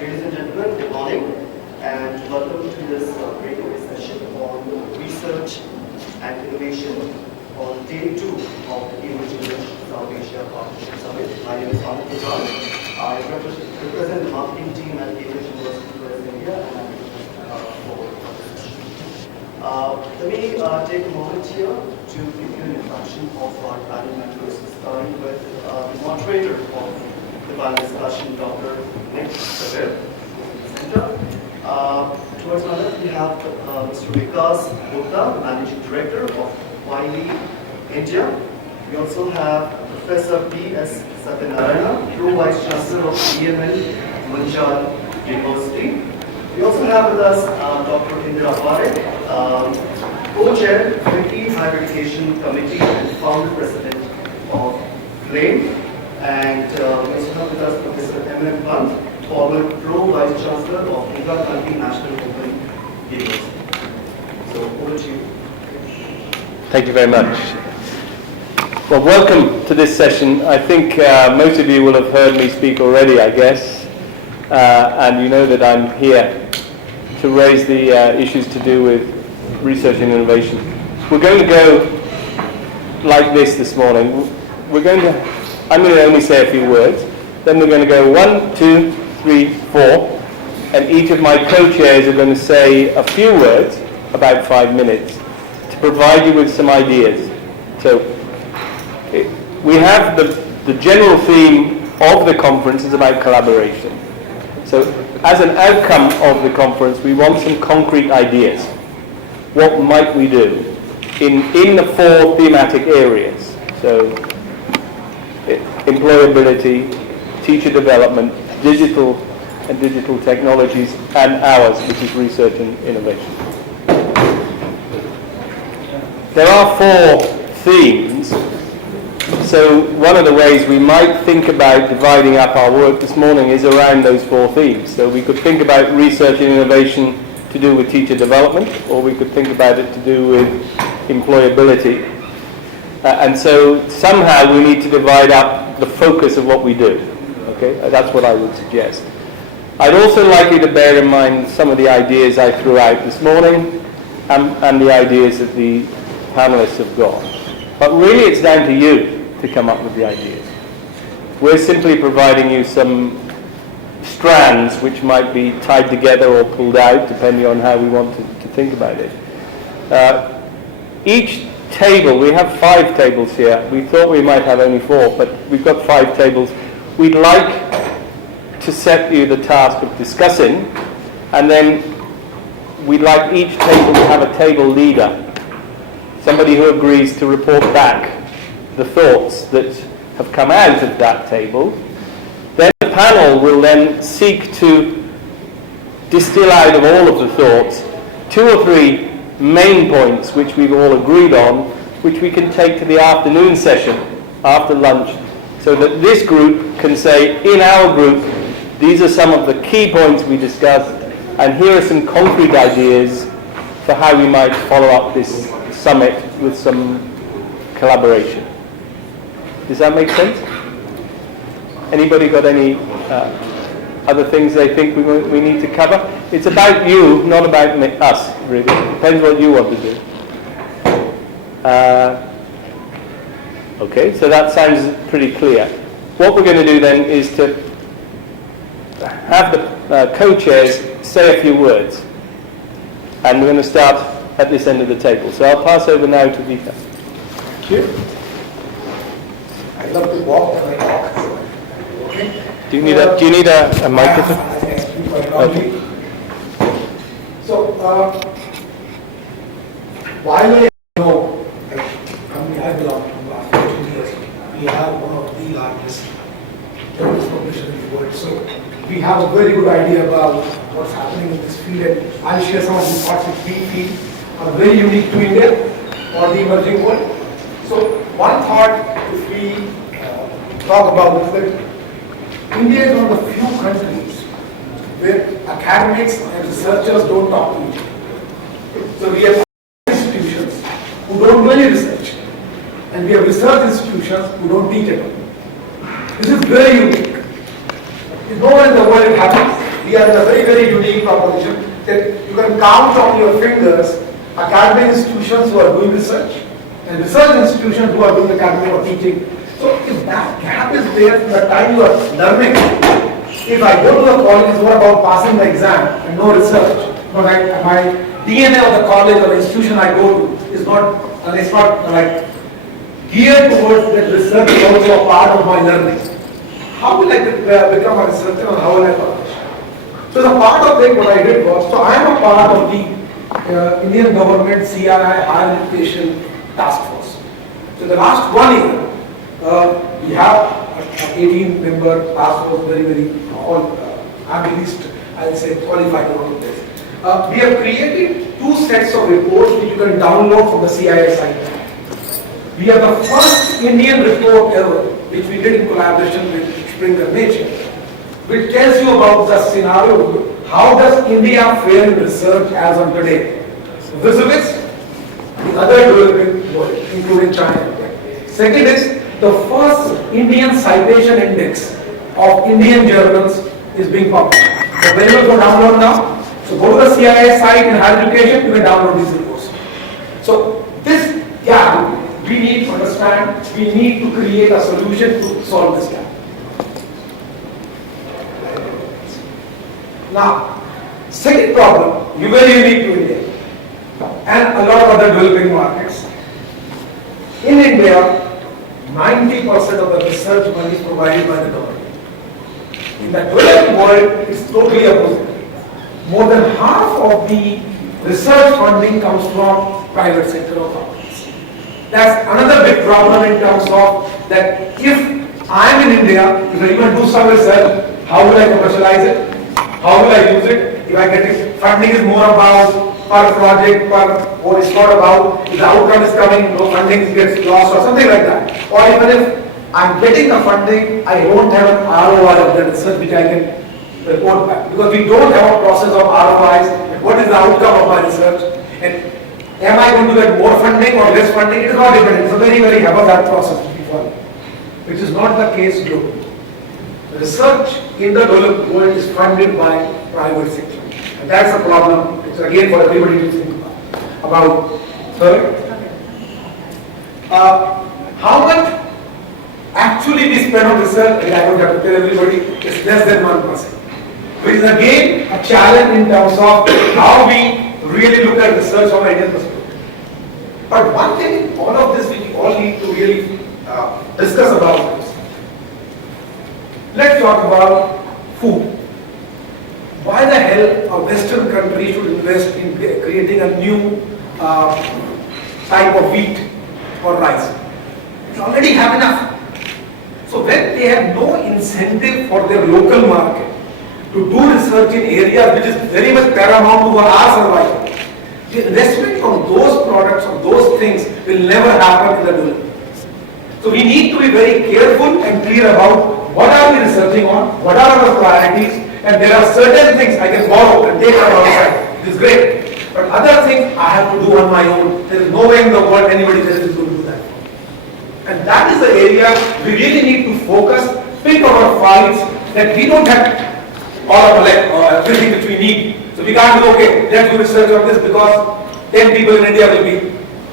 Ladies and gentlemen, good morning and welcome to this breakaway session on research and innovation on day 2 of the Emerging South Asia Partnership Summit. My name is Amit Pujal. I represent the marketing team at Cambridge University Press India and I'm for this session. Let me take a moment here to give you an introduction of our panel members, starting with the moderator of the panel discussion, Dr. Nick Sabir. Towards my left, we have Mr. Vikas Gupta, Managing Director of Wiley, India. We also have Professor P.S. Satyanarayana, Pro-Vice Chancellor of EMN, Manjal University. We also have with us Dr. Indira Parekh, Co-Chair, Committee Higher Education Committee and Founder President of FLAME. And we also have with us Professor M.M. Pant, former Pro-Vice Chancellor of Indira Gandhi National Open University. So, over to you. Thank you very much. Well, welcome to this session. I think most of you will have heard me speak already, I guess. And you know that I'm here to raise the issues to do with research and innovation. We're going to go like this morning. I'm going to only say a few words. Then we're going to go 1, 2, 3, 4, and each of my co-chairs are going to say a few words, about 5 minutes, to provide you with some ideas. So we have the general theme of the conference is about collaboration. So as an outcome of the conference, we want some concrete ideas. What might we do in the 4 thematic areas? So employability, teacher development, digital and digital technologies, and ours, which is research and innovation. There are 4 themes. So one of the ways we might think about dividing up our work this morning is around those 4 themes. So we could think about research and innovation to do with teacher development, or we could think about it to do with employability. And so somehow we need to divide up the focus of what we do. Okay, that's what I would suggest. I'd also like you to bear in mind some of the ideas I threw out this morning and the ideas that the panelists have got. But really it's down to you to come up with the ideas. We're simply providing you some strands which might be tied together or pulled out depending on how we want to think about it. Each table, we have 5 tables here. We thought we might have only 4, but we've got 5 tables. We'd like to set you the task of discussing, and then we'd like each table to have a table leader, somebody who agrees to report back the thoughts that have come out of that table. Then the panel will then seek to distill out of all of the thoughts 2 or 3 main points which we've all agreed on, which we can take to the afternoon session after lunch, so that this group can say, in our group, these are some of the key points we discussed, and here are some concrete ideas for how we might follow up this summit with some collaboration. Does that make sense? Anybody got any other things they think we need to cover? It's about you, not about us, really. Depends what you want to do. Okay, so that sounds pretty clear. What we're going to do then is to have the co-chairs say a few words. And we're going to start at this end of the table. So I'll pass over now to Vika. Thank you. I love to walk when I talk. Okay. Do you need a microphone? I speak quite loudly. So, while I know the company I belong to last 15 years, we have one of the largest journalist publishers in the world. So, we have a very good idea about what's happening in this field, and I'll share some of the thoughts which we feel are very unique to India or the emerging world. So, one thought, if we talk about is that India is one of the few countries where academics and researchers don't talk to each other. So we have institutions who don't do any research, and we have research institutions who don't teach at all. This is very unique. In nowhere in the world it happens. we are in a very, very unique proposition that you can count on your fingers academic institutions who are doing research and research institutions who are doing academic or teaching. So if that gap is there from the time you are learning, if I go to the college, it's more about passing the exam and no research. No, like my DNA of the college or the institution I go to is not, it's not like geared towards that research is also a part of my learning. How will I become a researcher and how will I publish? So the part of it, what I did was, so I am a part of the Indian government CRI Higher Education Task Force. So the last 1 year, we have an 18-member task force, very, all, I'm least, I'll say, qualified to work with this. We have created 2 sets of reports which you can download from the CII site. We are the first Indian report ever, which we did in collaboration with Springer Nature, which tells you about the scenario, how does India fare in research as on today, vis-a-vis the other developing world, including China. Second is, the first Indian citation index of Indian journals is being published. So available for download now. So go to the CII site in higher education, you can download these reports. So this gap, we need to understand, we need to create a solution to solve this gap. Now, second problem, very unique to India and a lot of other developing markets. In India, 90% of the research money is provided by the government. In the developed world, it's totally opposite. More than half of the research funding comes from private sector or companies. That's another big problem in terms of that if I'm in India, if I even do some research, how will I commercialize it? How will I use it? If I get it, funding is more about per project, or it's not about if the outcome is coming, no funding gets lost or something like that. Or even if I'm getting the funding, I don't have an ROI of the research which I can report back. Because we don't have a process of ROIs, what is the outcome of my research, and am I going to get more funding or less funding? It is not dependent. It's a very, very haphazard process to be followed, which is not the case globally. Research in the developed world is funded by private sector. And that's a problem. It's again for everybody to think about. Third, how much actually we spend on research, I don't have to tell everybody, it's less than 1%. Which is again a challenge in terms of how we really look at research from an Indian perspective. But one thing in all of this we all need to really discuss about is, let's talk about food. Why the hell a Western country should invest in creating a new type of wheat or rice? They already have enough. So when they have no incentive for their local market to do research in areas which is very much paramount to our survival, the investment on those products, on those things will never happen in the development. So we need to be very careful and clear about what are we researching on, what are our priorities, and there are certain things I can borrow and take from outside. It is great. But other things I have to do on my own. There is no way in the world anybody else is going to do that. And that is the area we really need to focus, pick our fights, that we don't have all of everything which we need. So we can't do, okay, let's do research on this because 10 people in India will be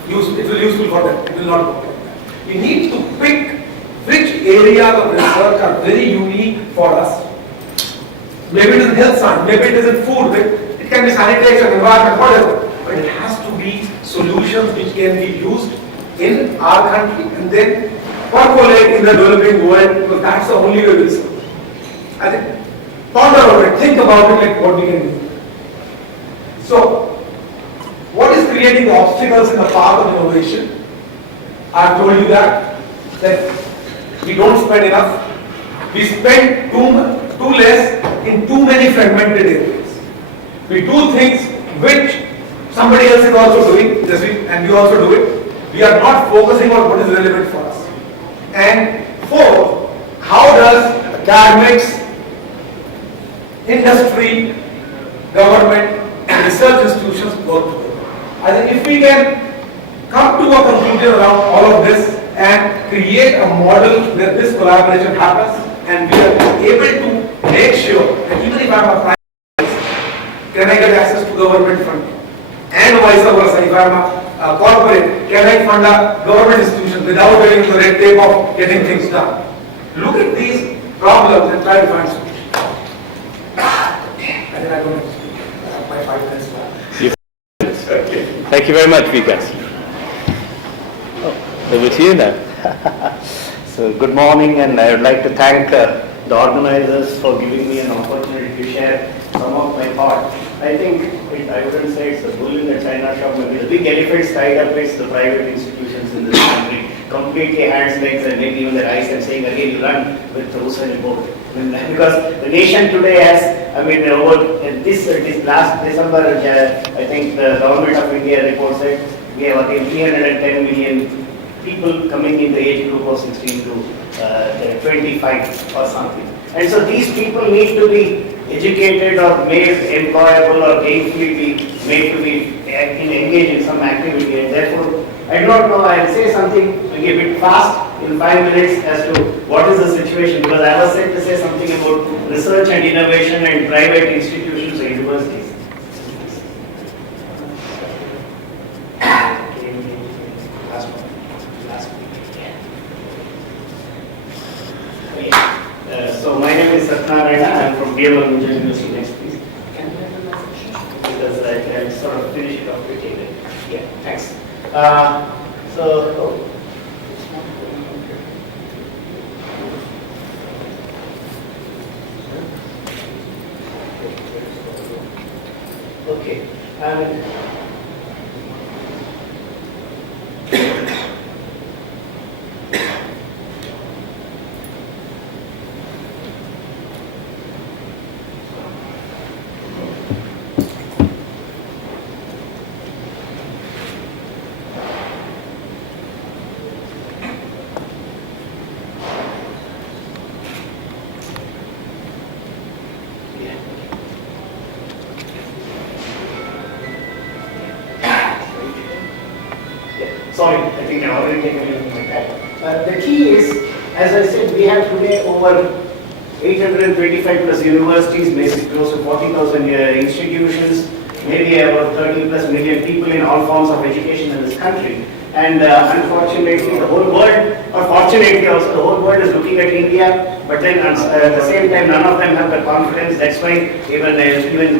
useful, it will be useful for them. It will not work like that. We need to pick which areas of research are very unique for us. Maybe it is health science, maybe it is in food, it can be sanitation, environment, whatever. But it has to be solutions which can be used in our country and then percolate in the developing world, because that's the only way we serve. I think, ponder over it, think about it, like what we can do. So, what is creating the obstacles in the path of innovation? I have told you that we don't spend enough. We spend too less in too many fragmented areas. We do things which somebody else is also doing, and we also do it. We are not focusing on what is relevant for us. And fourth, how does academics, industry, government, and research institutions work together? I think if we can come to a conclusion around all of this and create a model where this collaboration happens, and we are able to make sure that even if I am a can I get access to government funding? And vice versa, if I am a corporate, can I fund a government institution without going into the red tape of getting things done? Look at these problems and try to find solutions. I think I don't have to speak. I have my 5 minutes left. Thank you very much, Vikas. Oh, over to you now. So good morning, and I would like to thank the organizers for giving me an opportunity to share some of my thoughts. I think, I wouldn't say it's the bull in the China shop, maybe the big elephants tied up is the private institutions in this country, completely hands, legs, and maybe even their eyes, and saying again, you run with the Hussein boat. Because the nation today has, over this last December, I think the government of India reports that we have again 310 million people coming in the age group of 16 to 25 or something. And so these people need to be educated or made employable or gainfully be made to be engaged in some activity, and therefore I don't know, I'll say something maybe a bit fast in 5 minutes as to what is the situation, because I was said to say something about research and innovation and private institutions or universities. So my name is Satyanarayana. I am from BML University. Next, please. Can you have the message? Because I can sort of finish it off quickly. Yeah, thanks. Okay. Sorry, I think I already taken a my time. The key is, as I said, we have today over 825 plus universities, maybe close to 40,000 institutions, maybe about 30 plus million people in all forms of education in this country. And unfortunately, the whole world, or fortunately also, the whole world is looking at India, but then at the same time, none of them have the confidence. That's why even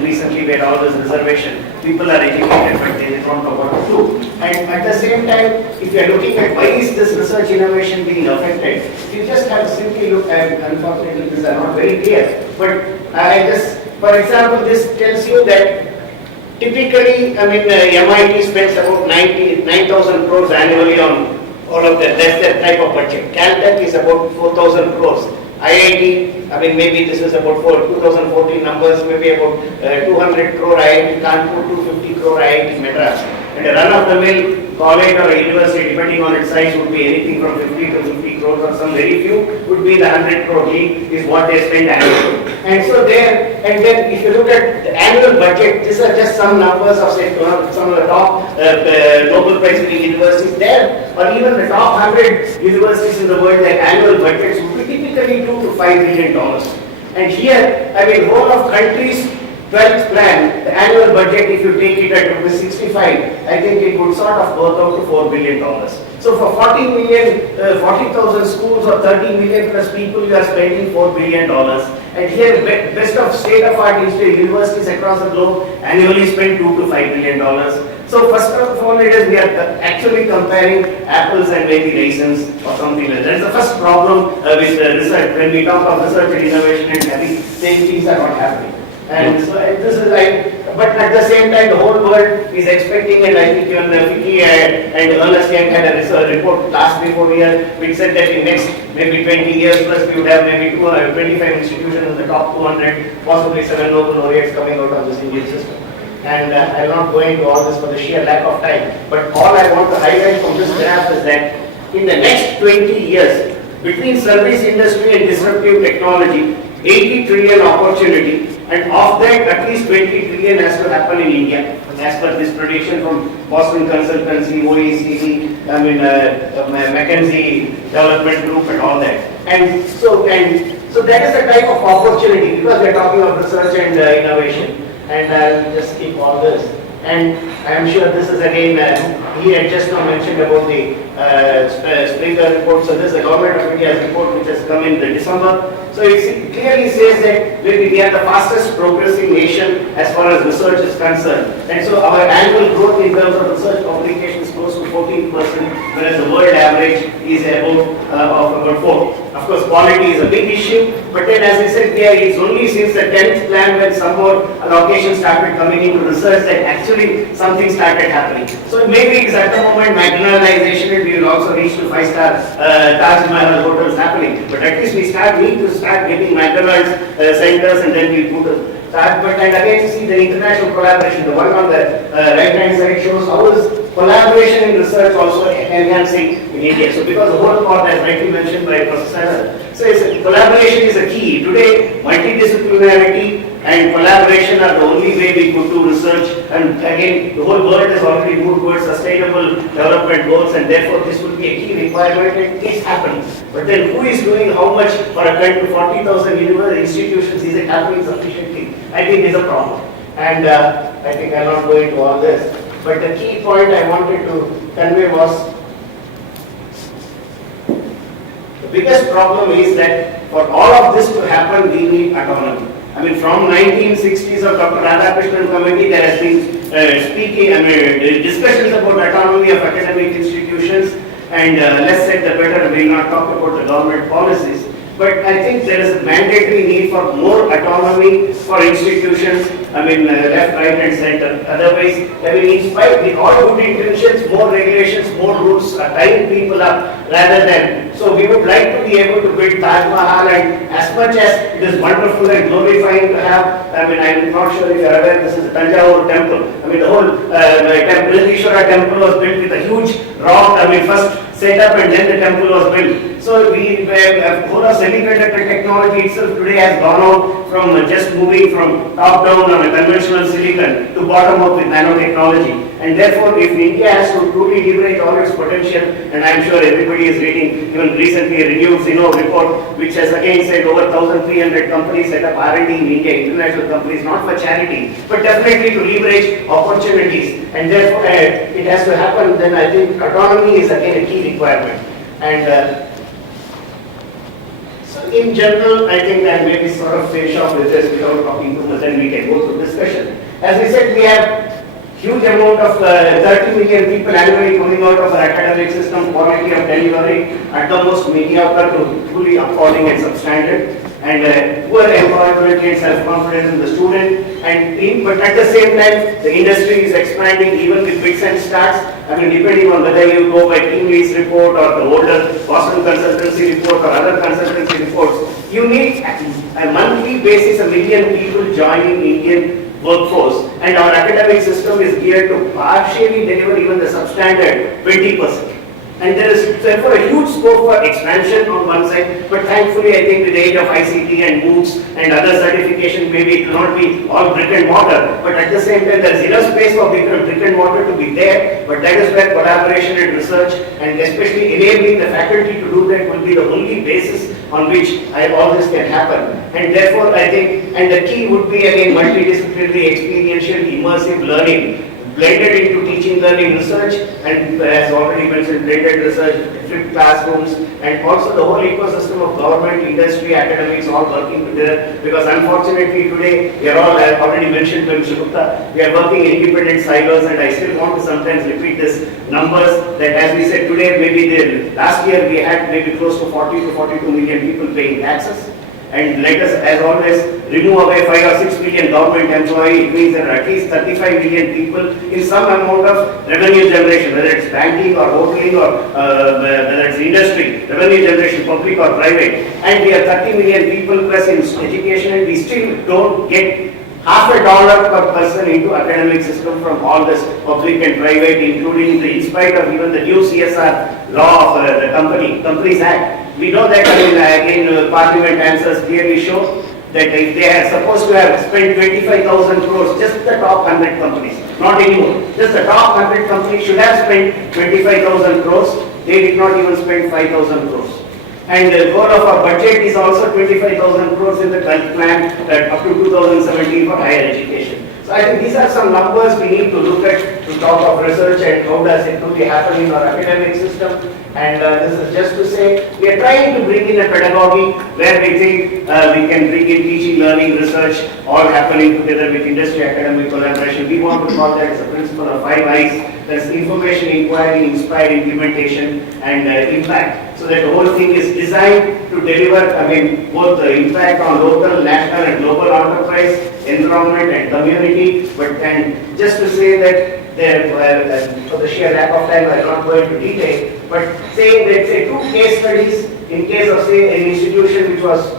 recently we had all this reservation. People are educated, but they don't know what to do. And at the same time, if you are looking at why is this research innovation being affected, if you just have simply look at, unfortunately, these are not very clear. But I just, for example, this tells you that typically, MIT spends about 9,000 crores annually on all of that. That's that type of budget. Caltech is about 4,000 crores. IIT, maybe this is about 2014 numbers, maybe about 200 crore IIT Kanpur, 250 crore IIT Madras. And a run-of-the-mill college or a university, depending on its size, would be anything from 50 to 50 crores, or some very few would be the 100 crore league is what they spend annually. And so there, and then if you look at the annual budget, these are just some numbers of say some of the top Nobel Prize winning universities there, or even the top 100 universities in the world, their annual budgets would be typically $2 to $5 billion. And here, whole of countries 12th plan, the annual budget, if you take it at rupees 65, I think it would sort of work out to $4 billion. So for 40,000 schools or 30 million plus people, you are spending $4 billion. And here, best of state-of-art universities across the globe annually spend $2 to $5 billion. So first of all, we are actually comparing apples and maybe raisins or something like that. That's the first problem with research. When we talk of research and innovation, and same things are not happening. And so this is but at the same time, the whole world is expecting, and I think even Vicky and Ernest Young had a research report last before year, which said that in next maybe 20 years plus, we would have maybe 25 institutions in the top 200, possibly 7 Nobel laureates coming out of this Indian system. And I will not go into all this for the sheer lack of time, but all I want to highlight from this graph is that in the next 20 years, between service industry and disruptive technology, 80 trillion opportunity, and of that at least 20 trillion has to happen in India, as per this prediction from Boston Consultancy, OECD, McKinsey Development Group and all that. And so that is the type of opportunity, because we are talking of research and innovation. and I'll just skip all this. And I am sure this is again, he had just now mentioned about the Springer report. So this is the Government of India's report which has come in the December. So it clearly says that maybe we are the fastest progressing nation as far as research is concerned. And so our annual growth in terms of research publications is close to 14%, whereas the world average is of about 4%. Of course, quality is a big issue, but then as I said here, it's only since the 10th plan when some more allocations started coming into research that actually something started happening. So maybe it's at the moment McDonaldization and we will also reach to 5-star Taj Mahal hotels happening. But at least we need to start getting McDonald's centers and then we put start. But and again, see the international collaboration, the one on the right hand side shows how is collaboration in research also enhancing in India. So because the whole part, as rightly mentioned by Professor, so collaboration is a key. Today, multidisciplinarity and collaboration are the only way we could do research. And again, the whole world has already moved towards sustainable development goals, and therefore this will be a key requirement, and it's happening. But then who is doing how much for a country, 40,000 university institutions, is it happening sufficiently? I think is a problem. And I think I'll not go into all this. But the key point I wanted to convey was, the biggest problem is that for all of this to happen, we need autonomy. I mean, from 1960s of Dr. Radhakrishnan Committee, there has been discussions about autonomy of academic institutions, and less said the better. We will not talk about the government policies. But I think there is a mandatory need for more autonomy for institutions, left, right and center. Otherwise, in spite with all good intentions, more regulations, more rules are tying people up rather than. So we would like to be able to build Taj Mahal, and as much as it is wonderful and glorifying to have, I'm not sure if you are aware, this is the Tanjavur temple. The whole Brihadishwara temple was built with a huge rock, first set up and then the temple was built. So we whole of semiconductor technology itself today has gone out from just moving from top down on a conventional silicon to bottom up with nanotechnology. And therefore, if India has to truly leverage all its potential, and I'm sure everybody is reading even recently a renewed Zeno report, which has again said over 1,300 companies set up R&D in India, international companies, not for charity, but definitely to leverage opportunities. And therefore, it has to happen. Then I think autonomy is again a key requirement. And so in general, I think that maybe sort of finish off with this without talking too much, and we can go through discussion. As we said, we have huge amount of 30 million people annually coming out of our academic system, quality of delivery at the most mediocre to fully appalling and substandard, and poor employability and self-confidence in the student. But at the same time, the industry is expanding even with bits and starts. Depending on whether you go by Team Lead's report or the older Boston Consultancy report or other consultancy reports, you need a monthly basis 1 million people joining Indian workforce, and our academic system is geared to partially deliver even the substandard 20%. And there is therefore a huge scope for expansion on one side, but thankfully I think with the age of ICT and MOOCs and other certification, maybe it will not be all brick and mortar, but at the same time there is enough space for brick and mortar to be there, but that is where collaboration and research and especially enabling the faculty to do that will be the only basis on which all this can happen. And therefore I think, and the key would be again multidisciplinary, experiential, immersive learning, blended into teaching, learning, research, and as already mentioned, blended research, flipped classrooms, and also the whole ecosystem of government, industry, academics all working together. Because unfortunately today, we are all, I have already mentioned by Mr. Gupta, we are working in independent silos, and I still want to sometimes repeat this numbers that as we said today, maybe last year we had maybe close to 40 to 42 million people paying taxes. And let us, as always, remove away 5 or 6 million government employees. It means there are at least 35 million people in some amount of revenue generation, whether it's banking or hoteling or whether it's industry, revenue generation, public or private. And we have 30 million people plus in education, and we still don't get $0.50 per person into academic system from all this public and private, including in spite of even the new CSR law of the Companies Act. We know that again Parliament answers clearly show that if they are supposed to have spent 25,000 crores, just the top 100 companies, not anymore, just the top 100 companies should have spent 25,000 crores, they did not even spend 5,000 crores. And the goal of our budget is also 25,000 crores in the plan up to 2017 for higher education. So I think these are some numbers we need to look at to talk of research and how does it really happen in our academic system. And this is just to say, we are trying to bring in a pedagogy where we think we can bring in teaching, learning, research, all happening together with industry academic collaboration. We want to call that as a principle of 5 I's. There's information, inquiry, inspired implementation, and impact. So that the whole thing is designed to deliver, both the impact on local, national, and global enterprise, environment, and community. But and just to say that for the sheer lack of time, I will not go into detail, but saying that, say, 2 case studies in case of, say, an institution which was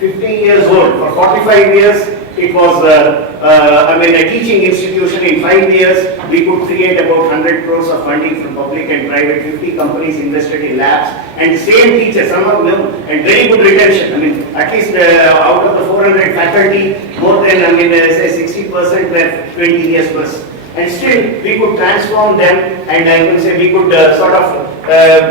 50 years old, for 45 years, it was, a teaching institution. In 5 years, we could create about 100 crores of funding from public and private, 50 companies invested in labs, and the same teachers, some of them, and very good retention. At least out of the 400 faculty, more than, say 60% were 20 years plus. And still, we could transform them, and I will say we could sort of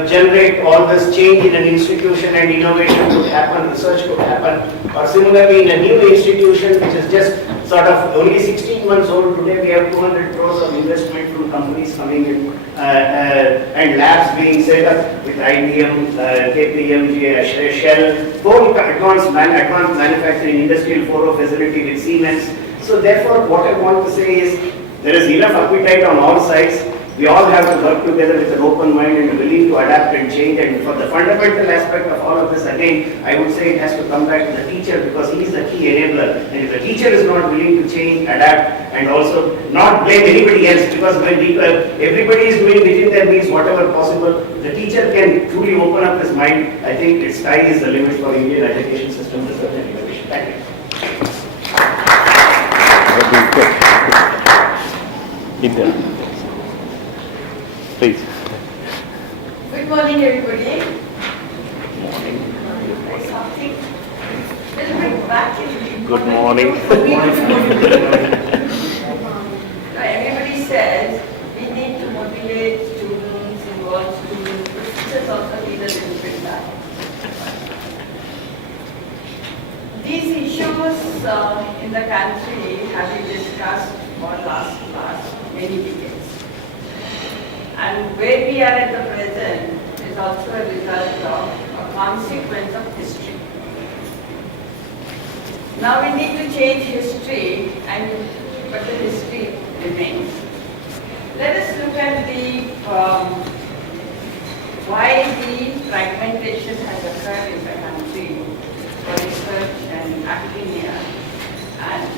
generate all this change in an institution, and innovation could happen, research could happen. Or similarly, in a new institution which is just sort of only 16 months old, today we have 200 crores of investment from companies coming in, and labs being set up with IBM, KPMG, Shell, whole advanced manufacturing, industrial 4.0 facility with Siemens. So therefore, what I want to say is, there is enough appetite on all sides. We all have to work together with an open mind and willing to adapt and change. And for the fundamental aspect of all of this, again, I would say it has to come back to the teacher, because he is the key enabler. And if the teacher is not willing to change, adapt, and also not blame anybody else, because when everybody is doing within their means whatever possible, the teacher can truly open up his mind. I think its sky is the limit for Indian education system research and innovation. Thank you. India. Please. Good morning, everybody. Something little bit back in. Good morning. Everybody says we need to motivate students, involve students, but teachers also need a little bit back. These issues in the country have been discussed for last many decades. And where we are at the present is also a result of a consequence of history. Now we need to change history, but the history remains. Let us look at why the fragmentation has occurred in the country for research and academia and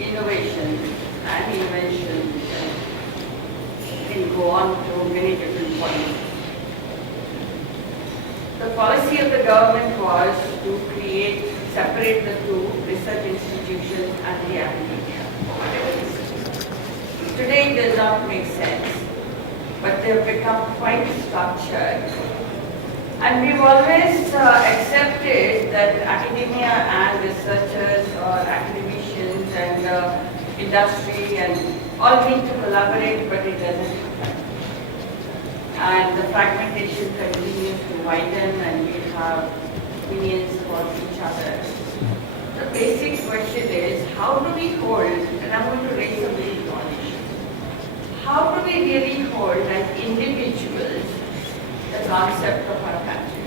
innovation and invention. Can go on to many different points. The policy of the government was to separate the two, research institutions and the academia. Today it does not make sense, but they have become quite structured. And we've always accepted that academia and researchers or academicians and industry and all need to collaborate, but it doesn't happen. And the fragmentation continues to widen, and we have opinions for each other. The basic question is, how do we hold, and I'm going to raise a very broad issue, how do we really hold as individuals the concept of our country?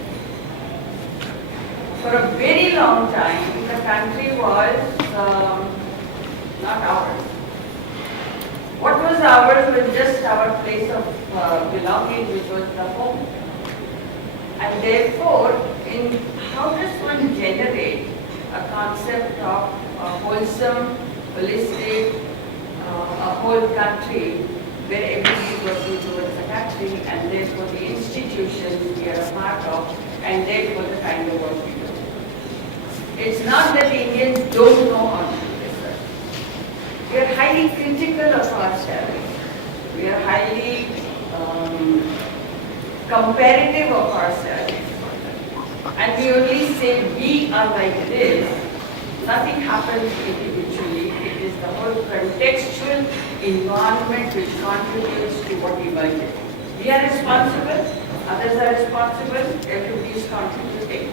For a very long time, the country was not ours. What was ours was just our place of belonging, which was the home. And therefore, how does one generate a concept of a wholesome, holistic, a whole country where everybody is working towards the country, and therefore the institutions we are a part of, and therefore the kind of work we do. It's not that Indians don't know how to do research. We are highly critical of ourselves. We are highly comparative of ourselves. And we only say we are like this. Nothing happens individually. It is the whole contextual environment which contributes to what emerges. We are responsible, others are responsible, everybody is contributing.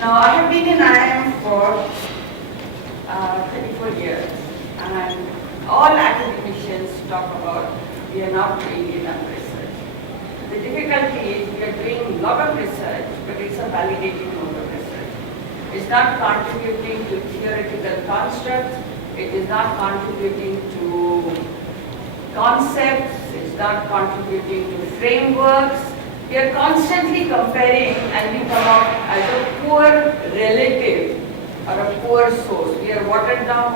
Now, I have been in IIM for 34 years, and all academicians talk about we are not doing enough research. The difficulty is we are doing a lot of research, but it's a validating mode of research. It's not contributing to theoretical constructs, it is not contributing to concepts, it's not contributing to frameworks. We are constantly comparing and we come out as a poor relative or a poor source. We are watered down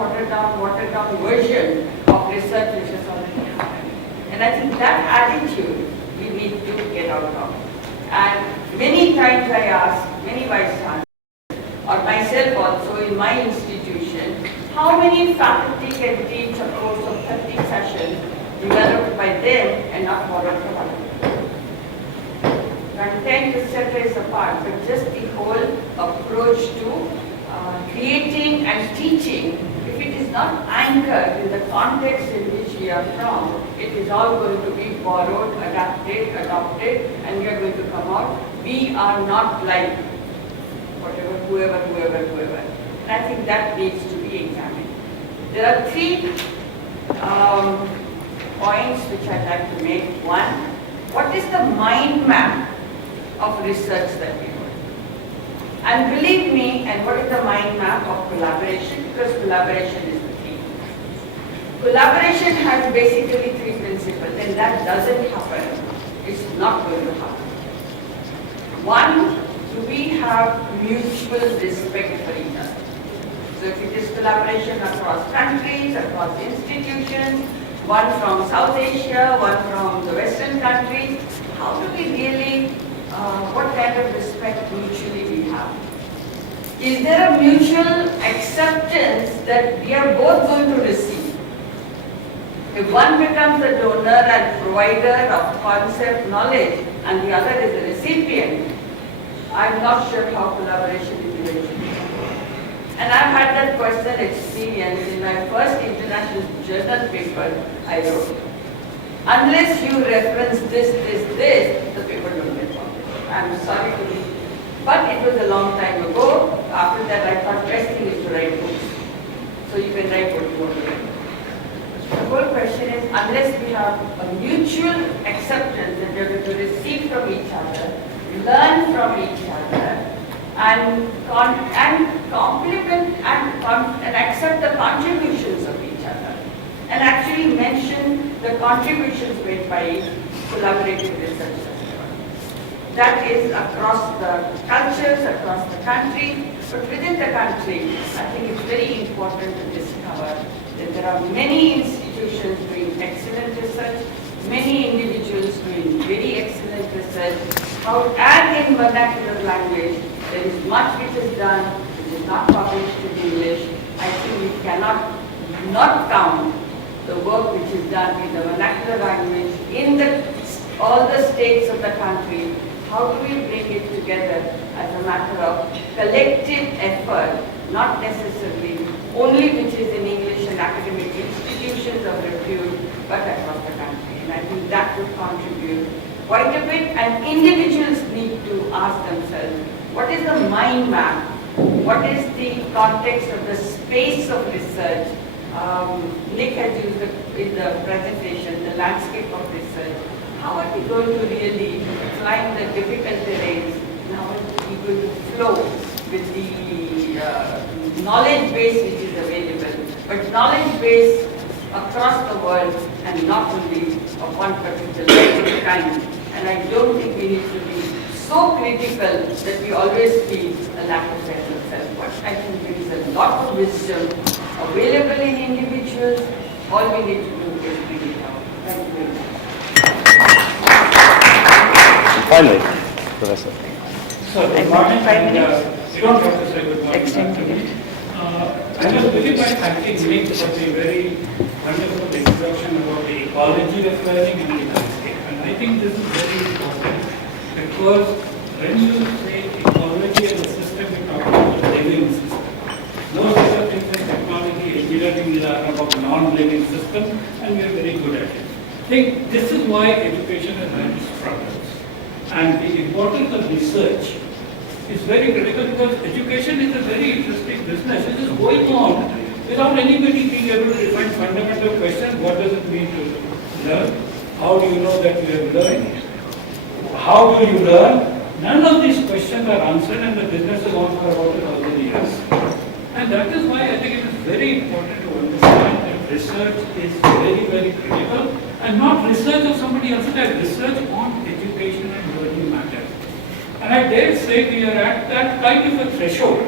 version of research which has already happened. And I think that attitude we need to get out of. And many times I ask many vice chancellors, or myself also in my institution, how many faculty can teach a course of 30 sessions developed by them and not borrowed from other people? Content, etc. is a part, but just the whole approach to creating and teaching, if it is not anchored in the context in which we are from, it is all going to be borrowed, adapted, adopted, and we are going to come out. We are not like whatever, whoever. And I think that needs to be examined. There are 3 points which I'd like to make. One, what is the mind map of research that we do? And believe me, and what is the mind map of collaboration? Because collaboration is the key. Collaboration has basically 3 principles, and that doesn't happen. It's not going to happen. One, do we have mutual respect for each other? So if it is collaboration across countries, across institutions, one from South Asia, one from the Western countries, how do we really, what kind of respect mutually we have? Is there a mutual acceptance that we are both going to receive? If one becomes the donor and provider of concept knowledge and the other is the recipient, I'm not sure how collaboration is eventually. And I've had that personal experience in my first international journal paper I wrote. Unless you reference this, the paper don't get published. I'm sorry to be, but it was a long time ago. After that I thought best thing is to write books. So you can write what you want to write. The whole question is, unless we have a mutual acceptance that we are going to receive from each other, learn from each other, and compliment and accept the contributions of each other, and actually mention the contributions made by collaborative researchers. That is across the cultures, across the country, but within the country, I think it's very important to discover that there are many institutions doing excellent research, many individuals doing very excellent research, and in vernacular language, there is much which is done, which is not published in English. I think we cannot not count the work which is done in the vernacular language in all the states of the country. How do we bring it together as a matter of collective effort, not necessarily only which is in English and academic institutions of repute, but across the country. And I think that would contribute quite a bit, and individuals need to ask themselves, what is the mind map? What is the context of the space of research? Nick has used in the presentation the landscape of research. How are we going to really climb the difficult terrains? And how are we going to flow with the knowledge base which is available, but knowledge base across the world and not only of one particular kind. And I don't think we need to be so critical that we always feel a lack of sense of self. But I think there is a lot of wisdom available in individuals. All we need to do is bring it out. Thank you very much. Finally, Professor. So, good morning. You don't have to say good morning. Extended it. I will begin by thanking Nick for the very wonderful introduction about the ecology of learning and the landscape. And I think this is very important because when you say ecology as a system, we talk about a living system. No such a thing as technology, engineering are about non-living system, and we are very good at it. I think this is why education has had struggles. And the importance of research is very critical because education is a very interesting business. It is going on with without anybody being able to define fundamental questions, what does it mean to learn? How do you know that you have learned? How do you learn? None of these questions are answered and the business is on for about 1,000 years. And that is why I think it is very important to understand that research is very, very critical, and not research of somebody else, but research on education and learning matters. And I dare say we are at that kind of a threshold,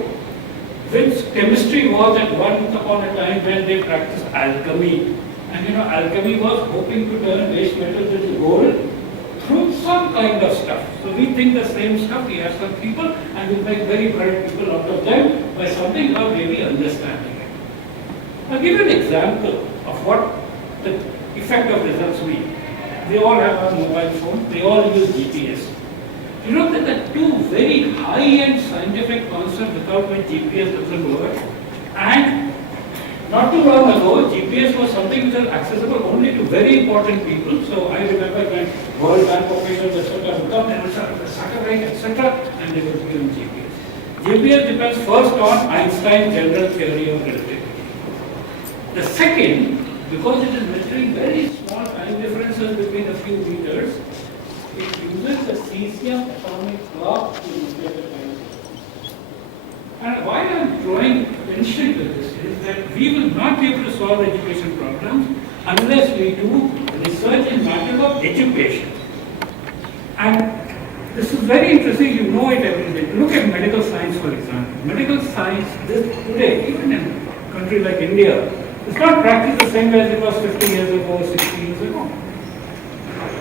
which chemistry was at once upon a time when they practiced alchemy. And alchemy was hoping to turn waste metals into gold through some kind of stuff. So we think the same stuff, we have some people, and we make very bright people out of them by something without really understanding it. I'll give you an example of what the effect of results mean. We all have our mobile phone, we all use GPS. You know that the two very high-end scientific concepts without which GPS doesn't work, and not too long ago, GPS was something that was accessible only to very important people. So I remember when World Bank officials, etc., would come, they would start with satellite, etc., and they would be on GPS. GPS depends first on Einstein's general theory of relativity. The second, because it is measuring very small time differences between a few meters, it uses the cesium atomic clock to measure the time. And why I am drawing attention to this is that we will not be able to solve education problems unless we do research in matters of education. And this is very interesting, you know it every day. Look at medical science, for example. Medical science today, even in a country like India, is not practiced the same way as it was 50 years ago, 60 years ago.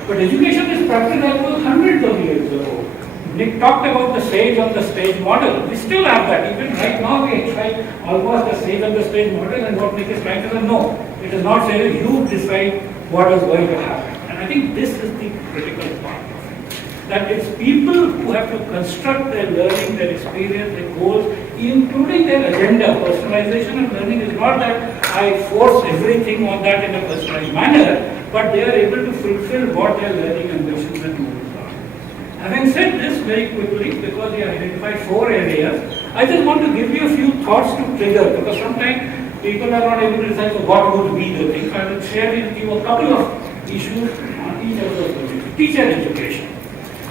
But education is practiced almost hundreds of years ago. Nick talked about the sage on the stage model. We still have that. Even right now we try almost the sage on the stage model, and what Nick is trying to say, no, it is not saying you decide what is going to happen. And I think this is the critical part of it. That it's people who have to construct their learning, their experience, their goals, including their agenda. Personalization of learning is not that I force everything on that in a personalized manner, but they are able to fulfill what their learning ambitions and goals are. Having said this very quickly, because we identified 4 areas, I just want to give you a few thoughts to trigger, because sometimes people are not able to decide what would be the thing. I will share with you a couple of issues on each of those topics. Teacher education.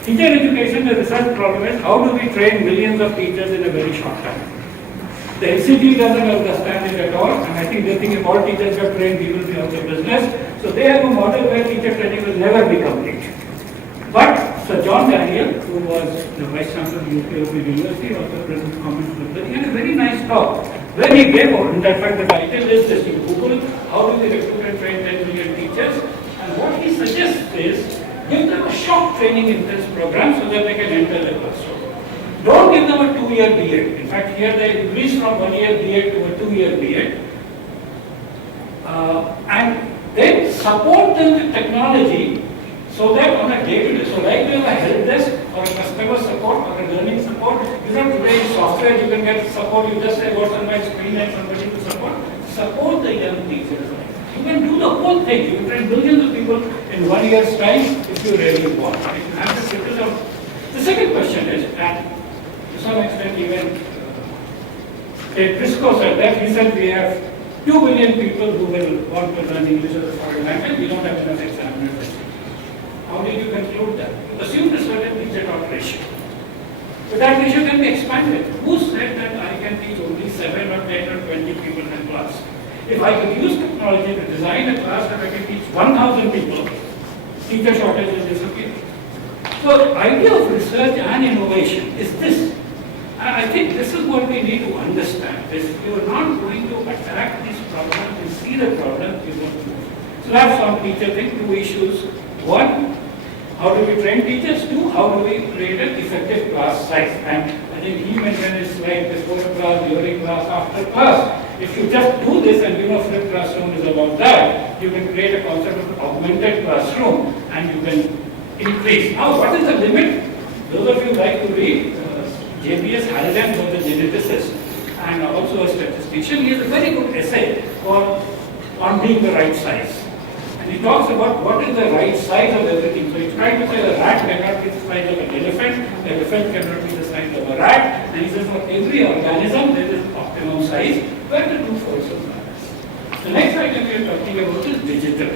Teacher education, the research problem is how do we train millions of teachers in a very short time? The NCT doesn't understand it at all, and I think they think if all teachers are trained, we will be out of business. So they have a model where teacher training will never be complete. But Sir John Daniel, who was the Vice Chancellor of UK Open University, also present comments with it, he had a very nice talk where he gave out, in fact the title is this, you Google, how do we recruit and train 10 million teachers? And what he suggests is, give them a short training intense program so that they can enter the classroom. Don't give them a 2-year B.Ed. In fact, here they increase from 1-year B.Ed to a 2-year B.Ed. And then support them with technology so that on a day-to-day, so like we have a help desk or a customer support or a learning support, you know today in software you can get support, you just say what's on my screen and somebody to support the young teachers. You can do the whole thing, you can train millions of people in 1 year's time if you really want. If you have the skills of. The second question is, and to some extent even Briscoe said that, he said we have 2 million people who will want to learn English as a foreign language, we don't have enough examiners. How did you conclude that? You assumed a certain teacher-taught ratio. But that ratio can be expanded. Who said that I can teach only 7 or 10 or 20 people in class? If I could use technology to design a class that I can teach 1,000 people, teacher shortage will disappear. So the idea of research and innovation is this. And I think this is what we need to understand. Is you are not going to attack these problems and see the problems, you don't know. So that's on teacher thing, 2 issues. 1, how do we train teachers? 2, how do we create an effective class size? And I think he mentioned his slide before class, during class, after class. If you just do this and you know flipped classroom is about that, you can create a concept of augmented classroom and you can increase. Now what is the limit? Those of you who like to read, JBS Halligan was a geneticist and also a statistician. He has a very good essay called On Being the Right Size. And he talks about what is the right size of everything. So he's trying to say a rat cannot be the size of an elephant cannot be the size of a rat. And he says for every organism there is optimum size where the 2 forces are. The next item we are talking about is digital.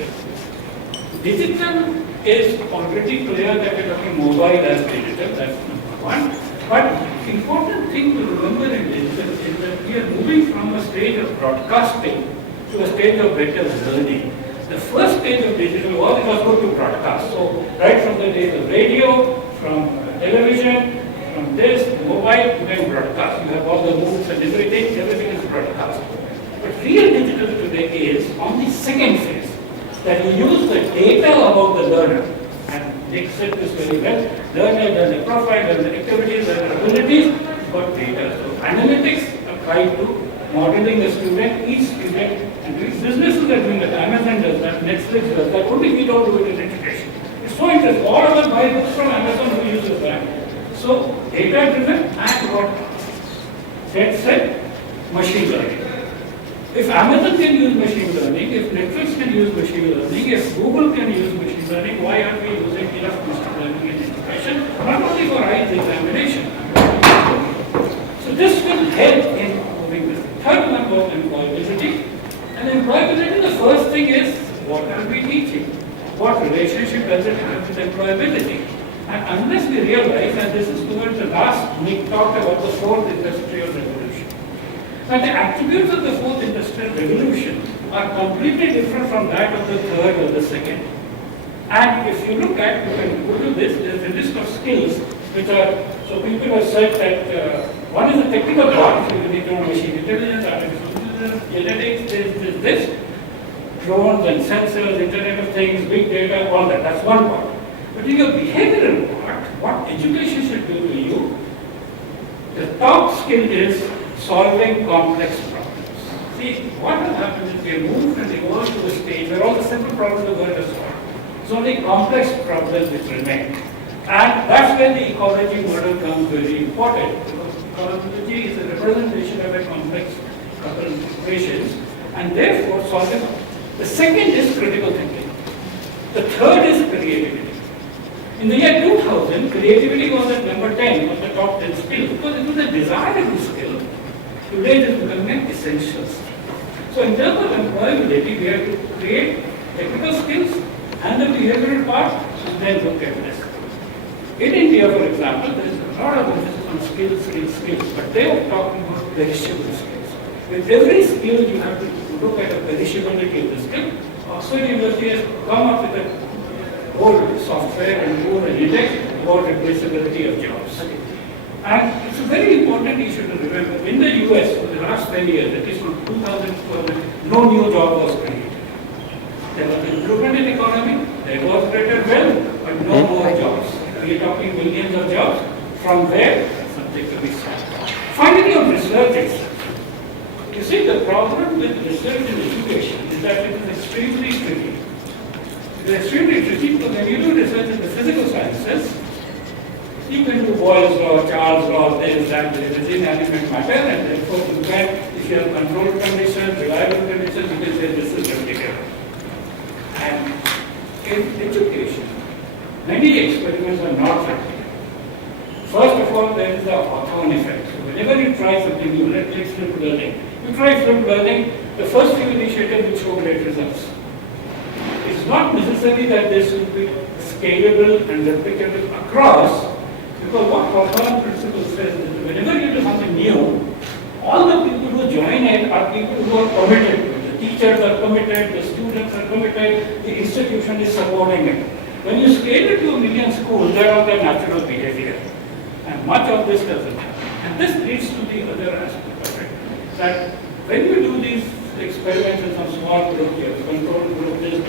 Digital is already clear that we are talking mobile as digital, that's number one. But the important thing to remember in digital is that we are moving from a stage of broadcasting to a stage of better learning. The first stage of digital was it was good to broadcast. So right from the days of radio, from television, from this, mobile, to then broadcast. You have all the moves and everything is broadcast. But real digital today is on the second phase, that you use the data about the learner. And Nick said this very well. Learner does the profile, does the activities, does the abilities, got data. So analytics apply to modeling the student, each student, and these businesses are doing that. Amazon does that, Netflix does that. Only we don't do it in education. It's so interesting. All of us buy books from Amazon, who uses that. So data driven and what? That said, machine learning. If Amazon can use machine learning, if Netflix can use machine learning, if Google can use machine learning, why aren't we using enough machine learning in education? Not only for IELTS examination. So this will help in moving this. Third one was employability. And employability, the first thing is, what are we teaching? What relationship does it have with employability? And unless we realize, and this is towards the last, Nick talked about the fourth industrial revolution. Now the attributes of the fourth industrial revolution are completely different from that of the third or the second. And if you look at, you can go to this, there's a list of skills which are, so people have said that one is a technical part, so you need to know machine intelligence, artificial intelligence, genetics, this, drones and sensors, Internet of Things, big data, all that, that's one part. But in your behavioral part, what education should do to you, the top skill is solving complex problems. See, what has happened is we have moved and evolved to a stage where all the simple problems the world has solved. It's only complex problems which remain. And that's when the ecology model comes very important. Because ecology is a representation of a complex couple of equations, and therefore solving. The second is critical thinking. The third is creativity. In the year 2000, creativity was at number 10 of the top 10 skills because it was a desirable skill. Today it is becoming an essential skill. So in terms of employability, we have to create technical skills and the behavioral part, and then look at this. In India, for example, there is a lot of emphasis on skills, but they are talking about perishable skills. With every skill, you have to look at the perishability of the skill. Oxford University has come up with a whole software and tool and index about replaceability of jobs. And it's a very important issue to remember. In the US, for the last 10 years, at least from 2012, no new job was created. There was improvement in economy, there was greater wealth, but no more jobs. We are talking millions of jobs. From where? Something to be solved. Finally, on research itself. You see, the problem with research in education is that it is extremely tricky. It is extremely tricky because when you do research in the physical sciences, you can do Boyle's law, Charles' law, this, that, there is inanimate matter, and therefore you can, if you have controlled conditions, reliable conditions, you can say this is replicable. And in education, many experiments are not replicable. First of all, there is the Hawthorne effect. So whenever you try something new, let's take flipped learning. You try flipped learning, the first few initiatives will show great results. It's not necessary that this will be scalable and replicable across, because what Hawthorne principle says is that whenever you do something new, all the people who join it are people who are committed to it. The teachers are committed, the students are committed, the institution is supporting it. When you scale it to 1 million schools, they are on their natural behavior. And much of this doesn't happen. And this leads to the other aspect of it, that when you do these experiments in some small group here, controlled group, this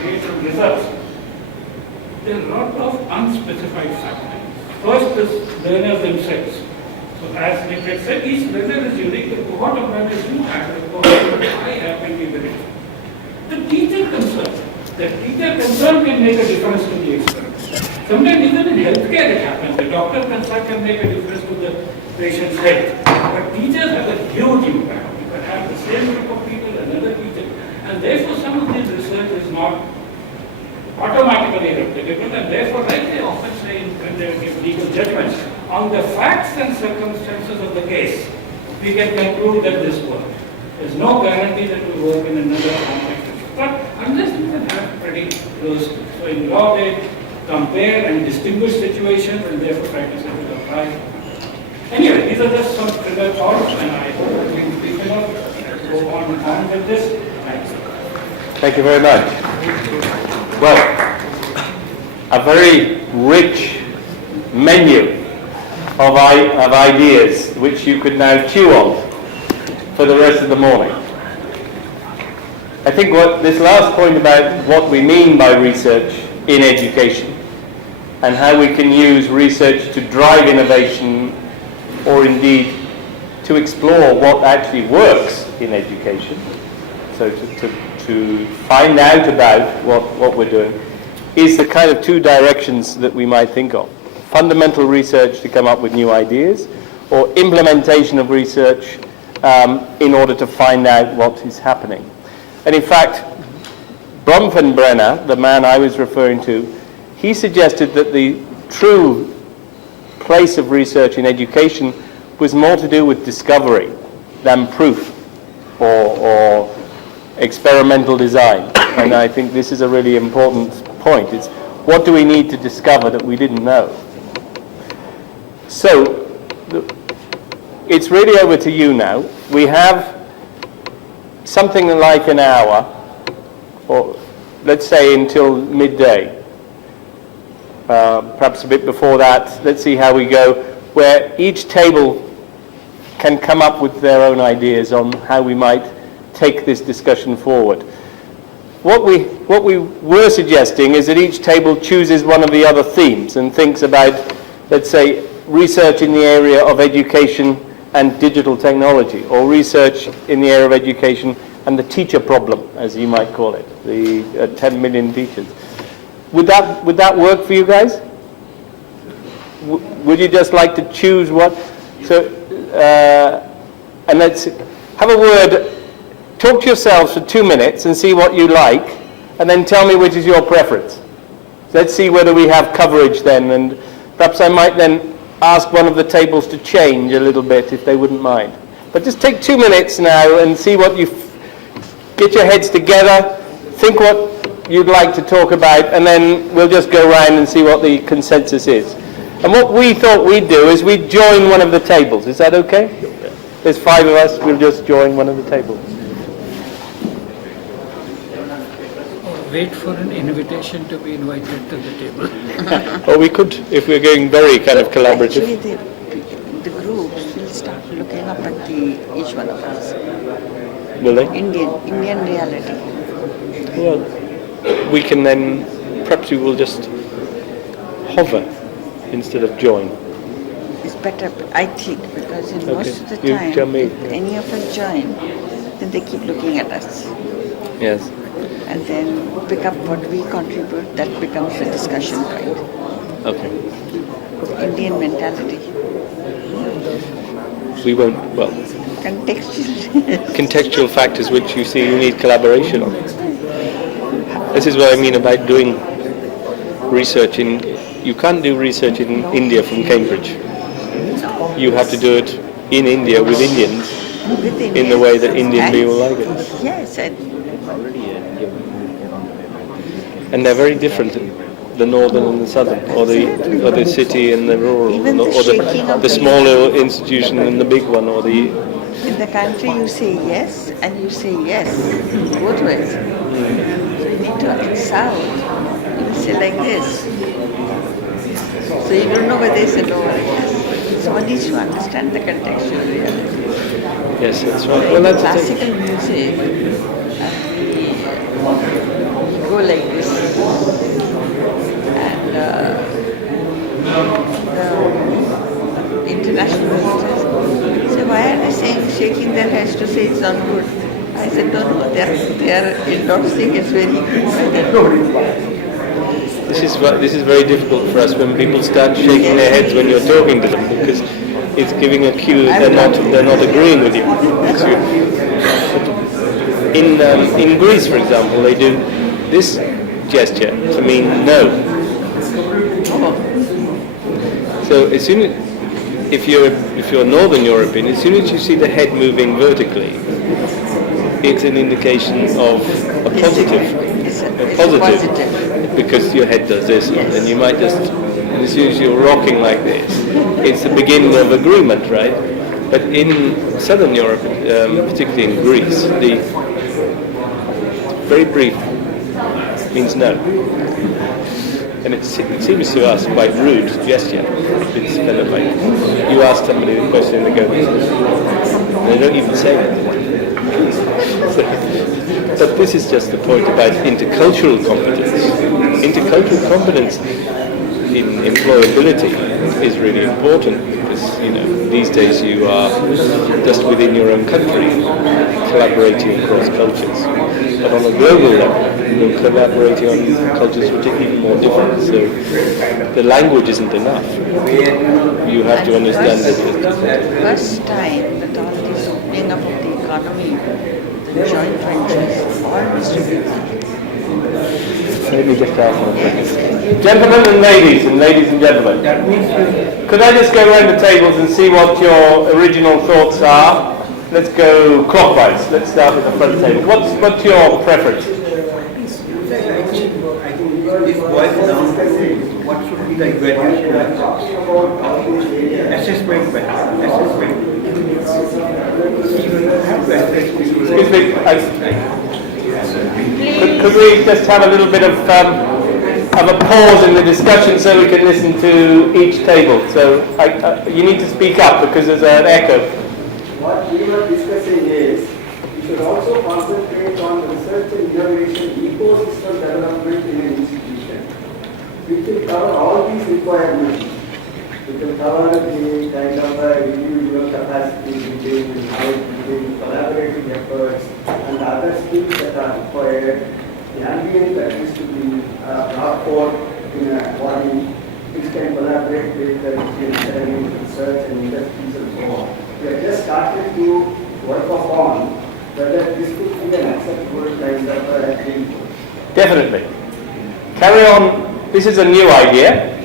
create some results, there are a lot of unspecified factors. First is learners themselves. So as Nick had said, each learner is unique. The cohort of learners you have, the cohort I have can be very different. The teacher concern. The teacher concern can make a difference to the experiment. Sometimes even in healthcare it happens. The doctor concern can make a difference to the patient's health. But teachers have a huge impact. You can have the same group of people, another teacher. And therefore some of this research is not automatically replicable, and therefore, like they often say when they give legal judgments, on the facts and circumstances of the case, we can conclude that this worked. There's no guarantee that it will work in another context. But unless you can have pretty close, so in law they compare and distinguish situations and therefore practice it will apply. Anyway, these are just some trigger thoughts and I hope we cannot go on with this. Thanks. Thank you very much. Well, a very rich menu of ideas which you could now chew on for the rest of the morning. I think what this last point about what we mean by research in education and how we can use research to drive innovation or indeed to explore what actually works in education, so to find out about what we're doing, is the kind of two directions that we might think of. Fundamental research to come up with new ideas, or implementation of research in order to find out what is happening. And in fact, Bronfenbrenner, the man I was referring to, he suggested that the true place of research in education was more to do with discovery than proof or experimental design. And I think this is a really important point. It's what do we need to discover that we didn't know? So it's really over to you now. We have something like an hour, or let's say until midday. Perhaps a bit before that. Let's see how we go, where each table can come up with their own ideas on how we might take this discussion forward. What we were suggesting is that each table chooses one of the other themes and thinks about, let's say, research in the area of education and digital technology, or research in the area of education and the teacher problem, as you might call it, the 10 million teachers. Would that work for you guys? Would you just like to choose what? So, and let's have a word. Talk to yourselves for 2 minutes and see what you like, and then tell me which is your preference. Let's see whether we have coverage then, and perhaps I might then ask one of the tables to change a little bit if they wouldn't mind. But just take 2 minutes now and see what you get your heads together, think what you'd like to talk about, and then we'll just go around and see what the consensus is. And what we thought we'd do is we'd join one of the tables. Is that okay? There's 5 of us, we'll just join one of the tables. Wait for an invitation to be invited to the table. Or we could, if we're going very kind of collaborative. Actually, the groups will start looking up at each one of us. Will they? Indian reality. Well, we can then, perhaps we will just hover instead of join. It's better, I think, because in most of the You time, tell me. if any of us join, then they keep looking at us. Yes. And then pick up what we contribute, that becomes a discussion point. Okay. Indian mentality. We won't, well, Contextual. contextual factors which you see you need collaboration on. This is what I mean about doing research you can't do research in India from Cambridge. You have to do it in India with Indians in the way that Indian people like it. Yes, And they're very different, the northern and the southern, or the city and the rural, Even the or shaking of the the smaller institution and the big one, or the... in the country you say yes and you say yes, both ways. So you need to, in South, you say like this. So you don't know whether it's a no or a yes. So one needs to understand the contextual reality. Yes, that's right. Well, that's classical music, we go like this. And the international visitors say, why are they saying, shaking their heads to say it's not good? I said, no, they are endorsing it's very good. This is very difficult for us when people start shaking their heads when you're talking to them, because it's giving a cue that they're not agreeing with you. In Greece, for example, they do this gesture to mean no. So as soon as, if you're Northern European, as soon as you see the head moving vertically, it's an indication of a positive. It's a Positive, positive. because your head does this, Yes. and you might just, and as soon as you're rocking like this, it's the beginning of agreement, right? But in Southern Europe, particularly in Greece, the very brief means no. And it seems to us quite rude gesture. It's kind of like, you ask somebody a question and they go, and they don't even say it. But this is just the point about intercultural competence. Intercultural competence in employability is really important because, these days you are just within your own country collaborating across cultures. But on a global level, you're collaborating on cultures which are even more different. So the language isn't enough. You have to understand that it's different. First time that all this opening up of the economy, the joint ventures, all Mr. Vikas. Let me just ask one second. Gentlemen and ladies and gentlemen, could I just go around the tables and see what your original thoughts are? Let's go clockwise. Let's start with the front table. What's your preference? I think this boils down to what should be the evaluation assessment method. Excuse me. Could we just have a little bit of a pause in the discussion so we can listen to each table? So you need to speak up because there's an echo. What we were discussing is we should also concentrate on research and innovation ecosystem development in an institution. We will cover all these requirements. We will cover the kind of individual capacity building and how building collaborative efforts and other skills that are required. The ambient that is to be brought forth in a body which can collaborate with academic research and industries and so on. We have just started to work upon whether this could be an acceptable kind of thing. Definitely. Carry on. This is a new idea,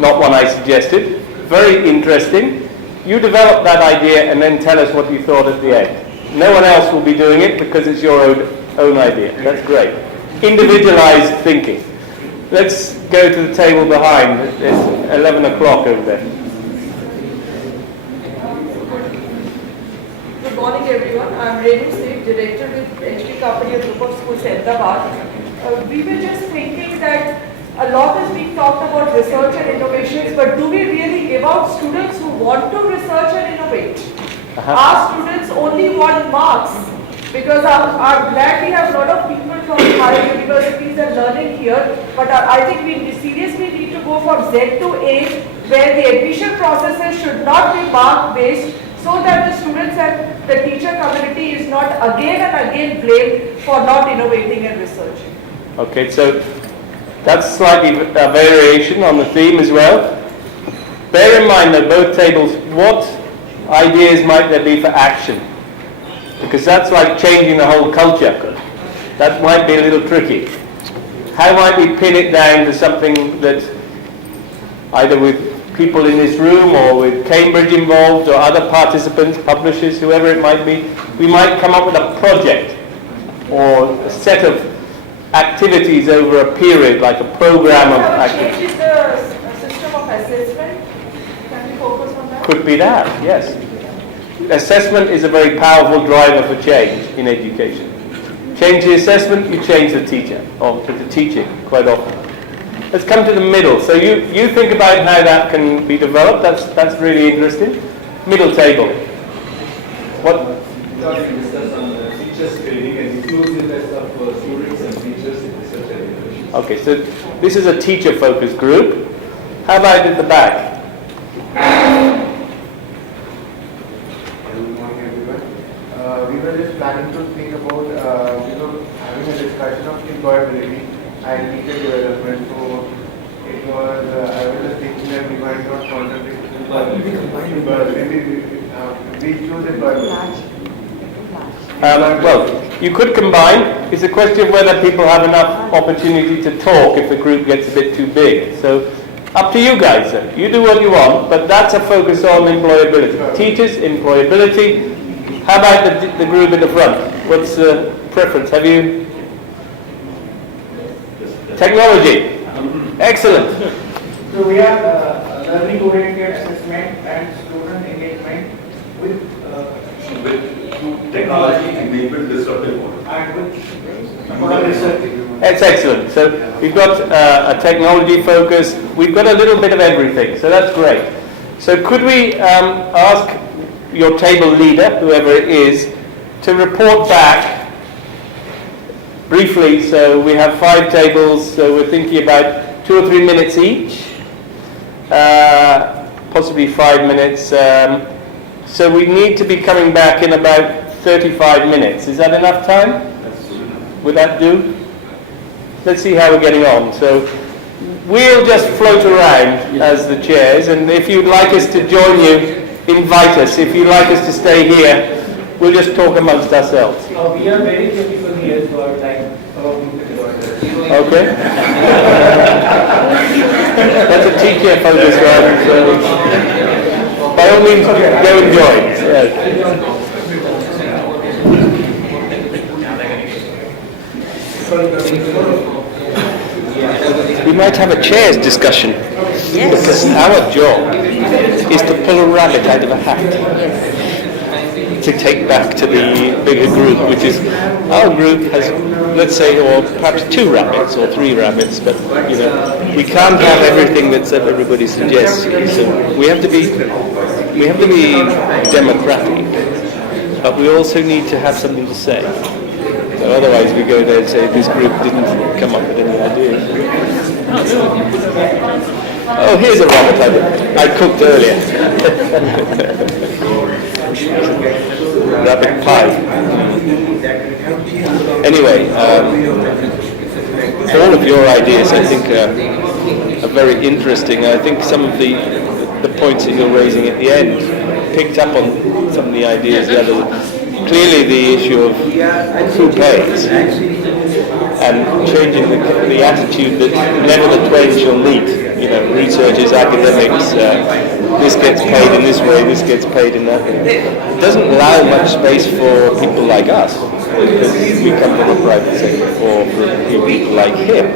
not one I suggested. Very interesting. You develop that idea and then tell us what you thought at the end. No one else will be doing it because it's your own idea. That's great. Individualized thinking. Let's go to the table behind. It's 11 o'clock over there. Good morning, everyone. I'm Renu Singh, Director with HD Company, a group of schools, Ahmedabad. We were just thinking that a lot is being talked about research and innovations, but do we really give out students who want to research and innovate? Our students only want marks, because I'm glad we have a lot of people from higher universities and learning here, but I think we seriously need to go from Z to A, where the admission processes should not be mark based, so that the students and the teacher community is not again and again blamed for not innovating and researching. Okay, so that's slightly a variation on the theme as well. Bear in mind that both tables, what ideas might there be for action? Because that's like changing the whole culture. That might be a little tricky. How might we pin it down to something that either with people in this room or with Cambridge involved or other participants, publishers, whoever it might be, we might come up with a project or a set of activities over a period, like a program of activities. Change the system of assessment. Can we focus on that? Could be that, yes. Assessment is a very powerful driver for change in education. Change the assessment, you change the teacher, or the teaching quite often. Let's come to the middle. So you think about how that can be developed. That's really interesting. Middle table. What? We discussed on teachers training and inclusiveness of students and teachers in research and innovation. Okay, so this is a teacher-focused group. How about at the back? Good morning, everyone. We were just planning to think about, having a discussion of employability and teacher development. So it was, I was just thinking that we might not contradict but maybe we choose employability. Well, you could combine. It's a question of whether people have enough opportunity to talk if the group gets a bit too big. So up to you guys then. You do what you want, but that's a focus on employability. Teachers, employability. How about the group at the front? What's the preference? Have you? Technology. Excellent. So we have learning-oriented assessment and student engagement with technology-enabled disruptive model. and with model research. That's excellent. So we've got a technology focus. We've got a little bit of everything. So that's great. So could we ask your table leader, whoever it is, to report back briefly? So we have 5 tables. So we're thinking about 2 or 3 minutes each, possibly 5 minutes. So we need to be coming back in about 35 minutes. Is that enough time? Would that do? Let's see how we're getting on. So we'll just float around as the chairs, and if you'd like us to join you, invite us. If you'd like us to stay here, we'll just talk amongst ourselves. We are very critical here for like Okay. That's a teacher focus one, so by all means go and join. Yes. We might have a chairs discussion, because our job is to pull a rabbit out of a hat to take back to the bigger group, which is our group has, let's say, or perhaps 2 rabbits or 3 rabbits, but you know, we can't have everything that everybody suggests. So we have to be democratic, but we also need to have something to say. So otherwise we go there and say this group didn't come up with any ideas. Oh, here's a rabbit I cooked earlier. Rabbit pie. Anyway, all of your ideas I think are very interesting. I think some of the points that you're raising at the end picked up on some of the ideas the other. Clearly the issue of who pays and changing the attitude that never the twain shall meet. You know, researchers, academics, this gets paid in this way, this gets paid in that way. It doesn't allow much space for people like us, because we come from a private sector, or for people like him.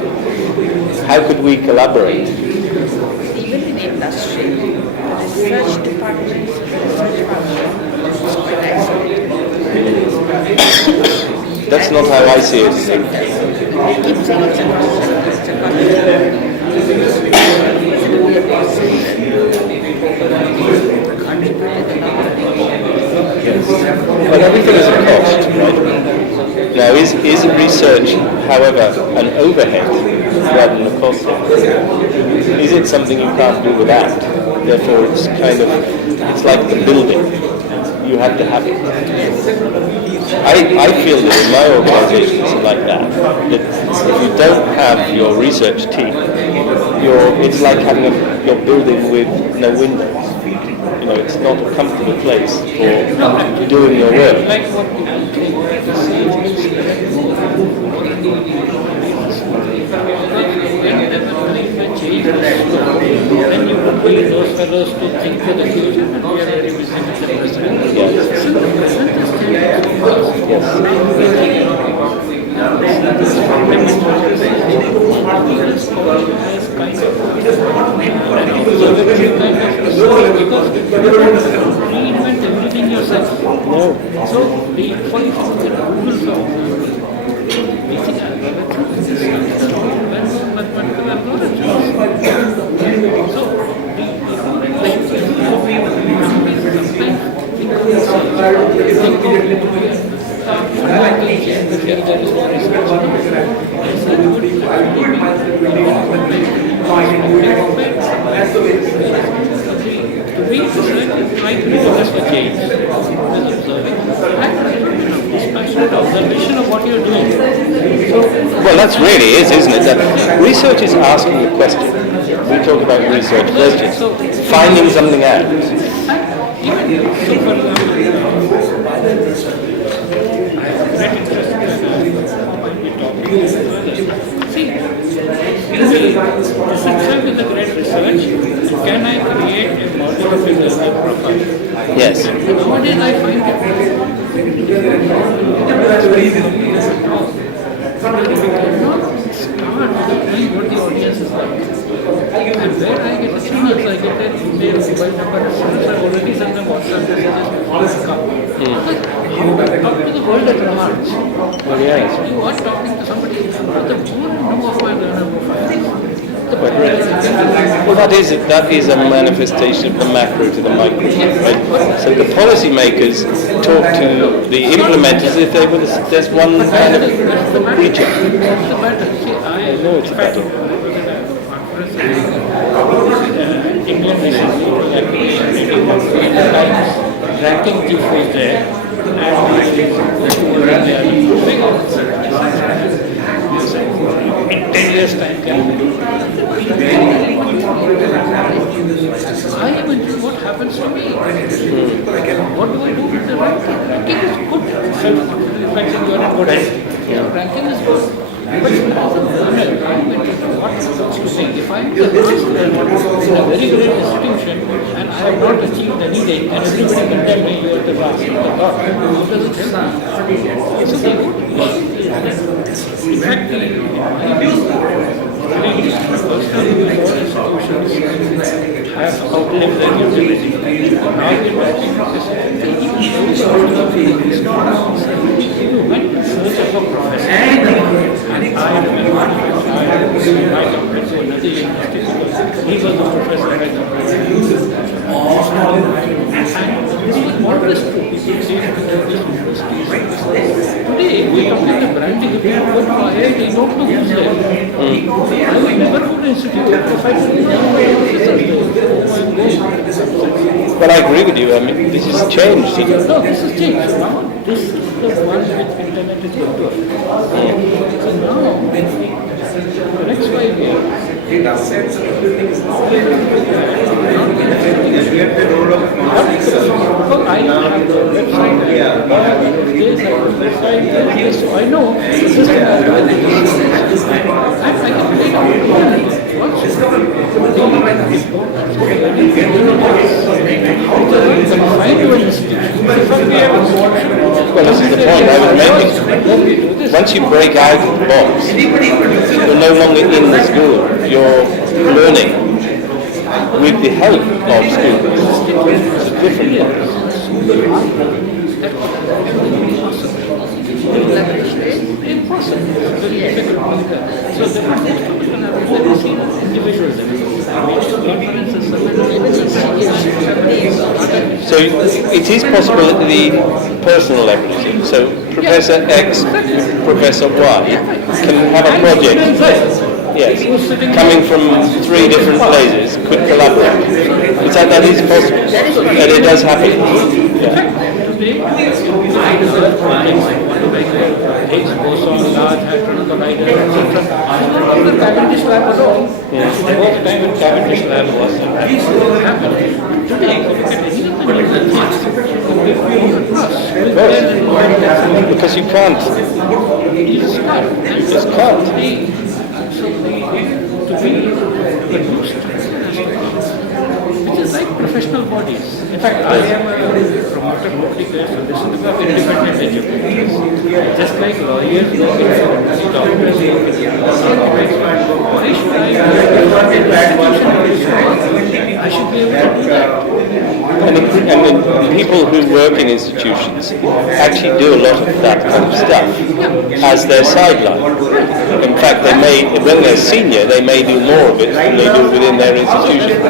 How could we collaborate? Even in industry, the research department, research function is quite isolated. That's not how I see it. I keep saying it's a Well, everything is a cost, right? Now, is research, however, an overhead rather than a cost center? Is it something you can't do without? Therefore, it's like the building. You have to have it. I feel that in my organisation it's like that. That if you don't have your research team, it's like having your building with no windows. You know, it's not a comfortable place for doing your work. Then you would be those fellows to think for the future, and we are very busy with the present. Yes. So the present is reinvent everything yourself. No. So for example, Google, we think observation of what you're doing. Well, that's really it, isn't it? That research is asking a question. We talk about research questions, finding something out. See, this itself is a great research. Can I create a model of a learner profile? Yes. Nowadays I find it. Start knowing what the audience is like. And where I get a chance, I get their email, mobile number, as soon as I already send them WhatsApp messages, all will come. Like, how do I talk to the world at large? Well, yes. You are talking to somebody, but the more I know of my learner profile, Well, that is a manifestation of the macro to the micro, right? So the policymakers talk to the implementers if they were there's one kind of region. that's the matter. See, I know it's a battle. England recently, the Times ranking chief was there, and in 10 years' time, I am interested what happens to me. What do I do with the ranking? Ranking is good. Self-reflection, you are in good health. Ranking is good. But I'm interested what happens to me. If I'm the last learner in a very great institution and I have not achieved anything and everybody condemn me, you are the last. How does it help me? So they would. In fact, institutions have outlived their utility. Now in you went to search of a professor, and I remember my company to another university because he was a professor at the what is true? Today, we talk about the branding. If you go to IIT, they don't know who's there. I will never go to institute of professional. But I agree with you. I mean, this has changed. No, this has changed. Now, this is the one which internet is going to affect. So now, the next 5 years, it upsets everything. The role of I have the website, so I know the system I can play Well, this is the point I was making. Once you break out of the box, you're no longer in the school. You're learning with the help of schools. It's a different box. Impossible. Very difficult. So the individuals. So it is possible at the personal level. So Professor X, Professor Y can have a project. Yes, coming from 3 different places could collaborate. That is possible, and it does happen. Higgs boson, Large Hadron Collider, etc. All the Cavendish lab alone. All the time when Cavendish lab was happened. Today, if you look at any because you can't. You just can't. To be produced, which is like professional bodies. In fact, I am a promoter locally based on this of independent educators. Just like lawyers work in doctors work in why should I should be able to do that. And the people who work in institutions actually do a lot of that kind of stuff as their sideline. In fact, they may, when they're senior, they may do more of it than they do within their institution.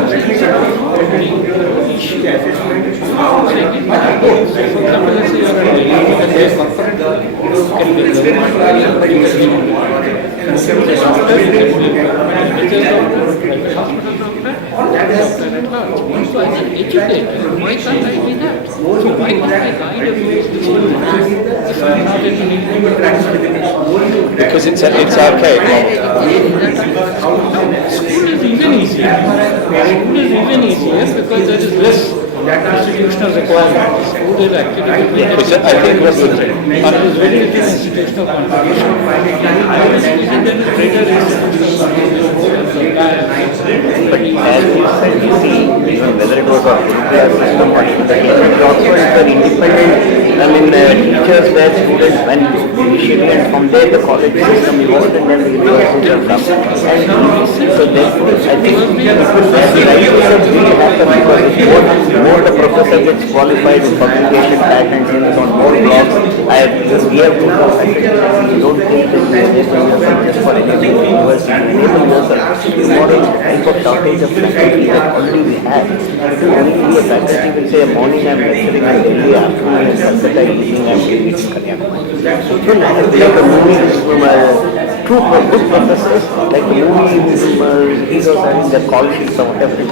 So as an educator, why can't I be that? So why can't I guide a children if I'm not in Because it's archaic. School is even easier. School is even easier because there is less institutional requirements. School is actually I think what would there is very little institutional contribution. Higher education, there is greater But as you said, you see, even whether it was a Gurukula system or independent, it also is an independent, teachers were students when initially, and from there the college system evolved, and then the universities have come. And so therefore, I think it will really happen because if more the professor gets qualified with publication patents and is on more blogs, we have to go. You don't think that you are just for anything university, enable yourself. Tomorrow, type of shortage of faculty that already we have. It will only be a faculty will say, morning I'm lecturing in Delhi, afternoon in Calcutta, evening I'm doing it in Kanyakumari. So it will have like a movie, two good professors, like the movie heroes having their call sheets or whatever. So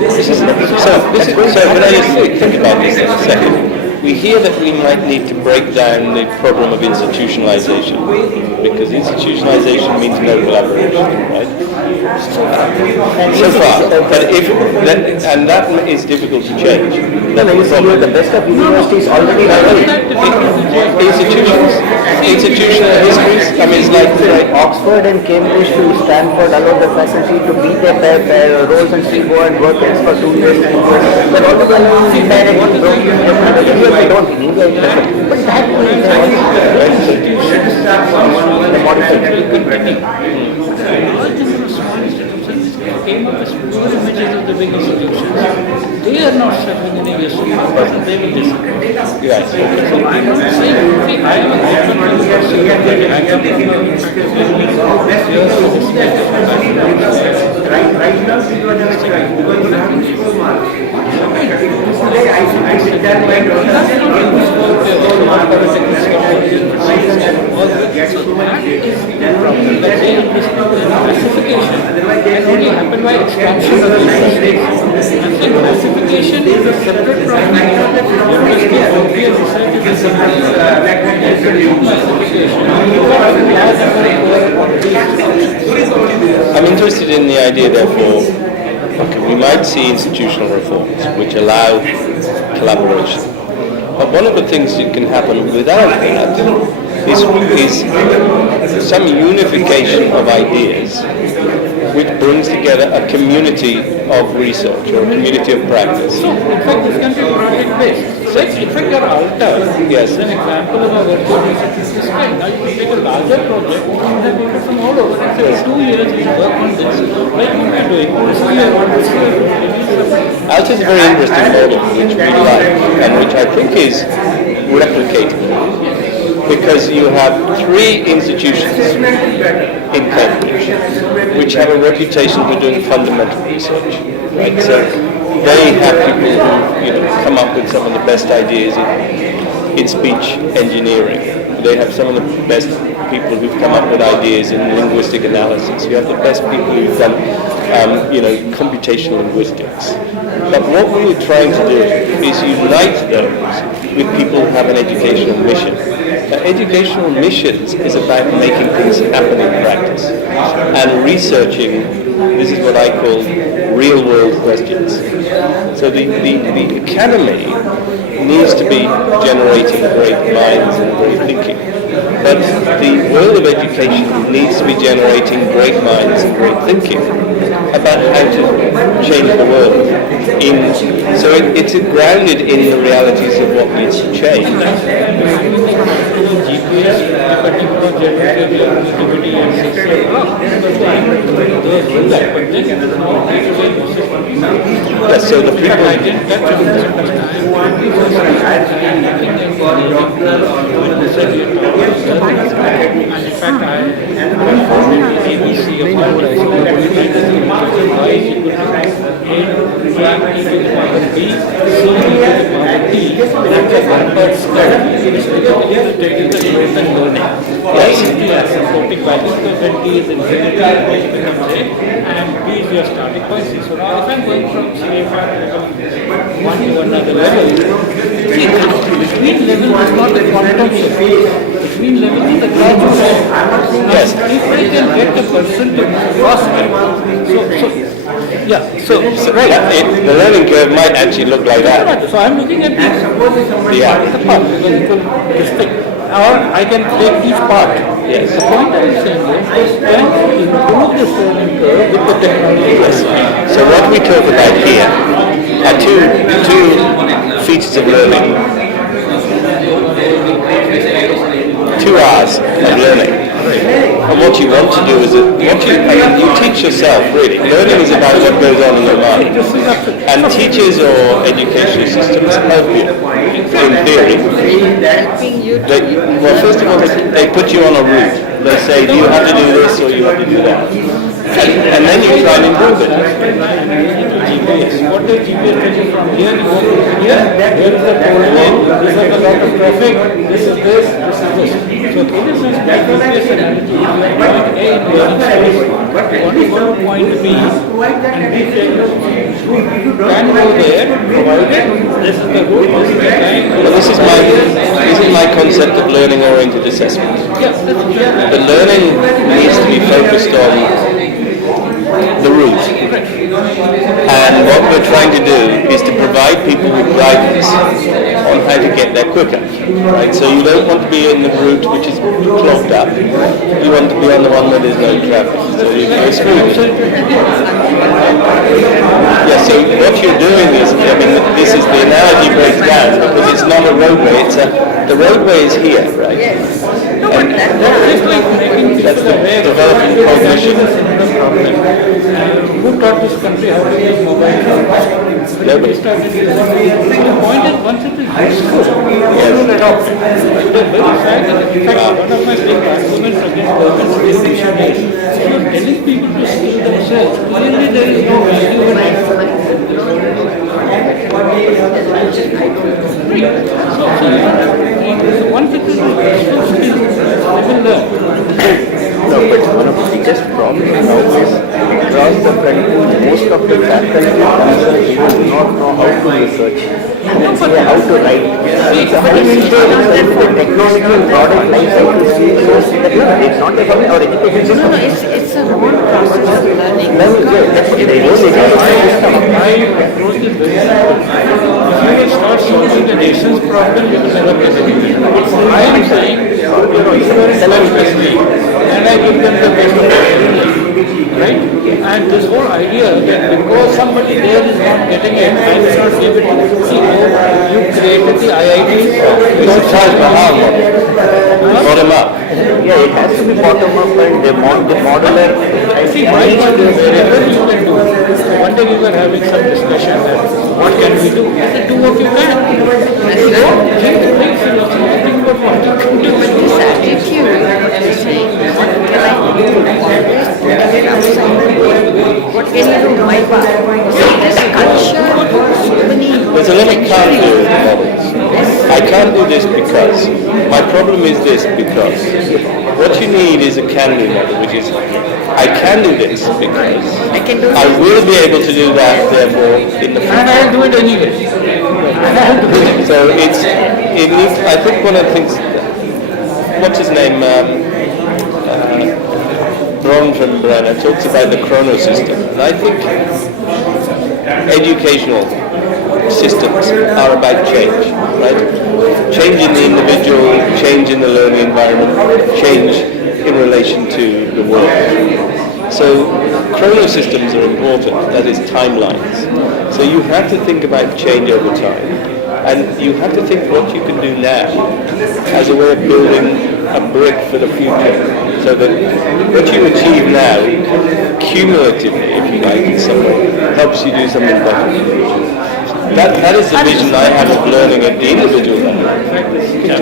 when I just think about this for a second, we hear that we might need to break down the problem of institutionalization, because institutionalization means no collaboration, right? So far, but if that, and that is difficult to change. No, you see, the best of universities already have institutional histories. I mean, it's like Oxford and Cambridge to Stanford allow the faculty to beat their roles and still go and work for 2 years, 3 years. But all the time, indirectly broken. We don't in India, but that means they are institutions the modified. Came up with pure images of the big institutions. They are not serving any useful purpose and they will disappear. Yes. So I'm not saying, see, I am a government person, I come from a Right now, we don't have a strike because you have to score marks. I sit there, my daughter, score mark of a second get so much can only happen by expansion of the state. Classification is a separate problem. University frontier research is a separate I'm interested in the idea, therefore, we might see institutional reforms which allow collaboration. But one of the things that can happen without that is some unification of ideas which brings together a community of research or a community of practice. So, in fact, this can be project-based. So, in fact, your altar is an example of a virtual research system. Now, you can take a larger project, you can have people from all over and say, 2 years we work on this. Like what we are doing, this year, this year. Alta is a very interesting model which we like and which I think is replicatable. Because you have 3 institutions in Cambridge which have a reputation for doing fundamental research, right? So they have people who come up with some of the best ideas in speech engineering. They have some of the best people who've come up with ideas in linguistic analysis. You have the best people who've done computational linguistics. But what we were trying to do is unite those with people who have an educational mission. Now, educational missions is about making things happen in practice and researching. This is what I call real-world questions. So the academy needs to be generating great minds and great thinking, but the world of education needs to be generating great minds and great thinking about how to change the world. So it's grounded in the realities of what needs to change. GPS, depending on gender, activity and sexual Yes, so the people I didn't touch on that. And in fact, I am ABC of supporting value because when T is infinity, H becomes A, and B is your starting point. So now if I'm going from CFR level 1 to another level, see, between level is not the quantum space. Between level is the gradual level. Yes. If I can get the person to cross the learning curve might actually look like that. So I'm looking at this. Yeah. The part because it will distinct. Or I can take each part. Yes. The point I am saying is, can improve this learning curve with the technology. Yes. So what we talk about here are two features of learning. 2 R's of learning. want to do is you teach yourself, really. Learning is about what goes on in your mind. And teachers or educational systems help you, in theory. Well, first of all, they put you on a route. They say, you have to do this or you have to do that. And then you try and improve it. GPS. What does GPS tell you from here? You go to here. Here is the toll lane. This is a lot of traffic. This is this. This is this. So in a sense, by GPS analogy, if you are point A in learning space, want to go to point B, and B can go there, provided this is the route, this is the time. Well, this is my concept of learning-oriented assessment. The learning needs to be focused on the route. And what we're trying to do is to provide people with guidance on how to get there quicker. Right? So you don't want to be in the route which is clogged up. You want to be on the one where there's no traffic. So you go smoothly. Yeah, so what you're doing is, this is the analogy breaks down because it's not a roadway, the roadway is here, right? Yes. No, but that's the developing cognition. Who taught this country how to use mobile phones? Nobody started using it. The point is, once it is useful, we will adopt it. The very fact that, in fact, one of my big arguments against government education is, if you're telling people to skill themselves, clearly there is no value in it. So once it is useful skill, they will learn. No, but one of the biggest problems now is across the country, most of the faculty do not know how to research, how to write. So how do we say the technological product life cycle it's not about our education system. No, it's a whole process of learning. That's what they don't My approach is very simple. If you will start solving the nation's problem, you will never get anything. I am saying, you are self-esteem, and I give them the best of it. Right? And this whole idea that because somebody there is not getting it, I will not give it. See, you created the IIT. Bottom up. Yeah, it has to be bottom up and the modular. I see my point is wherever you can do. One day we were having some discussion that what can we do? I said, do what you can. Don't think the big philosophy, think about what you can do. But this attitude of saying, what can I do? What can you do? My part. See, this culture, so many... There's a lot of can't do models. I can't do this because. My problem is this because. What you need is a can do model, which is I can do this because I will be able to do that, therefore, in the future. And I'll do it anyway. So it needs, I think one of the things, what's his name, Bronfenbrenner talks about the chrono system, and I think educational systems are about change, right? Change in the individual, change in the learning environment, change in relation to the world. So chrono systems are important, that is timelines. So you have to think about change over time, and you have to think what you can do now as a way of building a brick for the future, so that what you achieve now, cumulatively, if you like, in some way, helps you do something better. That is the vision I have of learning at the individual level. Yes.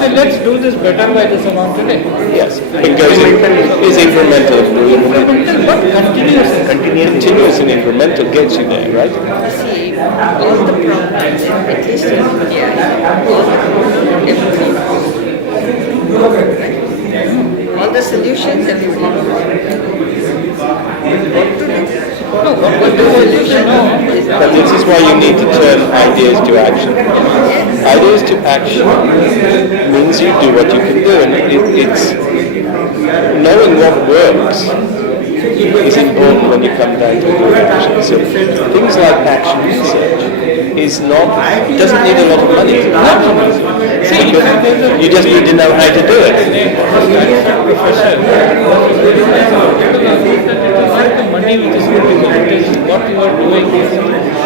So let's do this better by this amount today. Yes, because it is incremental. But continuous and incremental gets you there, right? See, all the problems, at least in India, all the solutions, everybody. But this is why you need to turn ideas to action. Ideas to action means you do what you can do, and it's knowing what works is important when you come down to action. So things like action research doesn't need a lot of money. You just need to know how to do it. Money which is going to it is what you are doing.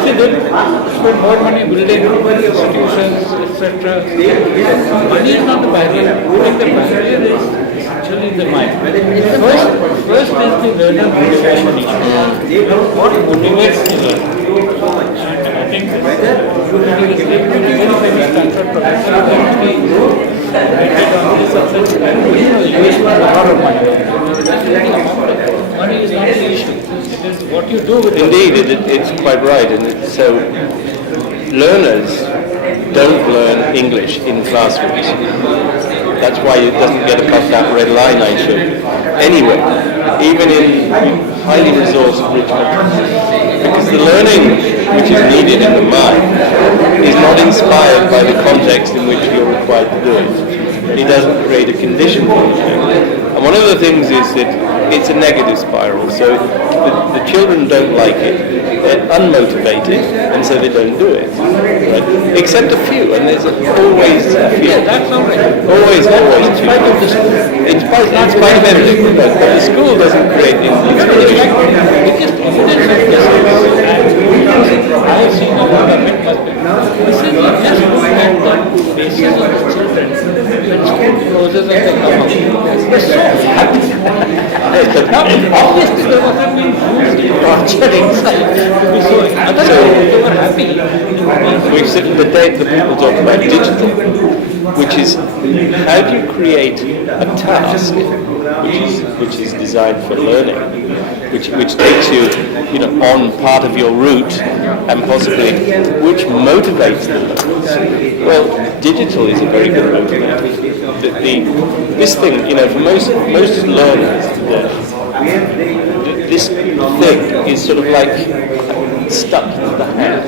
See, they spend more money building institutions, etc. Money is not the barrier. I think the barrier is essentially the mind. First is the learning motivation. What motivates the learner? And I think very famous Stanford professor actually rated on the success and you spend a lot of money. Money is not the issue. It is what you do with it. Indeed, it's quite right. And so learners don't learn English in classrooms. That's why it doesn't get across that red line I showed. Anyway, even in highly resourced Richmond, because the learning which is needed in the mind is not inspired by the context in which you're required to do it. It doesn't create a condition for it. And one of the things is that it's a negative spiral, so the children don't like it, they're unmotivated, and so they don't do it. Right? Except a few, and there's always a few. Yeah, that's all right. Always In spite of the school. in spite of everything, but the school doesn't create the inspiration. Biggest evidence of this is, I have seen a lot of it, but this is not just looking at the faces of the children when school closes and they come out. They're so happy. Now, obviously they must have been hugely tortured inside to be so, otherwise they were happy. The people talk about digital, which is how do you create a task which is designed for learning, which takes you, on part of your route, and possibly which motivates the learners. Well, digital is a very good motivator. This thing, for most learners today, this thing is sort of like stuck to the hand,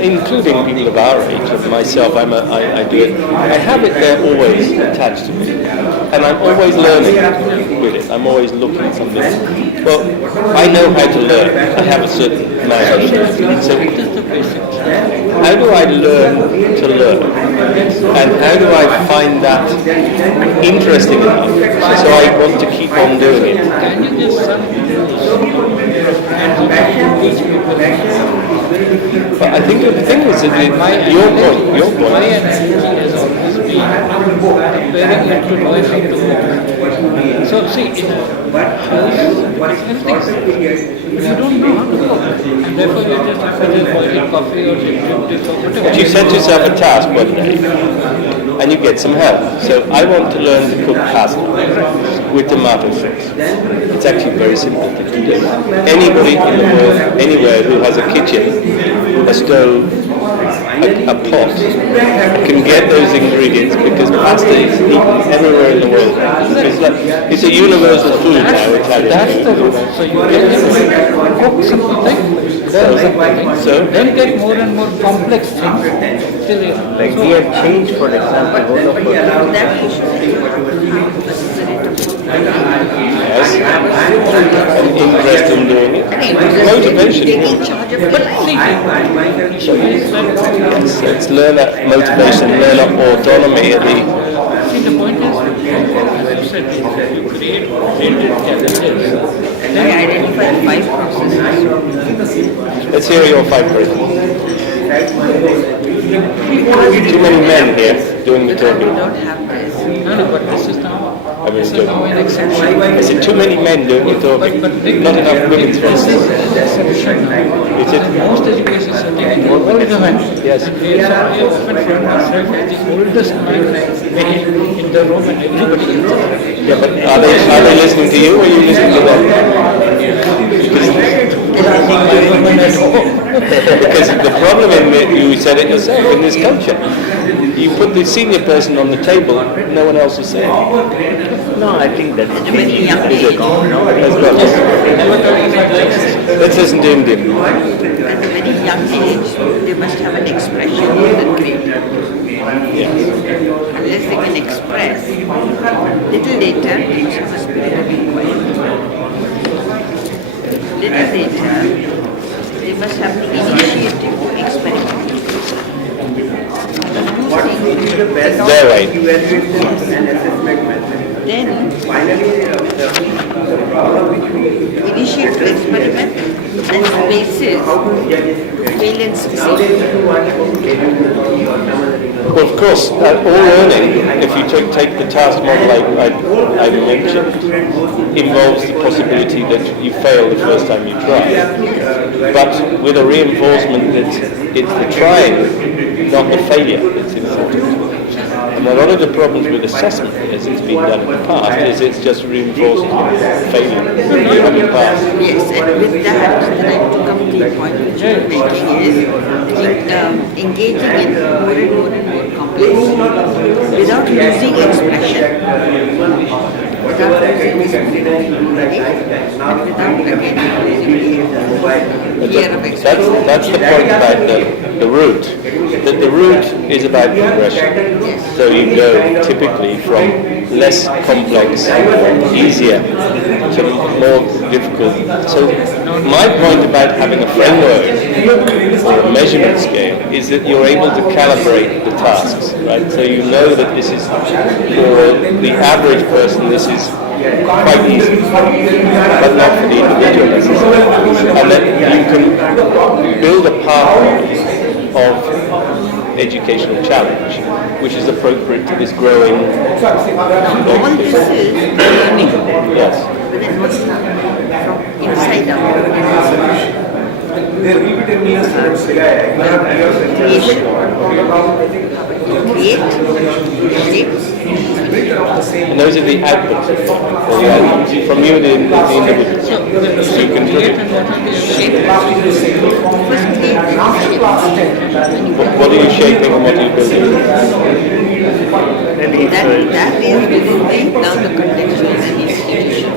including people of our age. Of myself, I do it. I have it there always attached to me, and I'm always learning with it. I'm always looking at something. Well, I know how to learn. I have a certain amount of it. So, how do I learn to learn? And how do I find that interesting enough so I want to keep on doing it? Can you give some and teach people? But I think the thing is that your point. My energy has always been preparing you to learn how to walk. So see, in a house, you don't know how to walk, and therefore you just have to boil coffee or drink this or whatever. But you set yourself a task one day, and you get some help. So I want to learn to cook pasta with tomato sauce. It's actually very simple to do. Anybody in the world, anywhere who has a kitchen, a stove, a pot, can get those ingredients because pasta is eaten everywhere in the world. It's a universal food now, Italian That's food. the rule. So you can cook simple things, So then get more and more complex things. Till you Like we have changed, for example, whole of our That yes, an interest in doing it. Motivation. Yes, it's learner motivation, learner autonomy at the. See, the point is, as you said, you create oriented challenges. I identify 5 processes. Let's hear your 5 processes. Too many men here doing the We talking. don't have this. No, but this is now, I mean, this is now an exception. I said too many men doing the talking. Not enough women's This is voices. an exception now. Is it? Most education setting in older men. Yes. We often find ourselves as the oldest man in the room and everybody else. Yeah, but are they listening to you or are you listening to them? Because the problem you said it yourself, in this culture, you put the senior person on the table, no one else is saying. No, I think that's changing. Is it? Let's listen to him, Dim. At a very young age, they must have an expression of the creator. Unless they can express, little later, it's a spirit of inquiry. Little later, they must have the initiative to experiment. What would be the best Their way. evaluation and assessment method? Then, Finally, the problem which we initiate to experiment and spaces to fail and succeed. nowadays if you watch about Well, of course, all learning, if you take the task model I mentioned, involves the possibility that you fail the first time you try. But with a reinforcement that it's the trying, not the failure that's important. And a lot of the problems with assessment, as it's been done in the past, is it's just reinforced failure. You haven't passed. Yes, and with that, then I took up the point which you were making is engaging in more and more and more complex without losing expression. Without losing expression. And without again fear of expression. That's the point about the route. That the route is about progression. So you go typically from less complex, easier, to more difficult. So my point about having a framework or a measurement scale is that you're able to calibrate the tasks, right? So you know that this is, for the average person, this is quite easy, but not for the individual necessarily. And that you can build a path of educational challenge, which is appropriate to this growing All this is learning. Yes. But then what's from inside out? There will be 10 million students there. And those are the outputs. From you, the individual. So you can put it. What are you shaping and what are you building? That is within now the contextual and institution.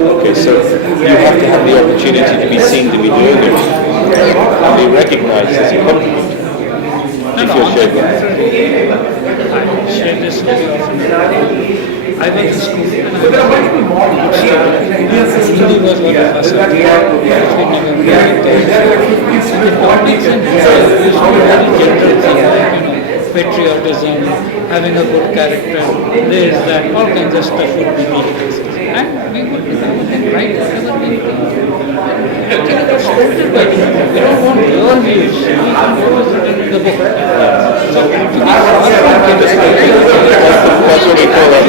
Okay, so you have to have the opportunity to be seen to be doing it, and be recognized as a contributor. If you're shaping. I share this very often. I went to school and Hindi was one of us. Patriotism, having a good character, this, that, all kinds of stuff would be needed. And we would write whatever we think. Okay, we got scripted by you. We don't want your views. We can go in the book. So, that's what we call it.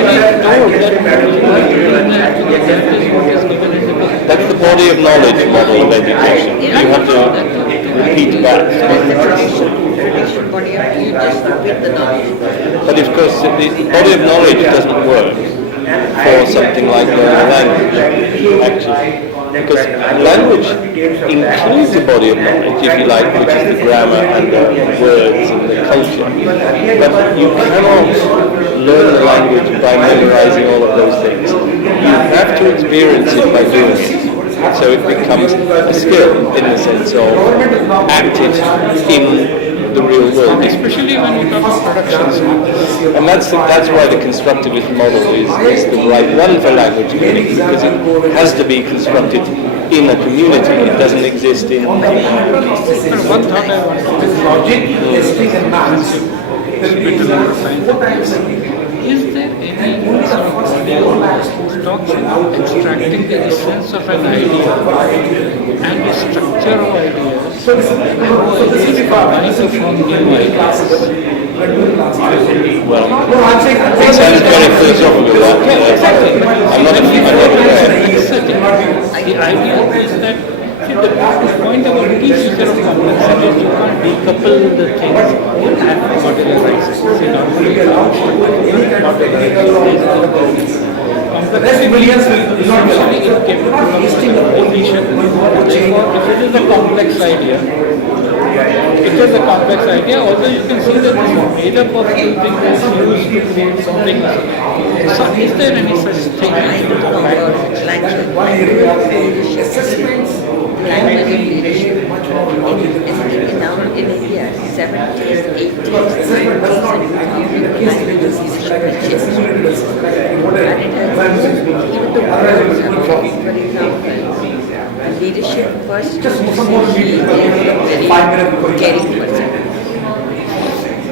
That's the body of knowledge model of education. You have to repeat back. But of course, the body of knowledge doesn't work for something like language, actually. Because language includes a body of knowledge, if you like, which is the grammar and the words and the culture. But you cannot learn the language by memorizing all of those things. You have to experience it by doing it. So it becomes a skill in the sense of acted in the real world. Especially when you talk about productions. And that's why the constructivist model is the right one for language learning, because it has to be constructed in a community. It doesn't exist in... One thought I want to make logic, testing and maths. Is there any sort of audio which talks about extracting the essence of an idea and the structure of ideas and to form new ideas? Well, it sounds very philosophical. I'm not aware. The idea is that the point about each user of complexity is you can't decouple the things and modularize it. See, normally complexity is essentially incapable of definition. Therefore, if it is a complex idea, although you can see that this is made up of two things used to create something. So is there any such thing as Language of leadership. In India, 70s, 80s, 90s, languages of leadership has changed. And it has, even the words, for example, leadership first, he is a very caring person.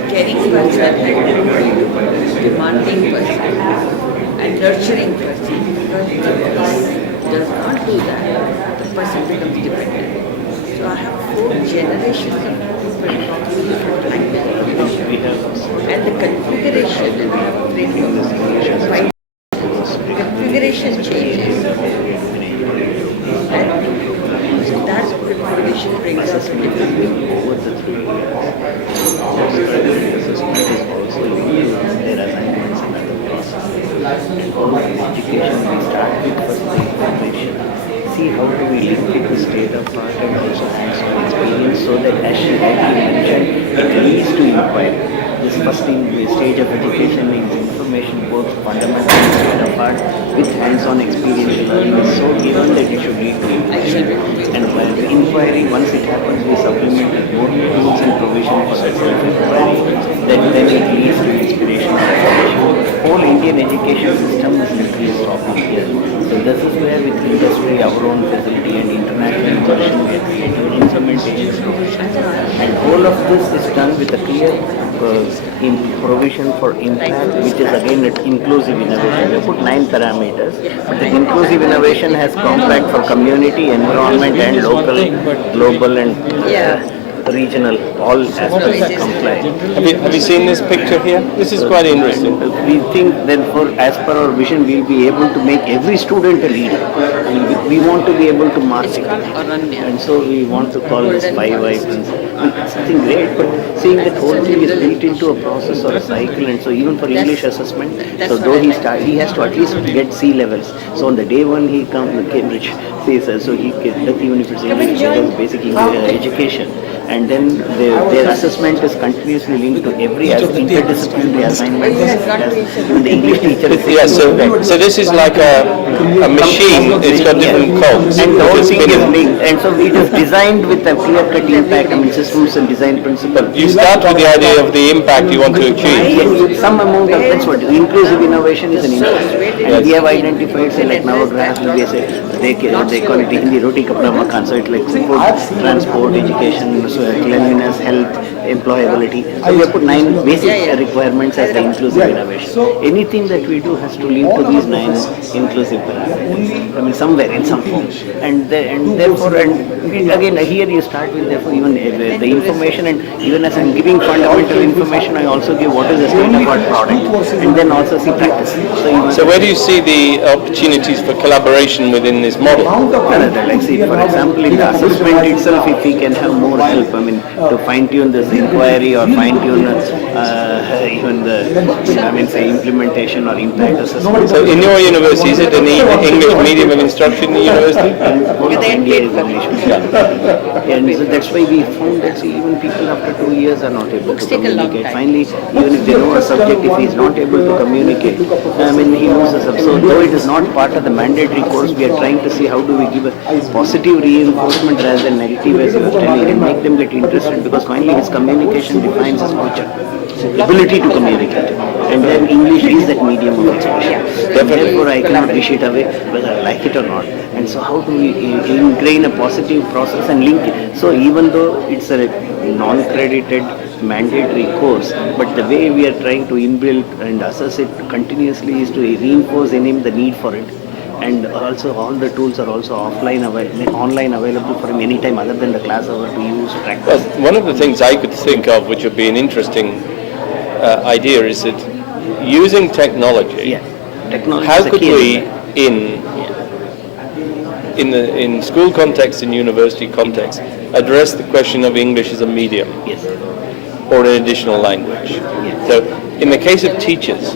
Caring person and demanding person and nurturing person. Because if he does not do that, the person becomes dependent. So I have 4 generations of And the configuration, right? Configuration changes. And so that configuration brings us to different Over the 3 years, assessment is also used their assignments and other processes. All the education we start with first the information. See how do we link it to state of art and also hands-on experience so that as she rightly mentioned, it leads to inquiry. This first stage of education is information both fundamental and state of art with hands-on experiential learning is so given that it should lead to inquiry. And while the inquiry, once it happens, we supplement with more tools and provision for self-inquiry, then it leads to inspiration. Whole Indian education system is literally stopping here. So this is where with industry, our own facility and international immersion, we are creating implementation. And all of this is done with a clear provision for impact, which is again inclusive innovation. We put 9 parameters, but the inclusive innovation has compact for community, environment and local, global and regional, all aspects comply. Have you seen this picture here? This is quite interesting. We think that as per our vision, we'll be able to make every student a leader. We want to be able to master it. And so we want to call this 5i principle. It's something great, but seeing that whole thing is built into a process or a cycle, and so even for English assessment, so though he has to at least get C levels. So on the day one he comes to Cambridge, so he gets, even if it's English, basic education. And then their assessment is continuously linked to every interdisciplinary assignment. And the English teacher is so this is like a machine. It's got different codes. And the whole thing is linked. And so it is designed with a clear-cut impact. I mean, systems and design principle. You start with the idea of the impact you want to achieve. Some amount of, that's what inclusive innovation is an impact. And we have identified, say, like Navagraha, they say they call it Hindi roti kapda makan. So it's like food, transport, education, cleanliness, health, employability. So we have put 9 basic requirements as the inclusive innovation. Anything that we do has to link to these 9 inclusive parameters. I mean, somewhere in some form. And therefore, again, here you start with therefore even the information, and even as I'm giving fundamental information, I also give what is the state of art product, and then also see practice. So where do you see the opportunities for collaboration within this model? Like say, for example, in the assessment itself, if we can have more help, I mean, to fine-tune this inquiry or fine-tune even the, say, implementation or impact assessment. So in your university, is it an English medium of instruction in the university? India is English. And so that's why we found that even people after 2 years are not able to communicate. Finally, even if they know a subject, if he is not able to communicate, he loses up. So though it is not part of the mandatory course, we are trying to see how do we give a positive reinforcement rather than negative, as I was telling, and make them get interested, because finally his communication defines his future. Ability to communicate. And then English is that medium of expression. And therefore I cannot wish it away whether I like it or not. And so how do we ingrain a positive process and link it? So even though it's a non-credited mandatory course, but the way we are trying to inbuild and assess it continuously is to reinforce in him the need for it. And also all the tools are also online available for him anytime other than the class hour to use, practice. Well, one of the things I could think of which would be an interesting idea is that using technology, how could we in school context and university context address the question of English as a medium or an additional language? So in the case of teachers,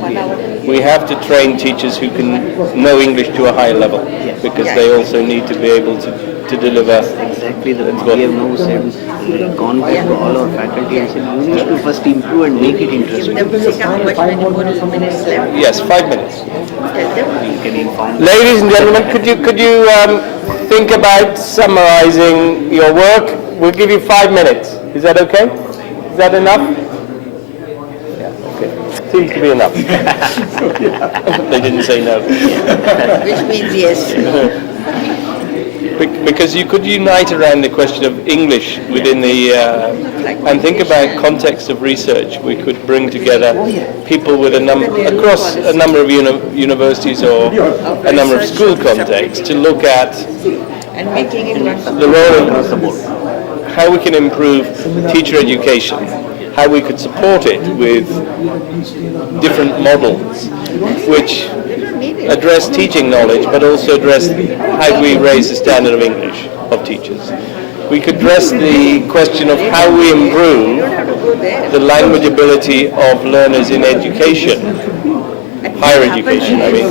we have to train teachers who can know English to a high level, because they also need to be able to deliver. Exactly, we have now said, gone back to all our faculty and said, you need to first improve and make it interesting. Yes, 5 minutes. Ladies and gentlemen, could you think about summarizing your work? We'll give you 5 minutes. Is that okay? Is that enough? Seems to be enough. They didn't say no. Which means yes. Because you could unite around the question of English within the, and think about context of research. We could bring together people with across a number of universities or a number of school contexts to look at and making it the role across the board. how we can improve teacher education, how we could support it with different models which address teaching knowledge but also address how do we raise the standard of English of teachers. We could address the question of how we improve the language ability of learners in education, higher education, I mean,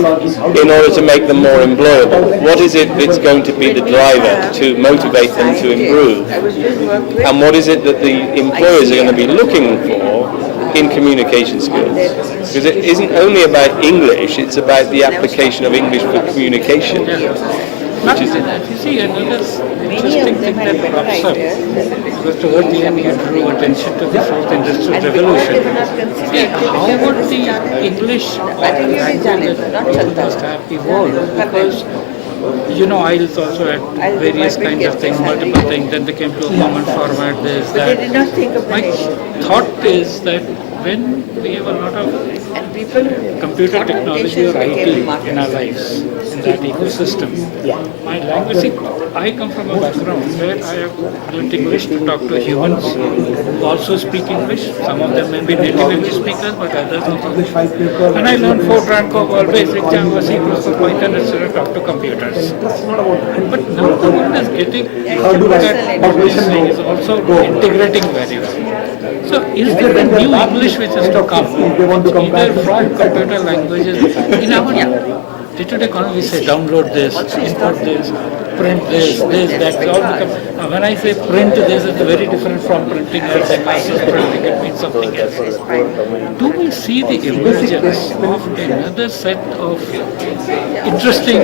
in order to make them more employable. What is it that's going to be the driver to motivate them to improve? And what is it that the employers are going to be looking for in communication skills? Because it isn't only about English, it's about the application of English for communication. Not only that, you see, another interesting thing that crops up was toward the end you drew attention to the fourth industrial revolution. See, how would the English language that people must have evolved? Because, you know, IELTS also had various kinds of things, multiple things, then they came to a common format, this, that. My thought is that when we have a lot of computer technology or IT in our lives, in that ecosystem, my language, see, I come from a background where I have learned English to talk to humans who also speak English. Some of them may be native English speakers, but others also. And I learned Fortran, COBOL, Basic, Java, C++, Python, etc. to talk to computers. But now the world is getting, what we are saying is also integrating very well. So is there a new English which is to come, either from computer languages? In our day-to-day economy, we say download this, import this, print this, that. All become, when I say print this, it's very different from printing or printing, it means something else. Do we see the emergence of another set of interesting,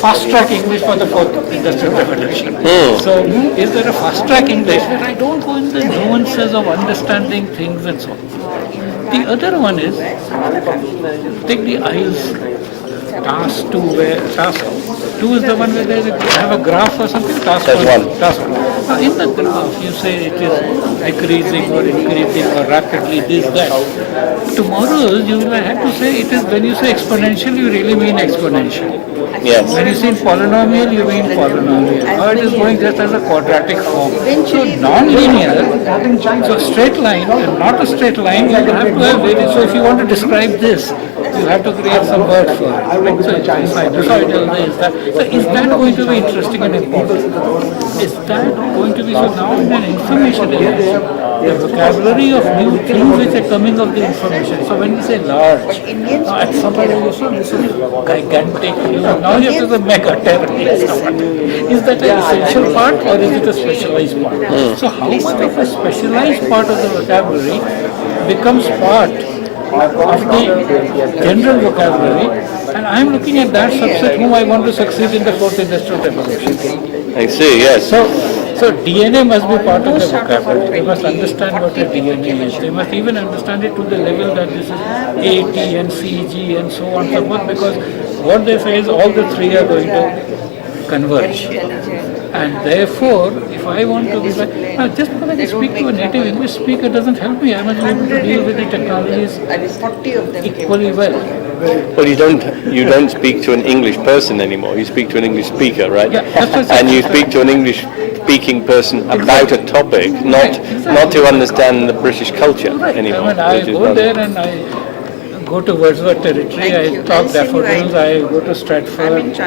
fast-track English for the fourth industrial revolution? So is there a fast-track English where I don't go in the nuances of understanding things and so on? The other one is, take the IELTS task 2, where task 2 is the one where they have a graph or something. Task 1. Task 1. Now in the graph you say it is decreasing or increasing or rapidly this, that. Tomorrow you will have to say it is, when you say exponential, you really mean exponential. Yes. When you say polynomial, you mean polynomial. Or it is going just as a quadratic form. So non-linear, so straight line and not a straight line, you will have to have various. So if you want to describe this, you have to create some word for it. Right? So sinusoidal, this, that. So is that going to be interesting and important? Is that going to be, so now in an information age, the vocabulary of new things which are coming of the information. So when we say large, at some level you say this is gigantic, now you have to say mega, is that an essential part or is it a specialized part? So how much of a specialized part of the vocabulary becomes part of the general vocabulary, and I am looking at that subset whom I want to succeed in the fourth industrial revolution. I see, yes. So DNA must be part of the vocabulary. They must understand what a DNA is. They must even understand it to the level that this is A, T, and C, G, and so on and so forth, because what they say is all the three are going to converge. And therefore, if I want to be like, now just because I speak to a native English speaker doesn't help me. I must be able to deal with the technologies equally well. Well, you don't speak to an English person anymore. You speak to an English speaker, right? Yeah, and you speak to an English speaking person about a topic, not to understand the British culture anymore. I go there and I go to Wordsworth territory, I talk daffodils, I go to Stratford,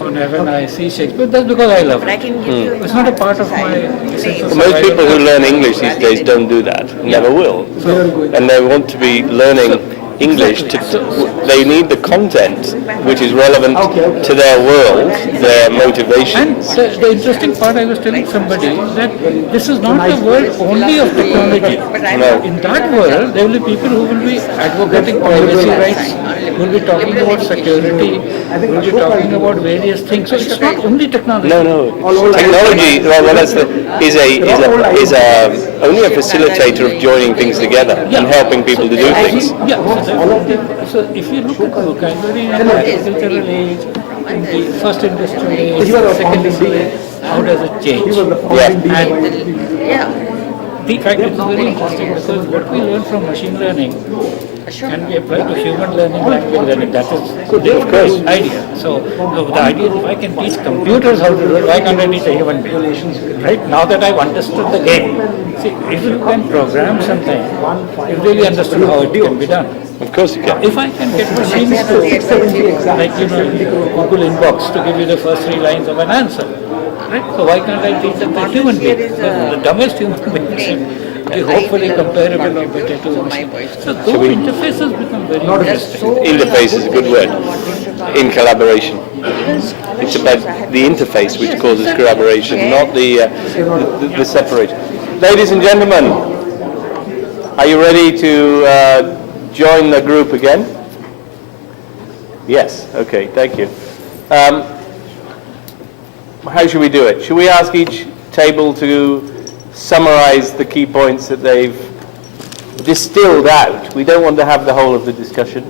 on heaven I see Shakespeare. That's because I love it. It's not a part of my sense of Most people who learn English these days don't do that, never will. And they want to be learning English, they need the content which is relevant to their world, their motivations. And the interesting part, I was telling somebody that this is not the world only of technology. No. In that world, there will be people who will be advocating privacy rights, will be talking about security, will be talking about various things. So it's not only technology. No. Technology, is only a facilitator of joining things together and helping people to do things. So if you look at the vocabulary in the agricultural age, in the first industrial age, second industrial age, how does it change? And In fact, it's very interesting because what we learn from machine learning can be applied to human learning, language learning. That is the idea. So the idea is if I can teach computers how to do it, why can't I teach a human being? Right? Now that I've understood the game, see, if you can program something, you've really understood how it can be done. Of course you can. If I can get machines to, like, Google Inbox to give you the first 3 lines of an answer, right? So why can't I teach them the human being? The dumbest human beings be hopefully comparable or better to the machine. So those interfaces become very interesting. Interface is a good word. In collaboration. It's about the interface which causes collaboration, not the separation. Ladies and gentlemen, are you ready to join the group again? Yes, okay, thank you. How should we do it? Should we ask each table to summarize the key points that they've distilled out? We don't want to have the whole of the discussion,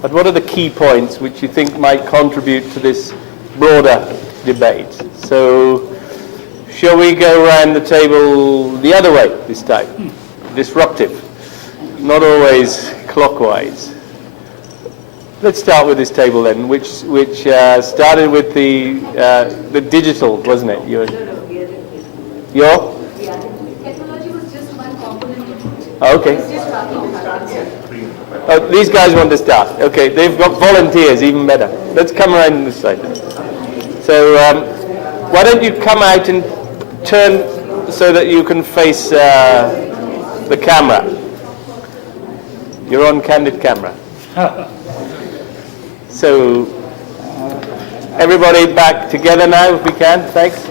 but what are the key points which you think might contribute to this broader debate? So, shall we go around the table the other way this time? Disruptive, not always clockwise. Let's start with this table then, which started with the digital, wasn't it? Your? Technology was just one component of it. Okay. It's just starting. Oh, these guys want to start. Okay, they've got volunteers, even better. Let's come around on this side. So, why don't you come out and turn so that you can face the camera. You're on candid camera. So, everybody back together now if we can. Thanks.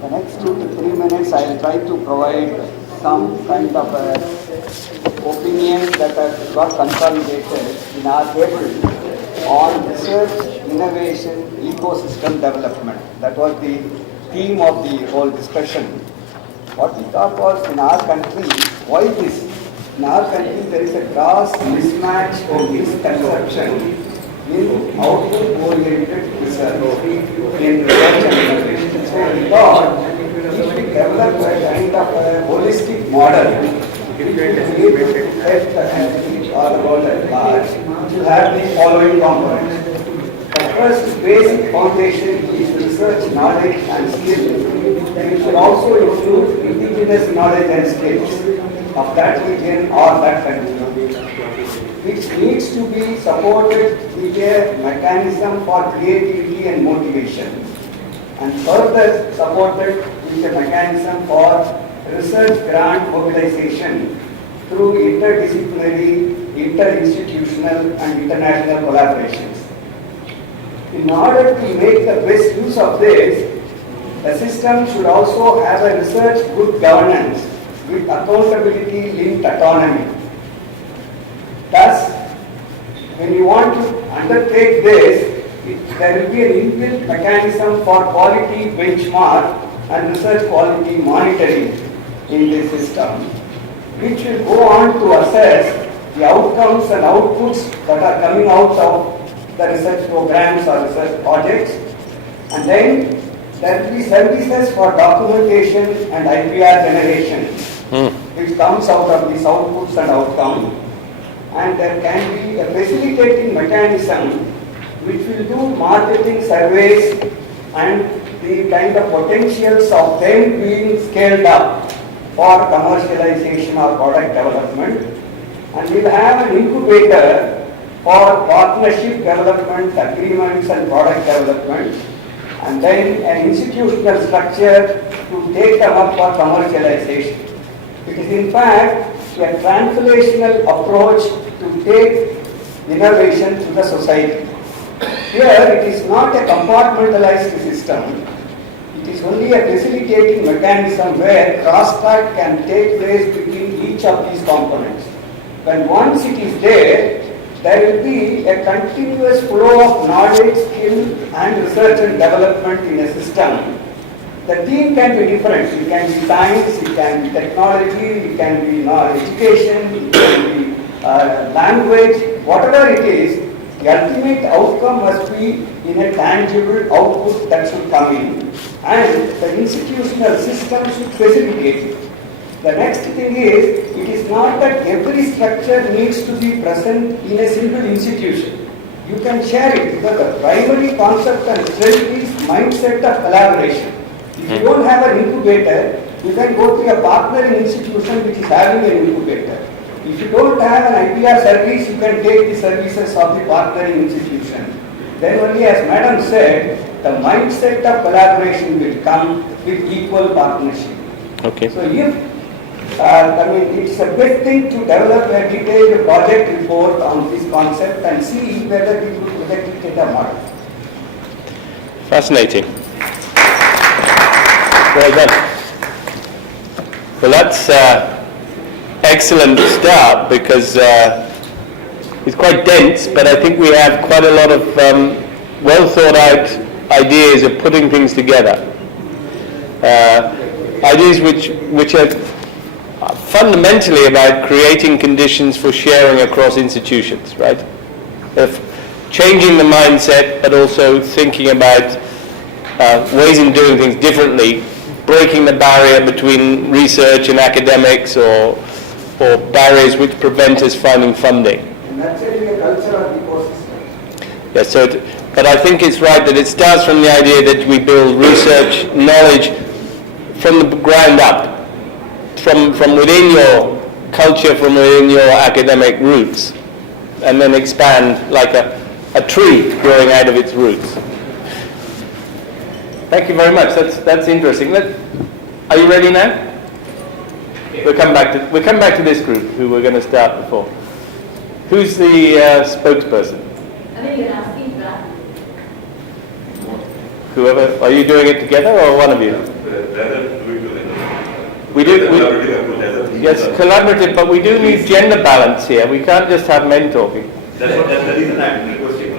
The next 2 to 3 minutes, I will try to provide some kind of opinions that have got consolidated in our table on research, innovation, ecosystem development. That was the theme of the whole discussion. What we thought was, in our country, why this? In our country, there is a gross mismatch or misconception in output-oriented research, in research and innovation. So we thought, if we develop a kind of a holistic model, we will be able to get all about at large, to have the following components. The first basic foundation is research knowledge and skills. It should also include indigenous knowledge and skills of that region or that country, which needs to be supported with a mechanism for creativity and motivation, and further supported with a mechanism for research grant mobilization through interdisciplinary, interinstitutional and international collaborations. In order to make the best use of this, the system should also have a research good governance with accountability linked autonomy. Thus, when you want to undertake this, there will be an inbuilt mechanism for quality benchmark and research quality monitoring in this system, which will go on to assess the outcomes and outputs that are coming out of the research programs or research projects. And then there will be services for documentation and IPR generation, which comes out of these outputs and outcomes. And there can be a facilitating mechanism which will do marketing surveys and the kind of potentials of them being scaled up for commercialization or product development. And we'll have an incubator for partnership development, agreements and product development, and then an institutional structure to take them up for commercialization. It is in fact a translational approach to take innovation to the society. Here it is not a compartmentalized system. It is only a facilitating mechanism where crosstalk can take place between each of these components. When once it is there will be a continuous flow of knowledge, skill and research and development in a system. The theme can be different. It can be science, it can be technology, it can be education, it can be language, whatever it is, the ultimate outcome must be in a tangible output that should come in, and the institutional system should facilitate it. The next thing is, it is not that every structure needs to be present in a single institution. You can share it because the primary concept and strength is mindset of collaboration. If you don't have an incubator, you can go to a partnering institution which is having an incubator. If you don't have an idea service, you can take the services of the partnering institution. Then only, as Madam said, the mindset of collaboration will come with equal partnership. Okay. So if it's a best thing to develop a detailed project report on this concept and see whether we could project it in a model. Fascinating. Well done. Well, that's excellent start because it's quite dense, but I think we have quite a lot of well thought out ideas of putting things together. Ideas which are fundamentally about creating conditions for sharing across institutions, right? Of changing the mindset, but also thinking about ways in doing things differently, breaking the barrier between research and academics, or barriers which prevent us finding funding. And that's a culture of ecosystem. Yes, but I think it's right that it starts from the idea that we build research knowledge from the ground up, from within your culture, from within your academic roots, and then expand like a tree growing out of its roots. Thank you very much. That's interesting. Are you ready now? We'll come back to this group who we're going to start before. Who's the spokesperson? I mean, you're asking that. Whoever. Are you doing it together or one of you? We do. Yes, collaborative, but we do need gender balance here. We can't just have men talking. That's the reason I'm requesting.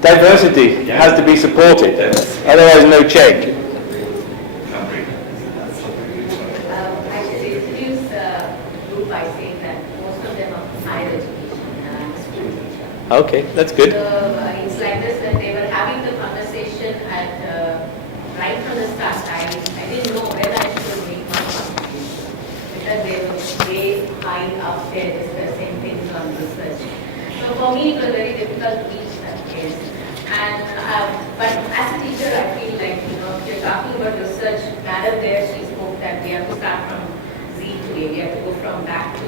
Diversity has to be supported, otherwise no change. I should introduce the group by saying that most of them are higher education and I'm a school teacher. Okay, that's good. So it's like this, that they were having the conversation at right from the start. I didn't know whether I should make my contribution because they were way high up there discussing things on research. So for me, it was very difficult to reach that place. And but as a teacher, I feel like, if you're talking about research, Madam there, she spoke that we have to start from Z to A. We have to go from back to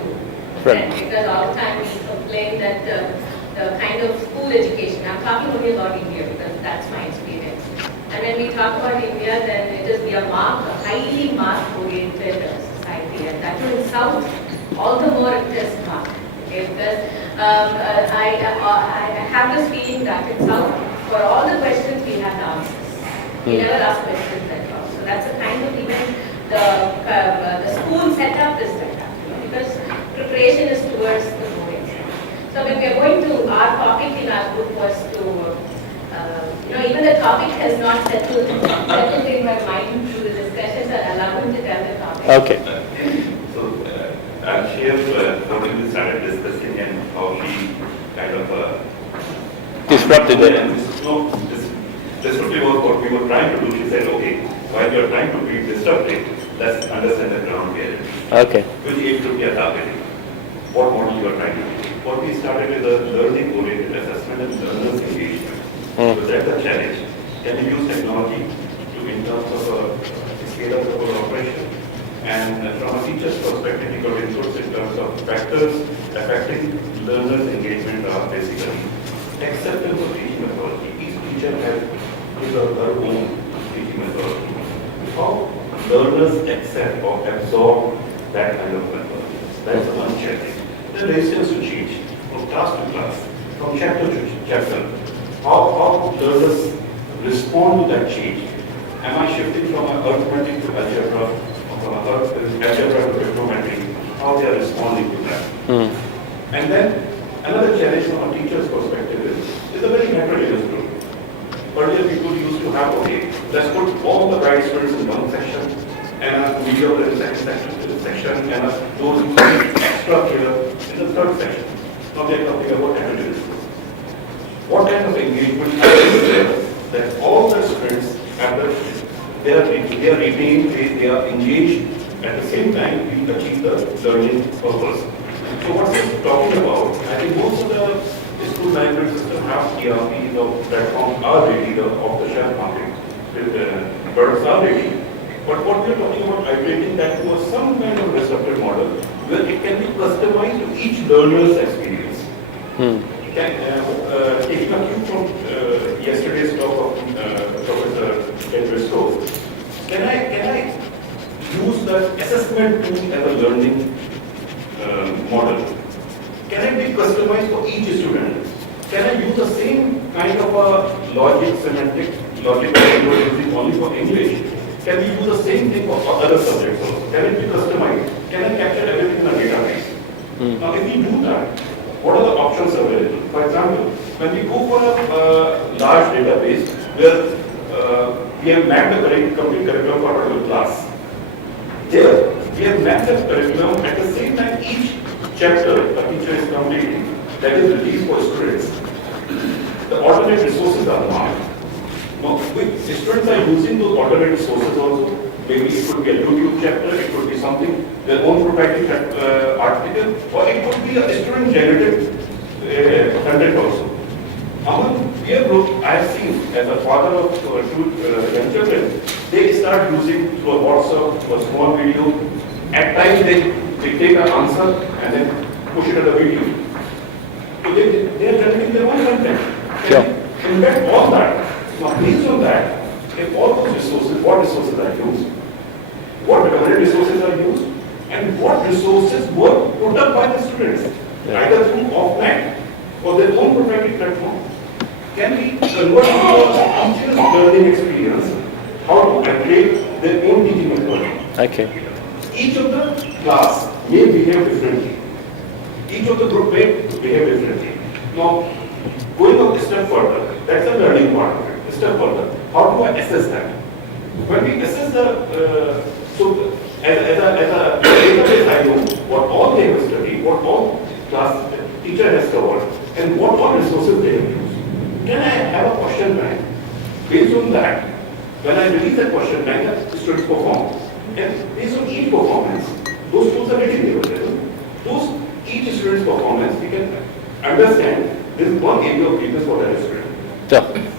front. Because all the time we complain that the kind of school education, I'm talking only about India because that's my experience. And when we talk about India, then we are highly mark-oriented society, and that in South, all the more it is marked. Okay, because I have this feeling that in South, for all the questions we have the answers. We never ask questions at all. So that's a kind of even the school setup is like that, because preparation is towards the boarding. So when we are going to, our topic in our group was to, even the topic has not settled in my mind through the discussions, and allow him to tell the topic. Okay. So she has totally started discussing and how she kind of disrupted it. This would be what we were trying to do. She said, okay, while you are trying to be disruptive, let's understand the ground reality. Okay. Which age group you are targeting? What model you are trying to do? What we started with a learning-oriented assessment and learners engagement. So that's a challenge. Can you use technology in terms of scale up the whole operation? And from a teacher's perspective, we got inputs in terms of factors affecting learners' engagement are basically acceptance of teaching methodology. Each teacher has his or her own teaching methodology. How learners accept or absorb that kind of methodology? That's one challenge. The resistance to change, from class to class, from chapter to chapter. How learners respond to that change? Am I shifting from arithmetic to algebra, or from algebra to trigonometry? How they are responding to that? And then another challenge from a teacher's perspective is a very heterogeneous group. Earlier people used to have, okay, let's put all the bright students in one section, and a mediocre in the second section, and those who are extra here in the third section. Now they are talking about heterogeneous. What kind of engagement is there that all the students have they are retained, they are engaged at the same time we achieve the learning purpose. So what's it talking about? I think most of the school management system have ERPs or platforms are ready, the off-the-shelf market. Products are ready. But what we are talking about, migrating that to some kind of receptive model where it can be customized to each learner's experience. Taking a cue from yesterday's talk of Professor Ken Briscoe, can I use the assessment tool as a learning model? Can it be customized for each student? Can I use the same kind of a logic, semantic logic that you are using only for English? Can we use the same thing for other subjects also? Can it be customized? Can I capture everything in a database? Now, if we do that, what are the options available? For example, when we go for a large database where we have mapped the complete curriculum for a particular class, there we have mapped the curriculum at the same time each chapter a teacher is completing that is released for students. The alternate resources are marked. Now, with students are using those alternate resources also. Maybe it could be a YouTube chapter, it could be something, their own proprietary article, or it could be a student-generated content also. Among peer group, I have seen as a father of two young children, they start using through a WhatsApp, through a small video. At times they take an answer and then push it as a video. So they are generating their own content. And embed all that. Now, based on that, if all those resources, what resources are used, what recommended resources are used, and what resources were put up by the students, either through offline or their own proprietary platform, can we convert to teacher's learning experience, how to upgrade their own teaching method. Okay. Each of the class may behave differently. Each of the group may behave differently. Now, going up a step further, that's a learning part of it. A step further, how do I assess that? When we assess the, so as a database, I know what all they have studied, what all class teacher has covered, and what all resources they have used. Can I have a question bank? Based on that, when I release that question bank, the students perform. And based on each performance, those tools are readily available. Those each student's performance, we can understand this is one area of weakness for that student. Yeah.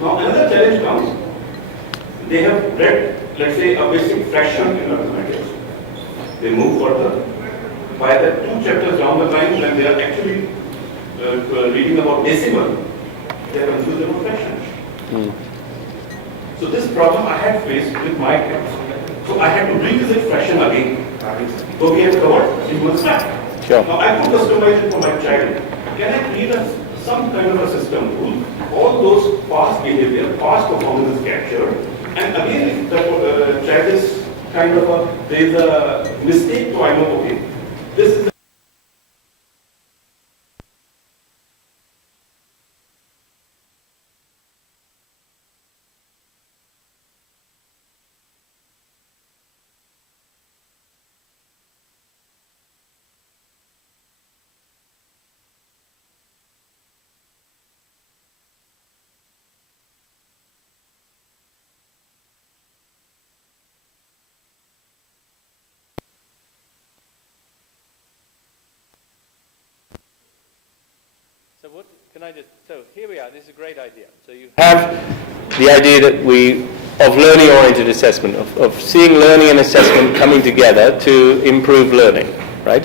Now another challenge comes, they have read, let's say, a basic fraction in mathematics. They move further. By the 2 chapters down the line, when they are actually reading about decimal, they are confused about fraction. So this problem I had faced with my kids. So I had to revisit fraction again. So we have covered 3 months back. Sure. Now I could customize it for my child. Can I create some kind of a system rule? All those past behavior, past performance is captured. And again, if the child is kind of there is a mistake, so I know, okay, this is So here we are, this is a great idea. So you have the idea that of learning-oriented assessment, of seeing learning and assessment coming together to improve learning, right?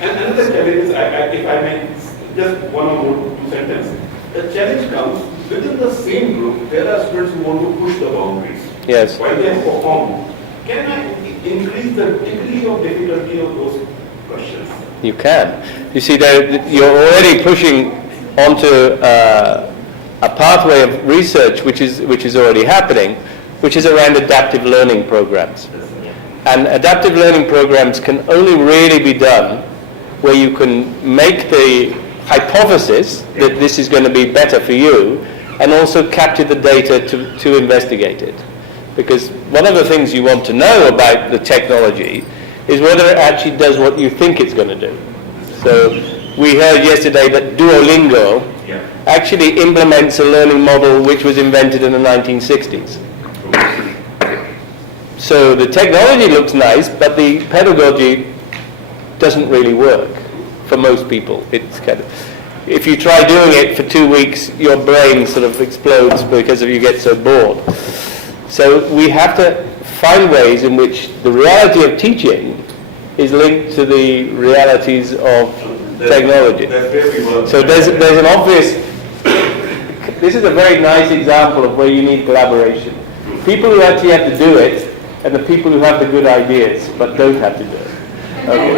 And another challenge is, if I may, just one or more 2 sentences. The challenge comes within the same group, there are students who want to push the boundaries. Yes. While they have performed, can I increase the degree of difficulty of those questions? You can. You see, you're already pushing onto a pathway of research which is already happening, which is around adaptive learning programs. And adaptive learning programs can only really be done where you can make the hypothesis that this is going to be better for you and also capture the data to investigate it. Because one of the things you want to know about the technology is whether it actually does what you think it's going to do. So we heard yesterday that Duolingo actually implements a learning model which was invented in the 1960s. So the technology looks nice, but the pedagogy doesn't really work for most people. It's kind of, if you try doing it for 2 weeks, your brain sort of explodes because you get so bored. So we have to find ways in which the reality of teaching is linked to the realities of technology. So there's an obvious, this is a very nice example of where you need collaboration. People who actually have to do it, and the people who have the good ideas, but don't have to do it. Okay.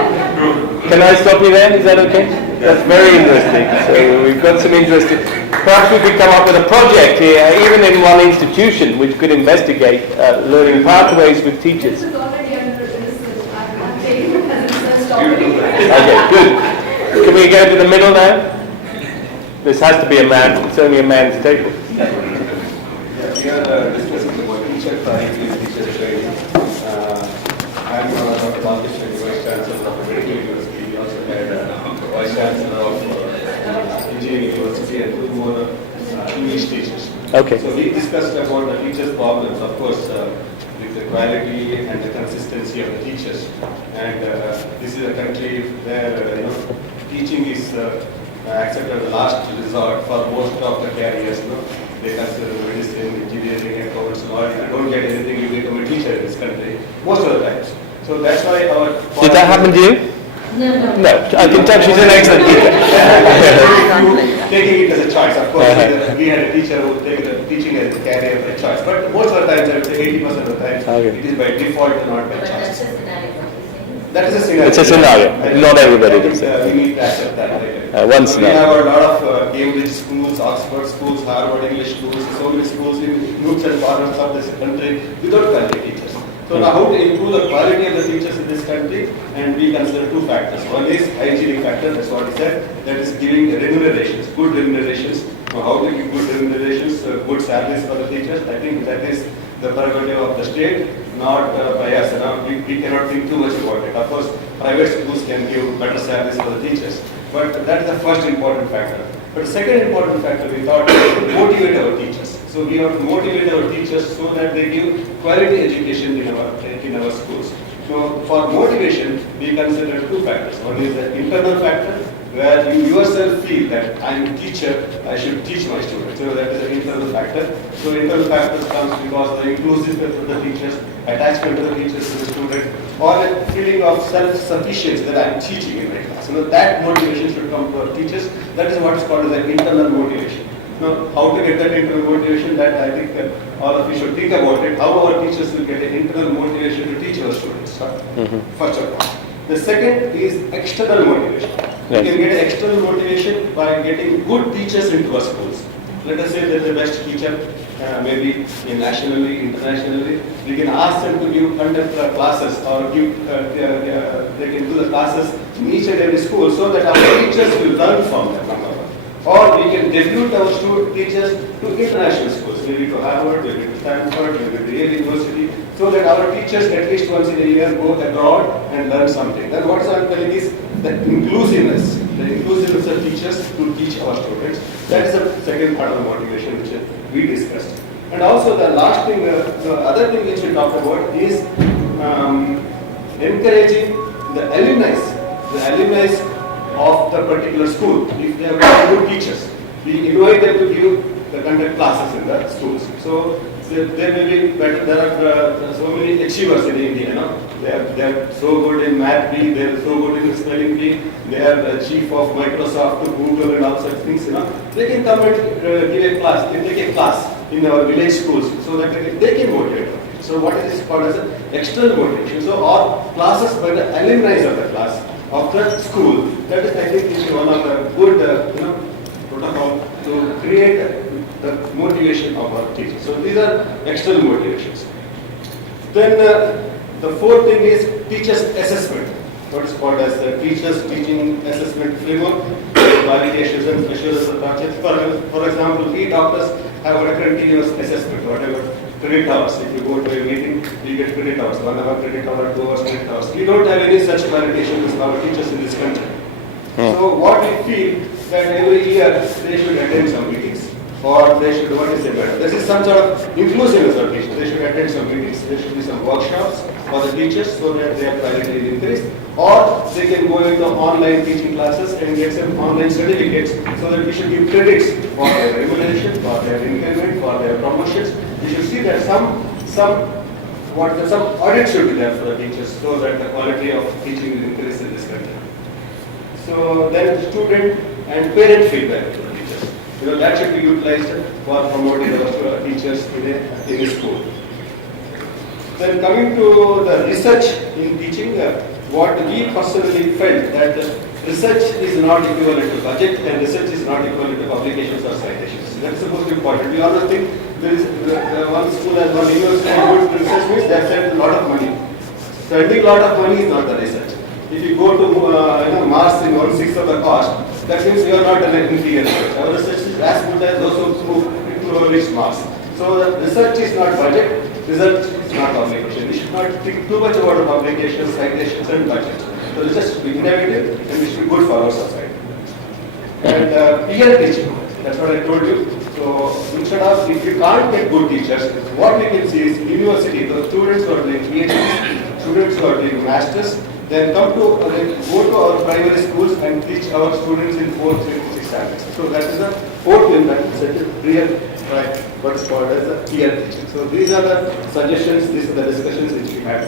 Can I stop you there? Is that okay? That's very interesting. So we've got some interesting, perhaps we could come up with a project here, even in one institution, which could investigate learning pathways with teachers. This is already under research. I'm not taking it as a research topic. Okay, good. Can we go to the middle now? This has to be a man. It's only a man's table. We are discussing about teacher training and teacher training. I'm Dr. Balkishan, Vice Chancellor of Medical University. We also had Vice Chancellor of Engineering University and two more English teachers. Okay. So we discussed about the teachers' problems, of course, with the quality and the consistency of the teachers. And this is a country where teaching is accepted as the last resort for most of the careers. They consider medicine, engineering, accounts, law. If you don't get anything, you become a teacher in this country, most of the times. So that's why our... Did that happen to you? No. No, I can tell she's an excellent teacher. Taking it as a choice, of course. We had a teacher who would take the teaching as a career by choice. But most of the times, I would say 80% of the time, it is by default and not by choice. That is a scenario. It's a scenario. Not everybody does it. We need to accept that. One We scenario. have a lot of Cambridge schools, Oxford schools, Harvard English schools, so many schools in groups and corners of this country without quality teachers. So now how to improve the quality of the teachers in this country, and we consider two factors. One is hygienic factor, that's what he said, that is giving remunerations, good remunerations. Now how to give good remunerations, good salaries for the teachers, I think that is the prerogative of the state, not by us. We cannot think too much about it. Of course, private schools can give better salaries for the teachers, but that is the first important factor. But the second important factor we thought was to motivate our teachers. So we have to motivate our teachers so that they give quality education in our schools. So for motivation, we consider two factors. One is the internal factor, where you yourself feel that I am a teacher, I should teach my students. So that is an internal factor. So internal factors comes because of the inclusiveness of the teachers, attachment of the teachers to the student, or a feeling of self-sufficiency that I am teaching in my class. That motivation should come to our teachers. That is what is called as an internal motivation. Now, how to get that internal motivation, that I think all of you should think about it. How our teachers will get an internal motivation to teach our students, first of all. The second is external motivation. We can get external motivation by getting good teachers into our schools. Let us say they're the best teacher, maybe nationally, internationally. We can ask them to conduct classes or they can do the classes in each and every school so that our teachers will learn from them. Or we can depute our teachers to international schools, maybe to Harvard, maybe to Stanford, maybe to Yale University, so that our teachers at least once in a year go abroad and learn something. Then what I'm telling is the inclusiveness of teachers to teach our students. That's the second part of the motivation which we discussed. And also the last thing, the other thing which we talked about is encouraging the alumni of the particular school. If they have good teachers, we invite them to conduct classes in the schools. So there may be better. There are so many achievers in India. They are so good in math bee, they are so good in spelling bee. They are the chief of Microsoft, Google, and all such things. They can come and give a class. They take a class in our village schools, so that they can motivate them. So what is called as an external motivation. So all classes by the alumni of the class of the school. That is, I think, is one of the good protocol to create the motivation of our teachers. So these are external motivations. Then the fourth thing is teachers' assessment. What is called as the teachers' teaching assessment framework, validations and assurance of practice. For example, we doctors have a continuous assessment, whatever credit hours. If you go to a meeting, you get credit hours, 1 hour credit hour, 2 hours credit hours. We don't have any such validation with our teachers in this country. So what we feel that every year they should attend some meetings. or they should, what is the better? This is some sort of inclusiveness of teachers. They should attend some meetings, there should be some workshops for the teachers so that their priority is increased. Or they can go into online teaching classes and get some online certificates so that we should give credits for their remuneration, for their increment, for their promotions. We should see that some audit should be there for the teachers so that the quality of teaching will increase in this country. So then student and parent feedback to the teachers. That should be utilized for promoting our teachers in a school. Then coming to the research in teaching, what we personally felt that research is not equivalent to budget and research is not equivalent to publications or citations. That is supposed to be important. We always think there is one school has one university good research means they have spent a lot of money. Spending a lot of money is not the research. If you go to Mars in 1/6 of the cost, that means you are not an inferior research. Our research is as good as those who reach Mars. So the research is not budget, research is not publication. We should not think too much about publications, citations and budget. So research should be innovative and it should be good for our society. And peer teaching, that's what I told you. So instead of, if you can't get good teachers, what we can see is university, the students who are doing PhD, students who are doing masters, then go to our primary schools and teach our students in 4th, 5th, 6th standards. So that is the fourth impact, such a real, what is called as a peer teaching. So these are the suggestions, these are the discussions which we had.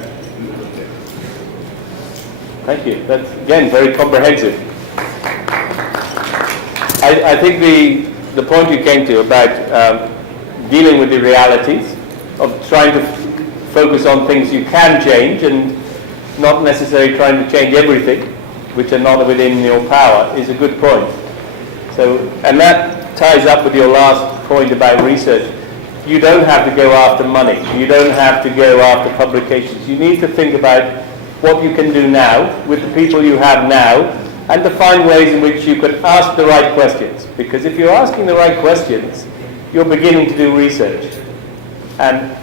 Thank you. That's, again, very comprehensive. I think the point you came to about dealing with the realities of trying to focus on things you can change and not necessarily trying to change everything, which are not within your power, is a good point. So, and that ties up with your last point about research. You don't have to go after money. You don't have to go after publications. You need to think about what you can do now with the people you have now and to find ways in which you could ask the right questions. Because if you're asking the right questions, you're beginning to do research. And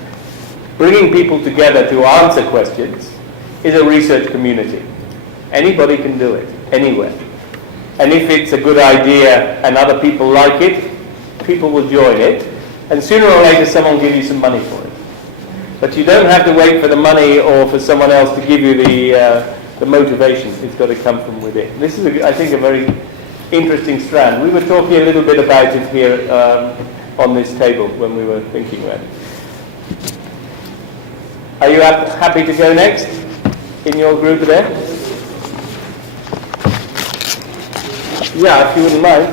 bringing people together to answer questions is a research community. Anybody can do it, anywhere. And if it's a good idea and other people like it, people will join it. And sooner or later someone will give you some money for it. But you don't have to wait for the money or for someone else to give you the motivation. It's got to come from within. This is, I think, a very interesting strand. We were talking a little bit about it here on this table when we were thinking about it. Are you happy to go next in your group there? Yeah, if you wouldn't mind.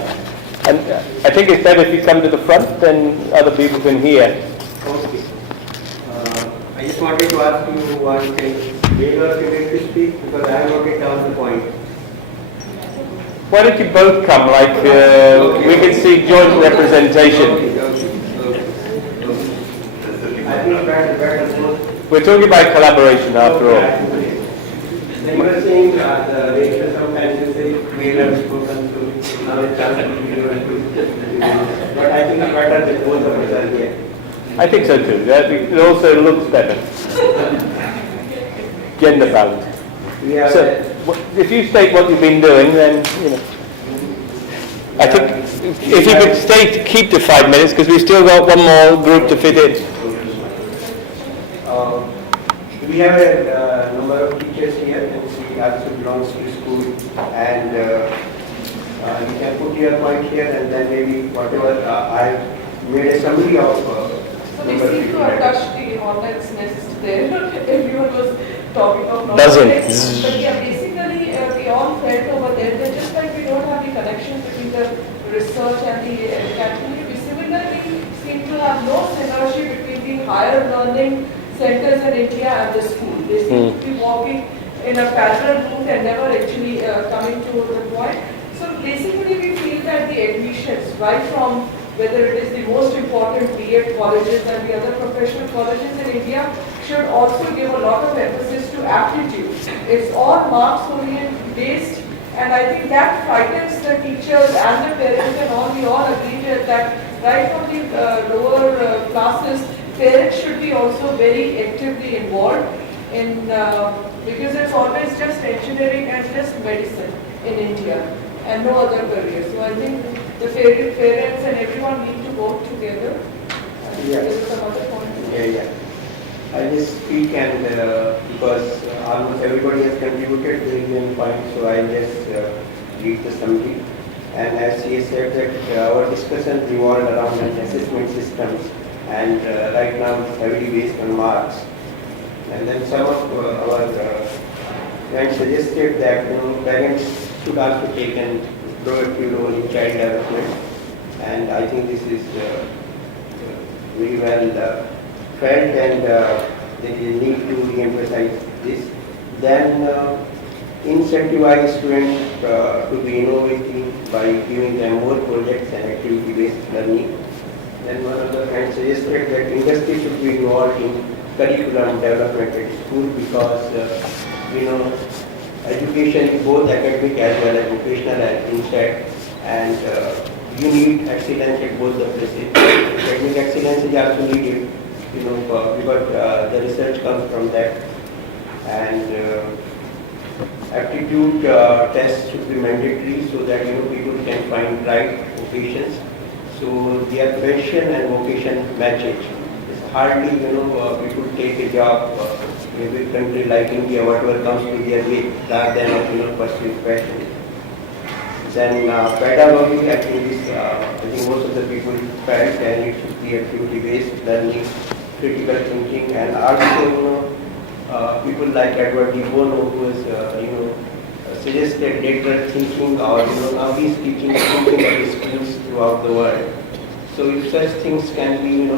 And I think it's better if you come to the front, then other people can hear. Okay. I just wanted to ask you one thing. May you are going to speak because I have noted down the point. Why don't you both come, like we can see joint representation. I think better. We're talking about collaboration after all. Then you were saying the ratio sometimes you say male and spoken to now it's but I think better than both of us are here. I think so too. It also looks better. Gender balance. So, if you state what you've been doing, then, you know. I think if you could keep to 5 minutes, because we've still got one more group to fit in. We have a number of teachers here, and we also belongs to school, and you can put your point here, and then maybe whatever I made a summary of. So we seem to have touched the hornet's nest there. Everyone was talking of Dozens. but yeah, basically we all felt over there that just like we don't have the connection between the research and the academy, we similarly seem to have no synergy between the higher learning centers in India and the school. They seem to be walking in a parallel route and never actually coming to the point. So basically we feel that the admissions, right from whether it is the most important B.Ed colleges and the other professional colleges in India, should also give a lot of emphasis to aptitude. It's all marks oriented based, and I think that frightens the teachers and the parents, and all we all agree that right from the lower classes, parents should be also very actively involved in because it's always just engineering and just medicine in India and no other career. So I think the parents and everyone need to work together. Yeah. There is some other point. Yeah. I'll just speak and because almost everybody has contributed to the point, so I'll just read the summary. And as he said that our discussion revolved around an assessment systems, and right now it's heavily based on marks. And then some of our friends suggested that parents should also take an proactive role in child development, and I think this is very well felt, and they need to re-emphasize this. Then incentivize students to be innovative by giving them more projects and activity-based learning. Then one of the friends suggested that industry should be involved in curriculum development at school because education is both academic as well as vocational and insight, and you need excellence at both the places. Academic excellence is also needed, because the research comes from that, and aptitude tests should be mandatory so that people can find right vocations. So their passion and vocation matches. It's hardly people take a job in a country like India, whatever comes to their way, rather than pursuing passion. Then pedagogy, I think most of the people felt, and it should be activity-based learning, critical thinking, and also people like Edward de Bono, who has suggested lateral thinking, or now he's teaching thinking at schools throughout the world. So if such things can be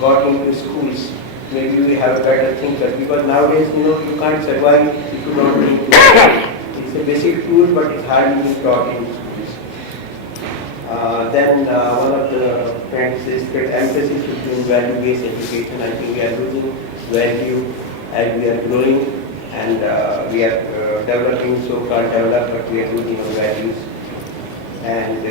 got into schools, maybe we have a better thinker, because nowadays you can't survive if you don't think. It's a basic tool, but it's hardly taught in schools. Then one of the friends says that emphasis should be in value-based education. I think we are losing value as we are growing, and we are developing, so-called developed, but we are losing our values. And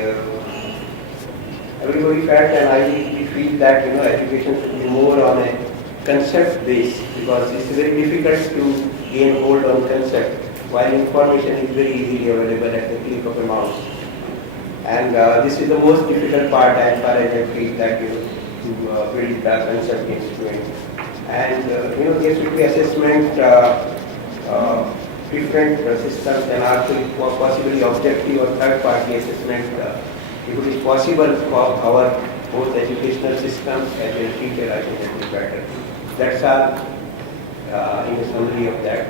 everybody felt, and I feel that education should be more on a concept base, because it's very difficult to gain hold on concept, while information is very easily available at the click of a mouse. And this is the most difficult part, as far as I feel, that to build the concept in students. And there should be assessment, different systems, and also possibly objective or third-party assessment. If it is possible for our both educational systems as a teacher, I think it is better. That's all in a summary of that.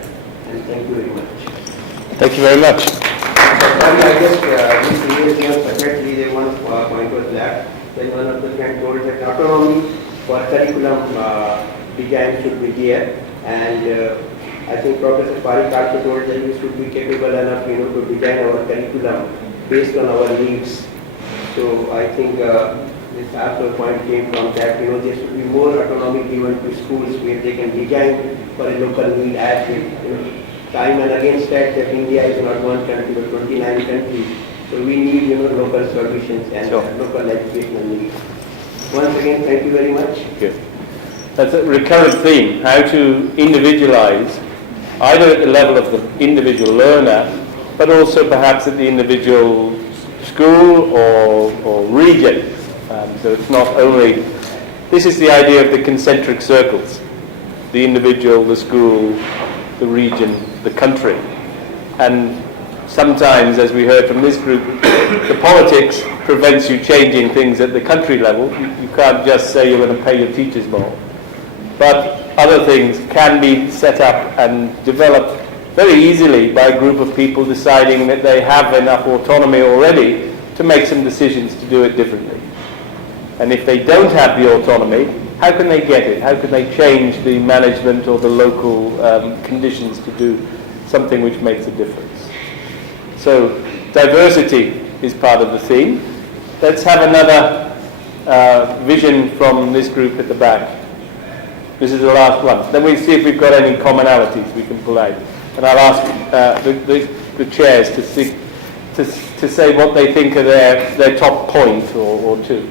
And thank you very much. Thank you very much. I guess this year separately, one point was that. Then one of the friends told that autonomy for curriculum design should be there, and I think Professor Parikh also told that we should be capable enough to design our curriculum based on our needs. So I think this also point came from that, there should be more autonomy given to schools where they can design for a local need, as with time and again said that India is not one country but 29 countries. So we need local solutions and local educational needs. Once again, thank you very much. Good. That's a recurrent theme, how to individualize either at the level of the individual learner, but also perhaps at the individual school or region. So it's not only, this is the idea of the concentric circles, the individual, the school, the region, the country. And sometimes, as we heard from this group, the politics prevents you changing things at the country level. You can't just say you're going to pay your teachers more. But other things can be set up and developed very easily by a group of people deciding that they have enough autonomy already to make some decisions to do it differently. And if they don't have the autonomy, how can they get it? How can they change the management or the local conditions to do something which makes a difference? So diversity is part of the theme. Let's have another vision from this group at the back. This is the last one. Then we'll see if we've got any commonalities we can pull out. And I'll ask the chairs to say what they think are their top point or two.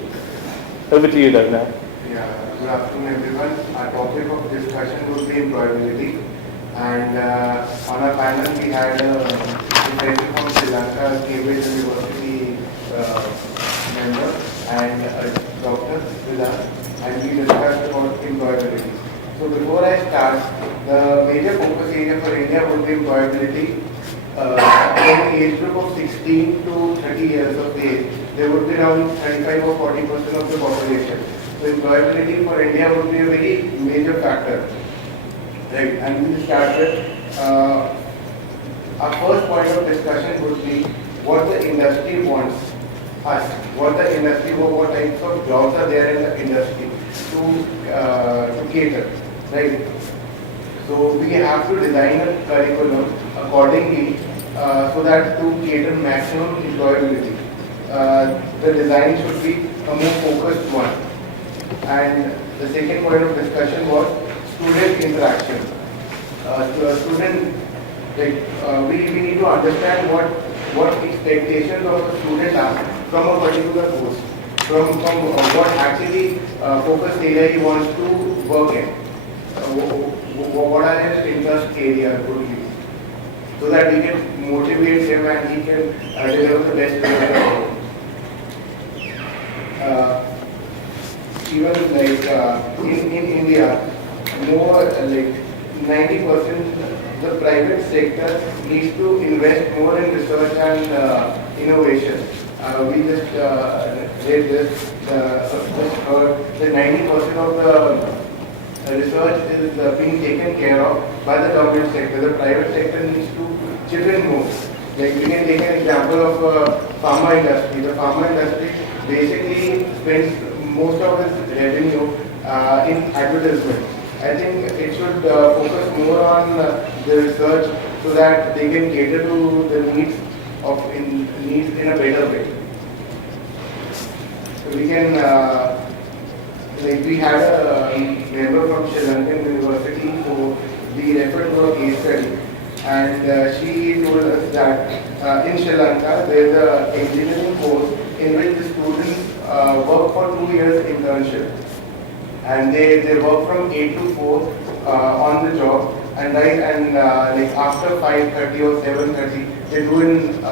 Over to you though now. Yeah, good afternoon everyone. Our topic of discussion would be employability. And on our panel we had a friend from Sri Lanka, Cambridge University and Dr. Vida, and we discussed about employability. So before I start, the major focus area for India would be employability. In the age group of 16 to 30 years of age, there would be around 35 or 40% of the population. So employability for India would be a very major factor. Right, and we will start with our first point of discussion would be what the industry wants us, what the industry, what types of jobs are there in the industry to cater, right? So we have to design a curriculum accordingly so that to cater maximum employability. The design should be a more focused one. And the second point of discussion was student interaction. We need to understand what expectations of the student are from a particular course, from what actually focus area he wants to work in. What are his interest areas would be, so that we can motivate him and he can deliver the best result. Even in India, more 90% the private sector needs to invest more in research and innovation. We just read this, the 90% of the research is being taken care of by the government sector. The private sector needs to chip in more. Like we can take an example of pharma industry. The pharma industry basically spends most of its revenue in advertisement. I think it should focus more on the research so that they can cater to the needs in a better way. So we can, we had a member from Sri Lankan University, so we referred to a case study, and she told us that in Sri Lanka there is an engineering course in which the students work for 2 years internship. And they work from 8 to 4 on the job, and after 5:30 or 7:30 they do in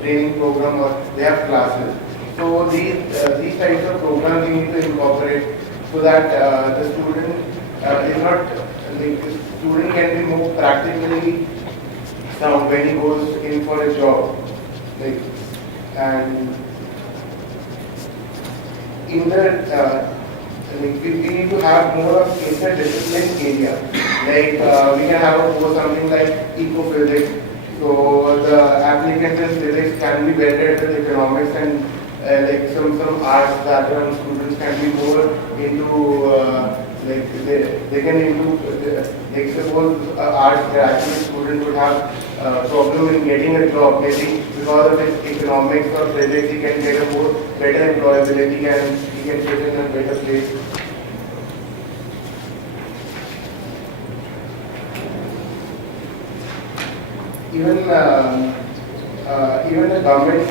training program, or they have classes. So these types of programs we need to incorporate so that the student is not the student can be more practically sound when he goes in for a job. And in the we need to have more of interdisciplinary area. We can have a course something like eco-physics. So the applicants in physics can be better at economics, and some arts background students can be more into they can into suppose arts graduate student would have problem in getting a job, maybe because of his economics or physics he can get a more better employability and he can fit in a better place. Even the government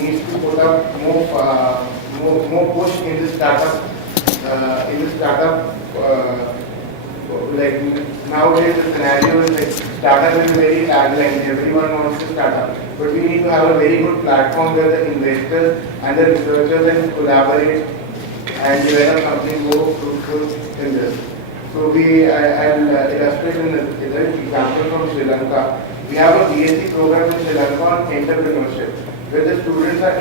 needs to put up more push in the startup. Nowadays the scenario is startup is very tagline. Everyone wants to start up, but we need to have a very good platform where the investors and the researchers can collaborate and develop something more fruitful in this. So I'll illustrate an example from Sri Lanka. We have a BSc program in Sri Lanka on entrepreneurship, where the students are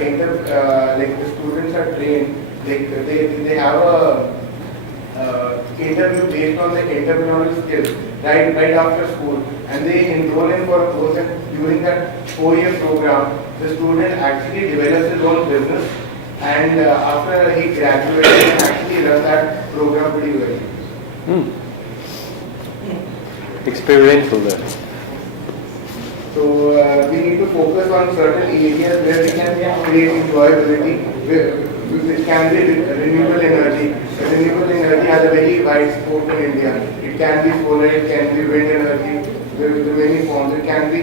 trained. They have a interview based on the entrepreneurial skills right after school, and they enroll in for a course. And during that 4-year program, the student actually develops his own business, and after he graduates, he can actually run that program pretty well. Experiential there. So we need to focus on certain areas where we can create employability, which can be renewable energy. Renewable energy has a very wide scope in India. It can be solar, it can be wind energy, there are many forms. It can be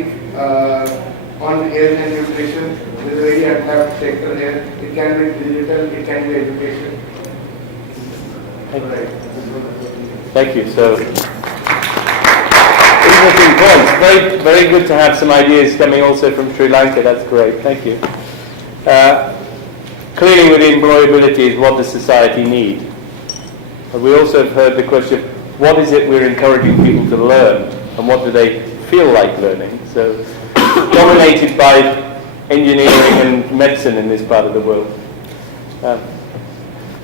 on health and nutrition, there is a very attractive sector here. It can be digital, it can be education. Thank you. So, interesting points. Very, very good to have some ideas coming also from Sri Lanka. That's great. Thank you. Clearly within employability is what does society need? But we also have heard the question, what is it we're encouraging people to learn and what do they feel like learning? So dominated by engineering and medicine in this part of the world.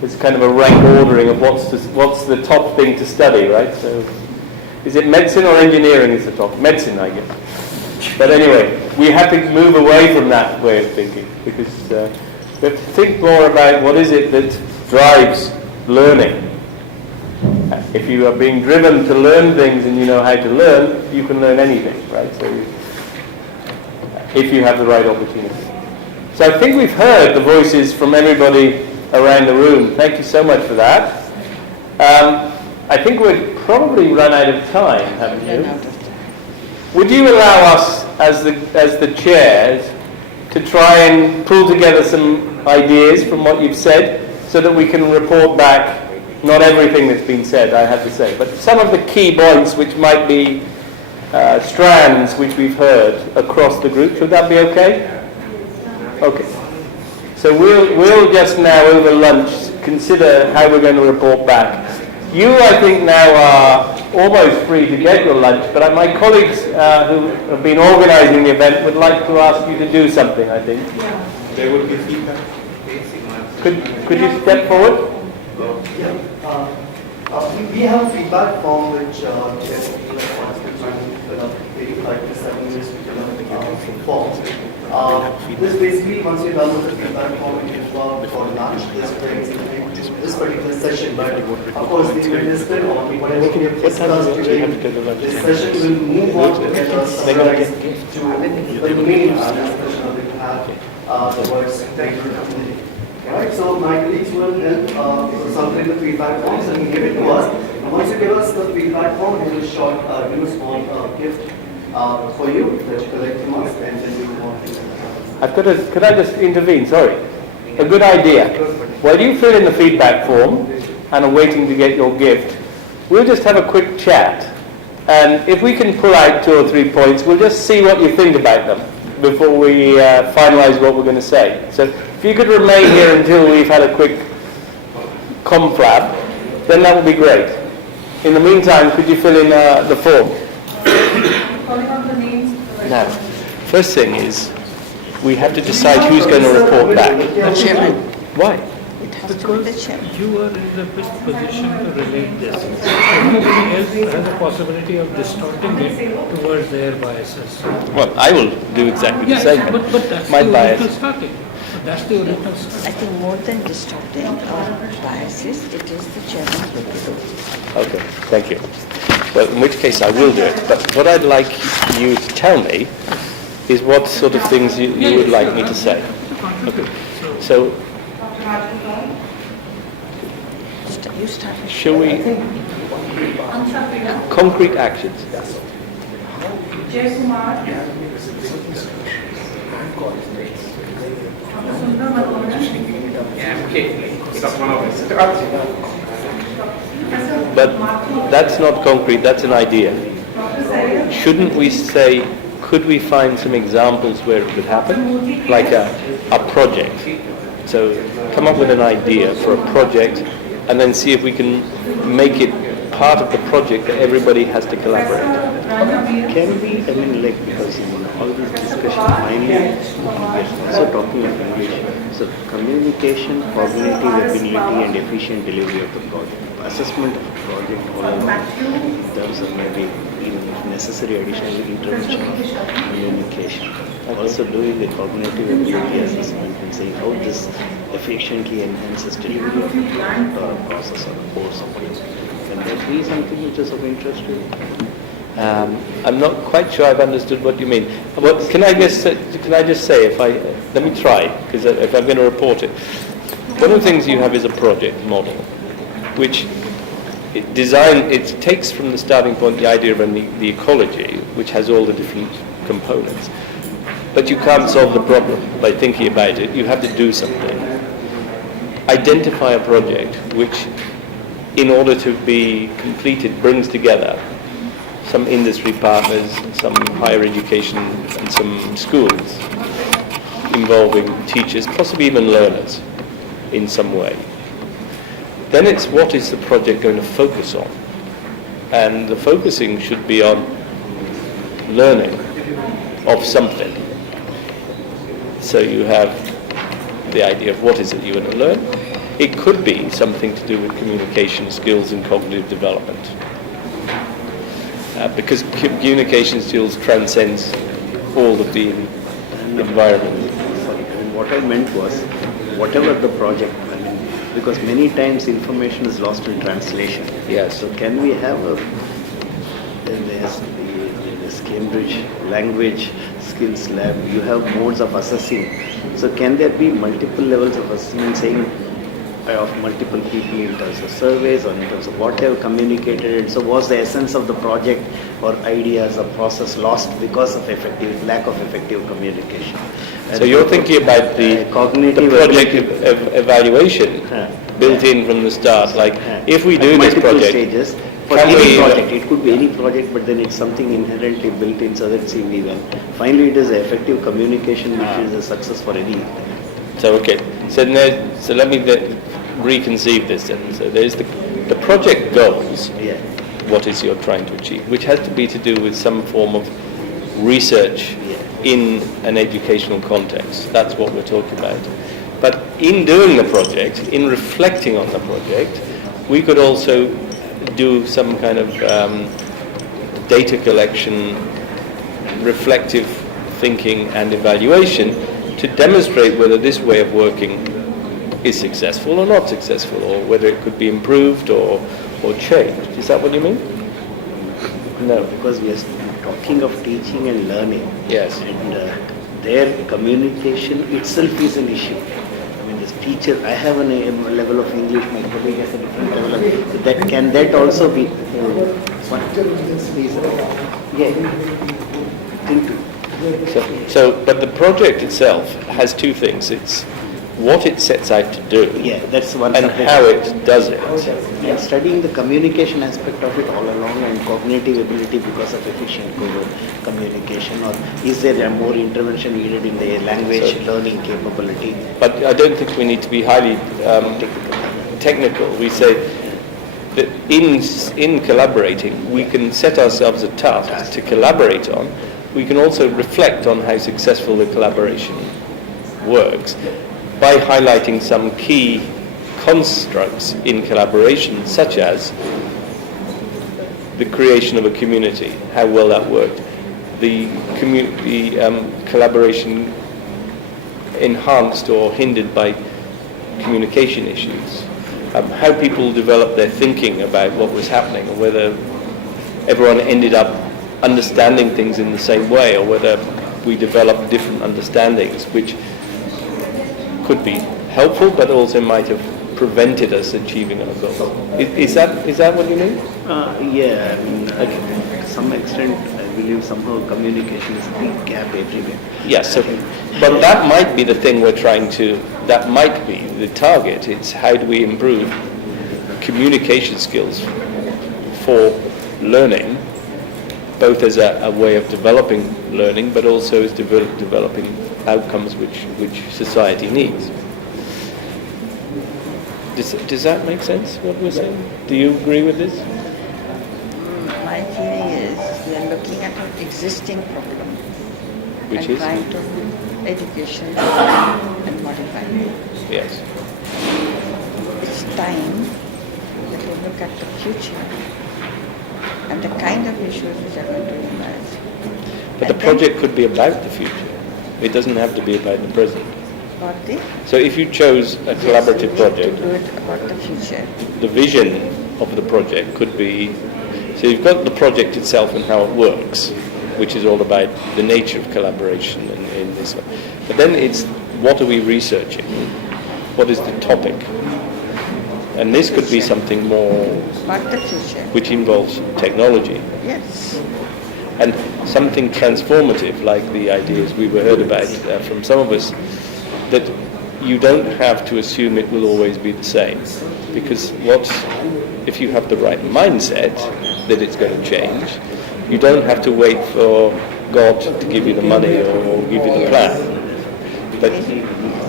It's kind of a rank ordering of what's the top thing to study, right? So is it medicine or engineering is the top? Medicine, I guess. But anyway, we have to move away from that way of thinking because we have to think more about what is it that drives learning. If you are being driven to learn things and you know how to learn, you can learn anything, right? So if you have the right opportunity. So I think we've heard the voices from everybody around the room. Thank you so much for that. I think we've probably run out of time, haven't you? Would you allow us, as the chairs, to try and pull together some ideas from what you've said so that we can report back, not everything that's been said, I have to say, but some of the key points which might be strands which we've heard across the group. Should that be okay? Okay. So we'll just now over lunch consider how we're going to report back. You, I think, now are almost free to get your lunch, but my colleagues who have been organising the event would like to ask you to do something, I think. There will be feedback. Could you step forward? We have feedback form which is 85 to 7 years form. This basically, once you're done with the feedback form, you can go out for lunch. This brings this particular session, but of course, the minister or whatever we have discussed during this session will move on to get us summarized to the main discussion that we have the words community. Alright, so my colleagues will help circulate the feedback forms and give it to us. And once you give us the feedback form, we will short, small gift for you that you collect from us, and then we will move on to could I just intervene? Sorry. A good idea. While you fill in the feedback form and are waiting to get your gift, we'll just have a quick chat. And if we can pull out 2 or 3 points, we'll just see what you think about them before we finalise what we're going to say. So if you could remain here until we've had a quick confab, then that would be great. In the meantime, could you fill in the form? Now, first thing is, we have to decide who's going to report back. The chairman. Why? It has to be the chairman. You are in the best position to relate this. Everybody else has a possibility of distorting it towards their biases. Well, I will do exactly the same. But that's My the bias. original starting. That's the original starting. I think more than distorting our biases, it is the chairman who will do it. Okay, thank you. Well, in which case I will do it. But what I'd like you to tell me is what sort of things you would like me to say. Okay. So, You start with shall we? Concrete actions. Jay Kumar. But that's not concrete, that's an idea. Shouldn't we say, could we find some examples where it could happen? Like a project. So come up with an idea for a project and then see if we can make it part of the project that everybody has to collaborate. Can we, because in all these discussions, finally, we're also talking of English. So communication, cognitive ability and efficient delivery of the project. Assessment of the project, all in terms of maybe even if necessary additional intervention of communication. Also doing the cognitive ability assessment and saying how this efficiently enhances delivery of the process or course of it. Can that be something which is of interest to you? I'm not quite sure I've understood what you mean. But can I just say, let me try, because if I'm going to report it. One of the things you have is a project model, which it takes from the starting point the idea of the ecology, which has all the different components. But you can't solve the problem by thinking about it. You have to do something. Identify a project which, in order to be completed, brings together some industry partners, some higher education and some schools. involving teachers, possibly even learners in some way. Then it's what is the project going to focus on? And the focusing should be on learning of something. So you have the idea of what is it you're going to learn. It could be something to do with communication skills and cognitive development. Because communication skills transcends all of the environment. Sorry, what I meant was, whatever the project, because many times information is lost in translation. Yes. So can we have this Cambridge Language Skills Lab, you have modes of assessing. So can there be multiple levels of assessment, saying of multiple people in terms of surveys or in terms of what they have communicated, and so was the essence of the project or ideas or process lost because of lack of effective communication? So you're thinking about the cognitive project evaluation built in from the start, like if we do this project, stages, for any project, it could be any project, but then it's something inherently built in so that it's well. Finally, it is effective communication which is a success for any. So okay, so let me reconceive this then. So there's the project goals. Yeah. What is you're trying to achieve, which has to be to do with some form of research in an educational context. That's what we're talking about. But in doing the project, in reflecting on the project, we could also do some kind of data collection, reflective thinking and evaluation to demonstrate whether this way of working is successful or not successful, or whether it could be improved or changed. Is that what you mean? No, because we are talking of teaching and learning. Yes. And their communication itself is an issue. I mean, this teacher, I have a level of English, my colleague has a different level of, so that also be but the project itself has two things. It's what it sets out to do, that's one, and how it does it. And studying the communication aspect of it all along, and cognitive ability because of efficient communication, or is there a more intervention needed in the language learning capability? But I don't think we need to be highly technical. We say that in collaborating, we can set ourselves a task to collaborate on. We can also reflect on how successful the collaboration works by highlighting some key constructs in collaboration, such as the creation of a community, how well that worked, the collaboration enhanced or hindered by communication issues, how people developed their thinking about what was happening, or whether everyone ended up understanding things in the same way, or whether we developed different understandings which could be helpful but also might have prevented us achieving our goal. Is that what you mean? Yeah, I mean, to some extent, I believe somehow communication is a big gap everywhere. Yes, but that might be the thing we're trying to, that might be the target. It's how do we improve communication skills for learning, both as a way of developing learning, but also as developing outcomes which society needs. Does that make sense, what we're saying? Do you agree with this? My feeling is we are looking at an existing problem Which and is? trying to education and modify it. Yes. It's time that we look at the future and the kind of issues which are going to emerge. But the project could be about the future. It doesn't have to be about the present. So if you chose a collaborative project, to do it about the future. the vision of the project could be, so you've got the project itself and how it works, which is all about the nature of collaboration in this one. But then it's, what are we researching? What is the topic? And this could be something more About the future. which involves technology. Yes. And something transformative, like the ideas we were heard about from some of us, that you don't have to assume it will always be the same. Because if you have the right mindset that it's going to change, you don't have to wait for God to give you the money or give you the plan. But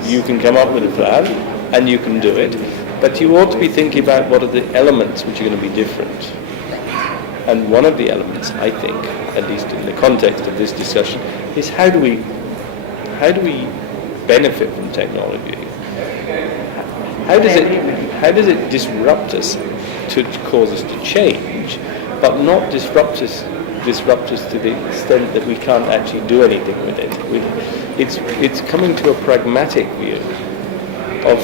you can come up with a plan and you can do it. But you ought to be thinking about what are the elements which are going to be different. And one of the elements, I think, at least in the context of this discussion, is how do we benefit from technology? How does it disrupt us to cause us to change, but not disrupt us to the extent that we can't actually do anything with it? It's coming to a pragmatic view of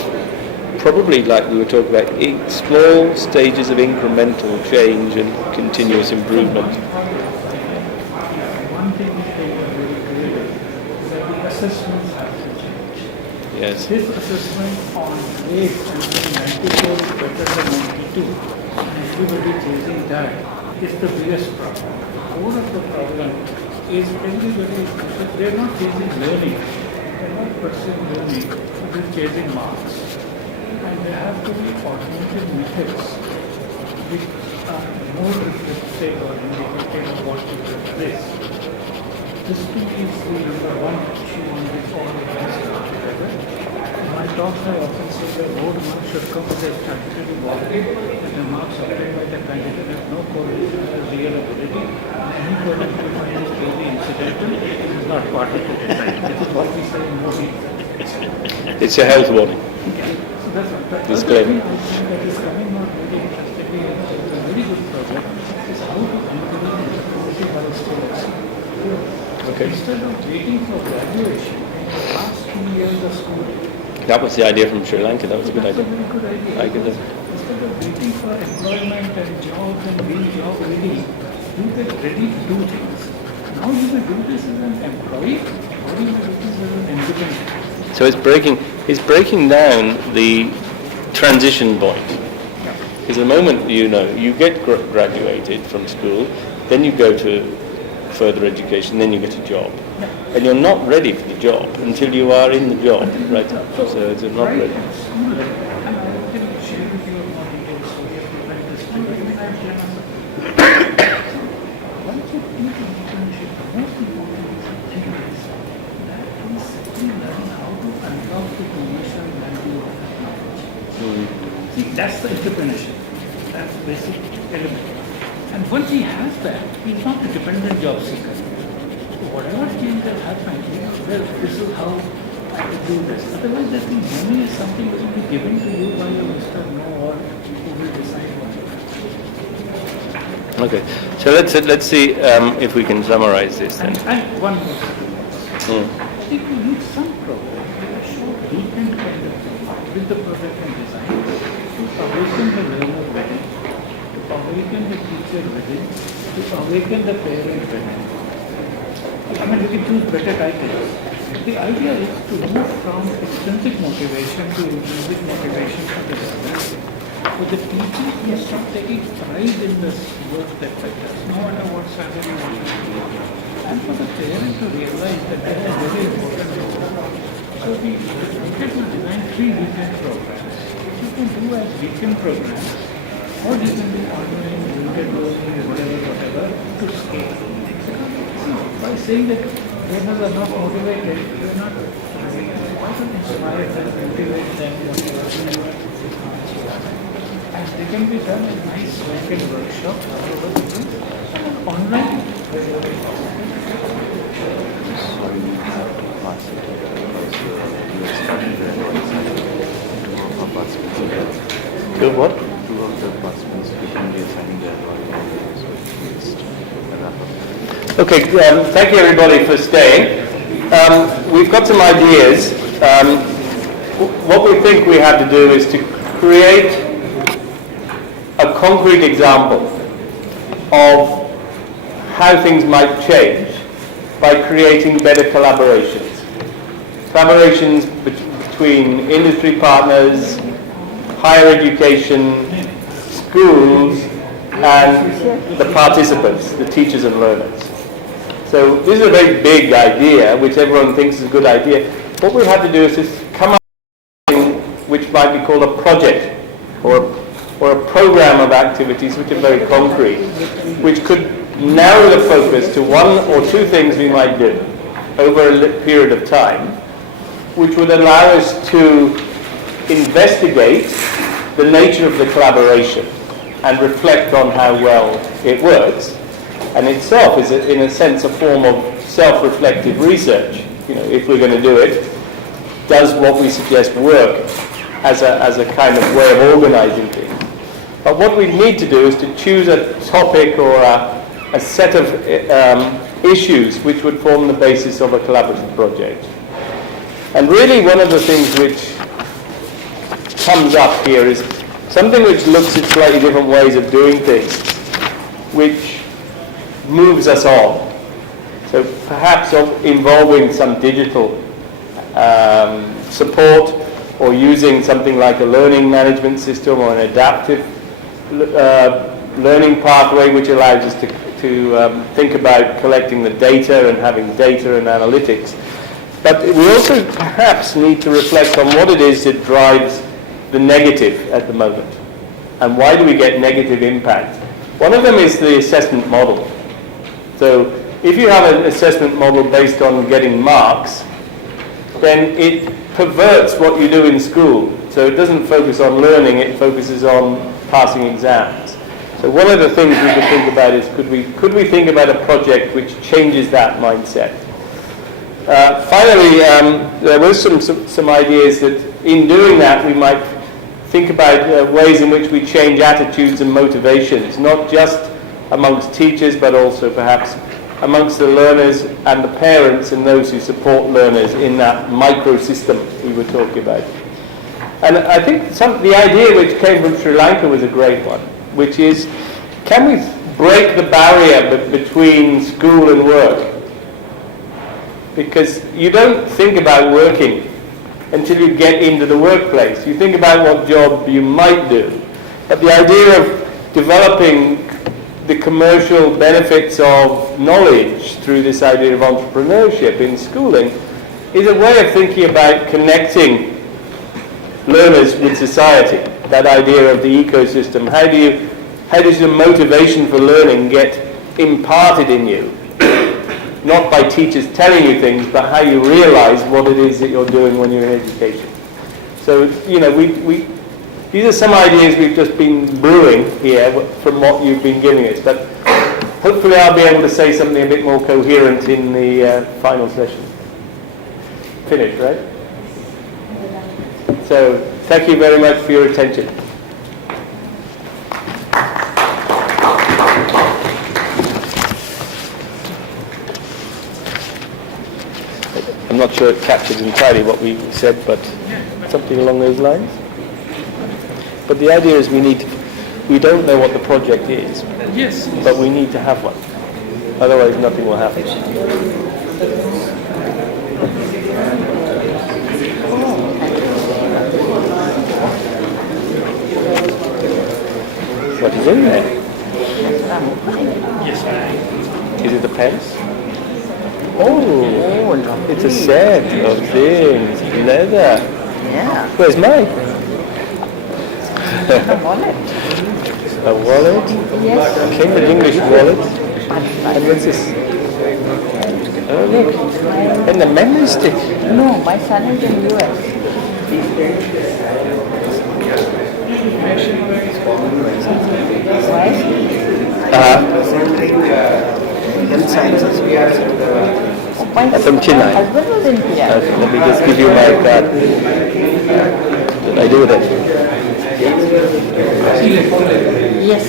probably, like we were talking about, small stages of incremental change and continuous improvement. One thing is very clear that the assessments have to change. Yes. This assessment on grades and 94 is better than 92, and everybody chasing that is the biggest problem. Core of the problem is everybody, they're not chasing learning, they're not pursuing learning, they're chasing marks. And there have to be alternative methods which are more reflective or indicative of what you replace. This to me is the number one issue on which all of us come together. In my talks I often say the roadmap should come with a statutory body that the marks obtained by the candidate have no correlation with the real ability. Any product we find is purely incidental, it is not part of the design. This is what we say in more detail. It's a health warning. That's right. The Disclaimer. other thing I think that is coming out very interestingly and it's a very good project is how to implement technology while students. Okay. Instead of waiting for graduation, in the last 2 years of school. That was the idea from Sri Lanka. That was a good idea. That's a very good idea. I get it. Instead of waiting for employment and jobs and being job ready, you get ready to do things. Now you may do this as an employee or you may do this as an independent. So it's breaking down the transition point. Because the moment you get graduated from school, then you go to further education, then you get a job. And you're not ready for the job until you are in the job, right? So it's not ready. See, that's the entrepreneurship. That's the basic element. And once he has that, he's not a dependent job seeker. So whatever change that happens, well, this is how I will do this. Otherwise, I think money is something that will be given to you by your Mr. No or who will decide what you do. Okay. So let's see if we can summarize this then. And one more thing. I think we need some program that show weekend kind of thing with the project and design to awaken the learner within, to awaken the teacher within, to awaken the parent within. I mean, we can choose better titles. The idea is to move from extrinsic motivation to intrinsic motivation for the learner. So the teacher will start taking pride in the work that they does, no matter what salary you want to give. And for the parent to realize that that is very important. So we will design 3 weekend programs. You can do as weekend programs, or you can do online, weekend learning, whatever, to scale. By saying that learners are not motivated, you are not why don't inspire them, motivate them, whatever. And they can be done in nice weekend workshops, and online. Do what? Two of the participants will be assigning their Okay, thank you everybody for staying. We've got some ideas. What we think we have to do is to create a concrete example of how things might change by creating better collaborations. Collaborations between industry partners, higher education, schools, and the participants, the teachers and learners. So this is a very big idea, which everyone thinks is a good idea. What we have to do is just come up with something which might be called a project, or a program of activities which are very concrete, which could narrow the focus to 1 or 2 things we might do over a period of time, which would allow us to investigate the nature of the collaboration and reflect on how well it works, and itself is in a sense a form of self-reflective research. You know, if we're going to do it, does what we suggest work as a kind of way of organizing things? But what we need to do is to choose a topic or a set of issues which would form the basis of a collaborative project. And really one of the things which comes up here is something which looks at slightly different ways of doing things, which moves us on. So perhaps involving some digital support, or using something like a learning management system or an adaptive learning pathway, which allows us to think about collecting the data and having data and analytics. But we also perhaps need to reflect on what it is that drives the negative at the moment, and why do we get negative impact. One of them is the assessment model. So if you have an assessment model based on getting marks, then it perverts what you do in school. So it doesn't focus on learning, it focuses on passing exams. So one of the things we could think about is, could we think about a project which changes that mindset? Finally, there were some ideas that in doing that we might think about ways in which we change attitudes and motivations, not just amongst teachers, but also perhaps amongst the learners and the parents and those who support learners in that microsystem we were talking about. And I think the idea which came from Sri Lanka was a great one, which is, can we break the barrier between school and work? Because you don't think about working until you get into the workplace. You think about what job you might do. But the idea of developing the commercial benefits of knowledge through this idea of entrepreneurship in schooling is a way of thinking about connecting learners with society. That idea of the ecosystem. How does your motivation for learning get imparted in you? Not by teachers telling you things, but how you realize what it is that you're doing when you're in education. So, you know, these are some ideas we've just been brewing here from what you've been giving us. But hopefully I'll be able to say something a bit more coherent in the final session. Finished, right? So, thank you very much for your attention. I'm not sure it captures entirely what we said, but something along those lines. But the idea is we don't know what the project is. Yes. But we need to have one. Otherwise nothing will happen. What is in there? Yes. Is it the pens? Oh, it's a set of things, leather. Yeah. Where's mine? A wallet. A wallet? Yes. Cambridge English wallet. And what's this? Oh, look. And the memory stick. No, my son is in US. Why? Health sciences, we are from Chennai. My husband was in here. Let me just give you my card. Did I do that? Yes.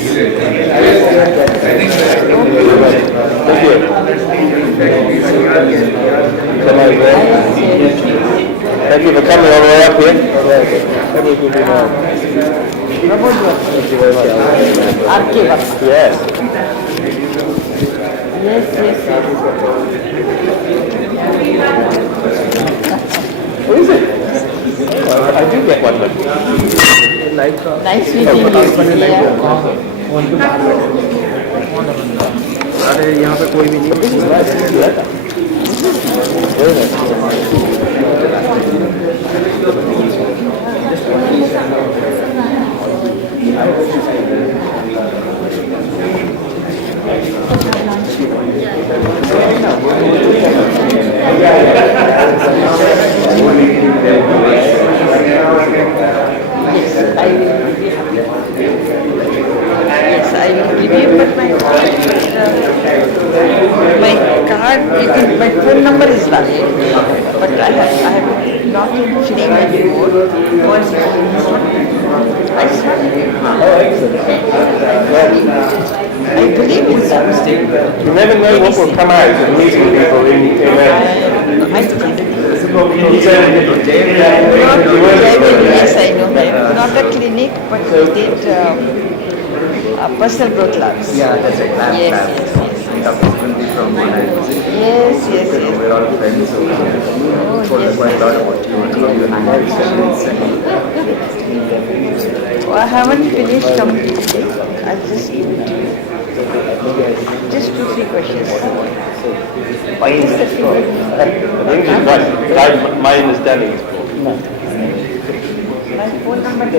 Thank you. Come on, thank you for coming all the way up here. Let me give you my... Thank you very much. Yes. Yes, yes, yes. What is it? I do get one, but... Nice meeting you. अरे यहाँ पे कोई भी नहीं है। study more. Once you I studied. I believe in that. You never know what will come out of meeting people in Yes, I know him. Not a clinic, but he did personal growth labs. Yeah, that's a lab. Yes, lab. yes, yes. We have frequently from one and Yes, yes, so yes. we're all friends over here. Told yes, quite a lot about you and how you are specialists and Oh, I haven't finished completely. I'll just give it to you. Just 2-3 questions. My understanding is My phone number is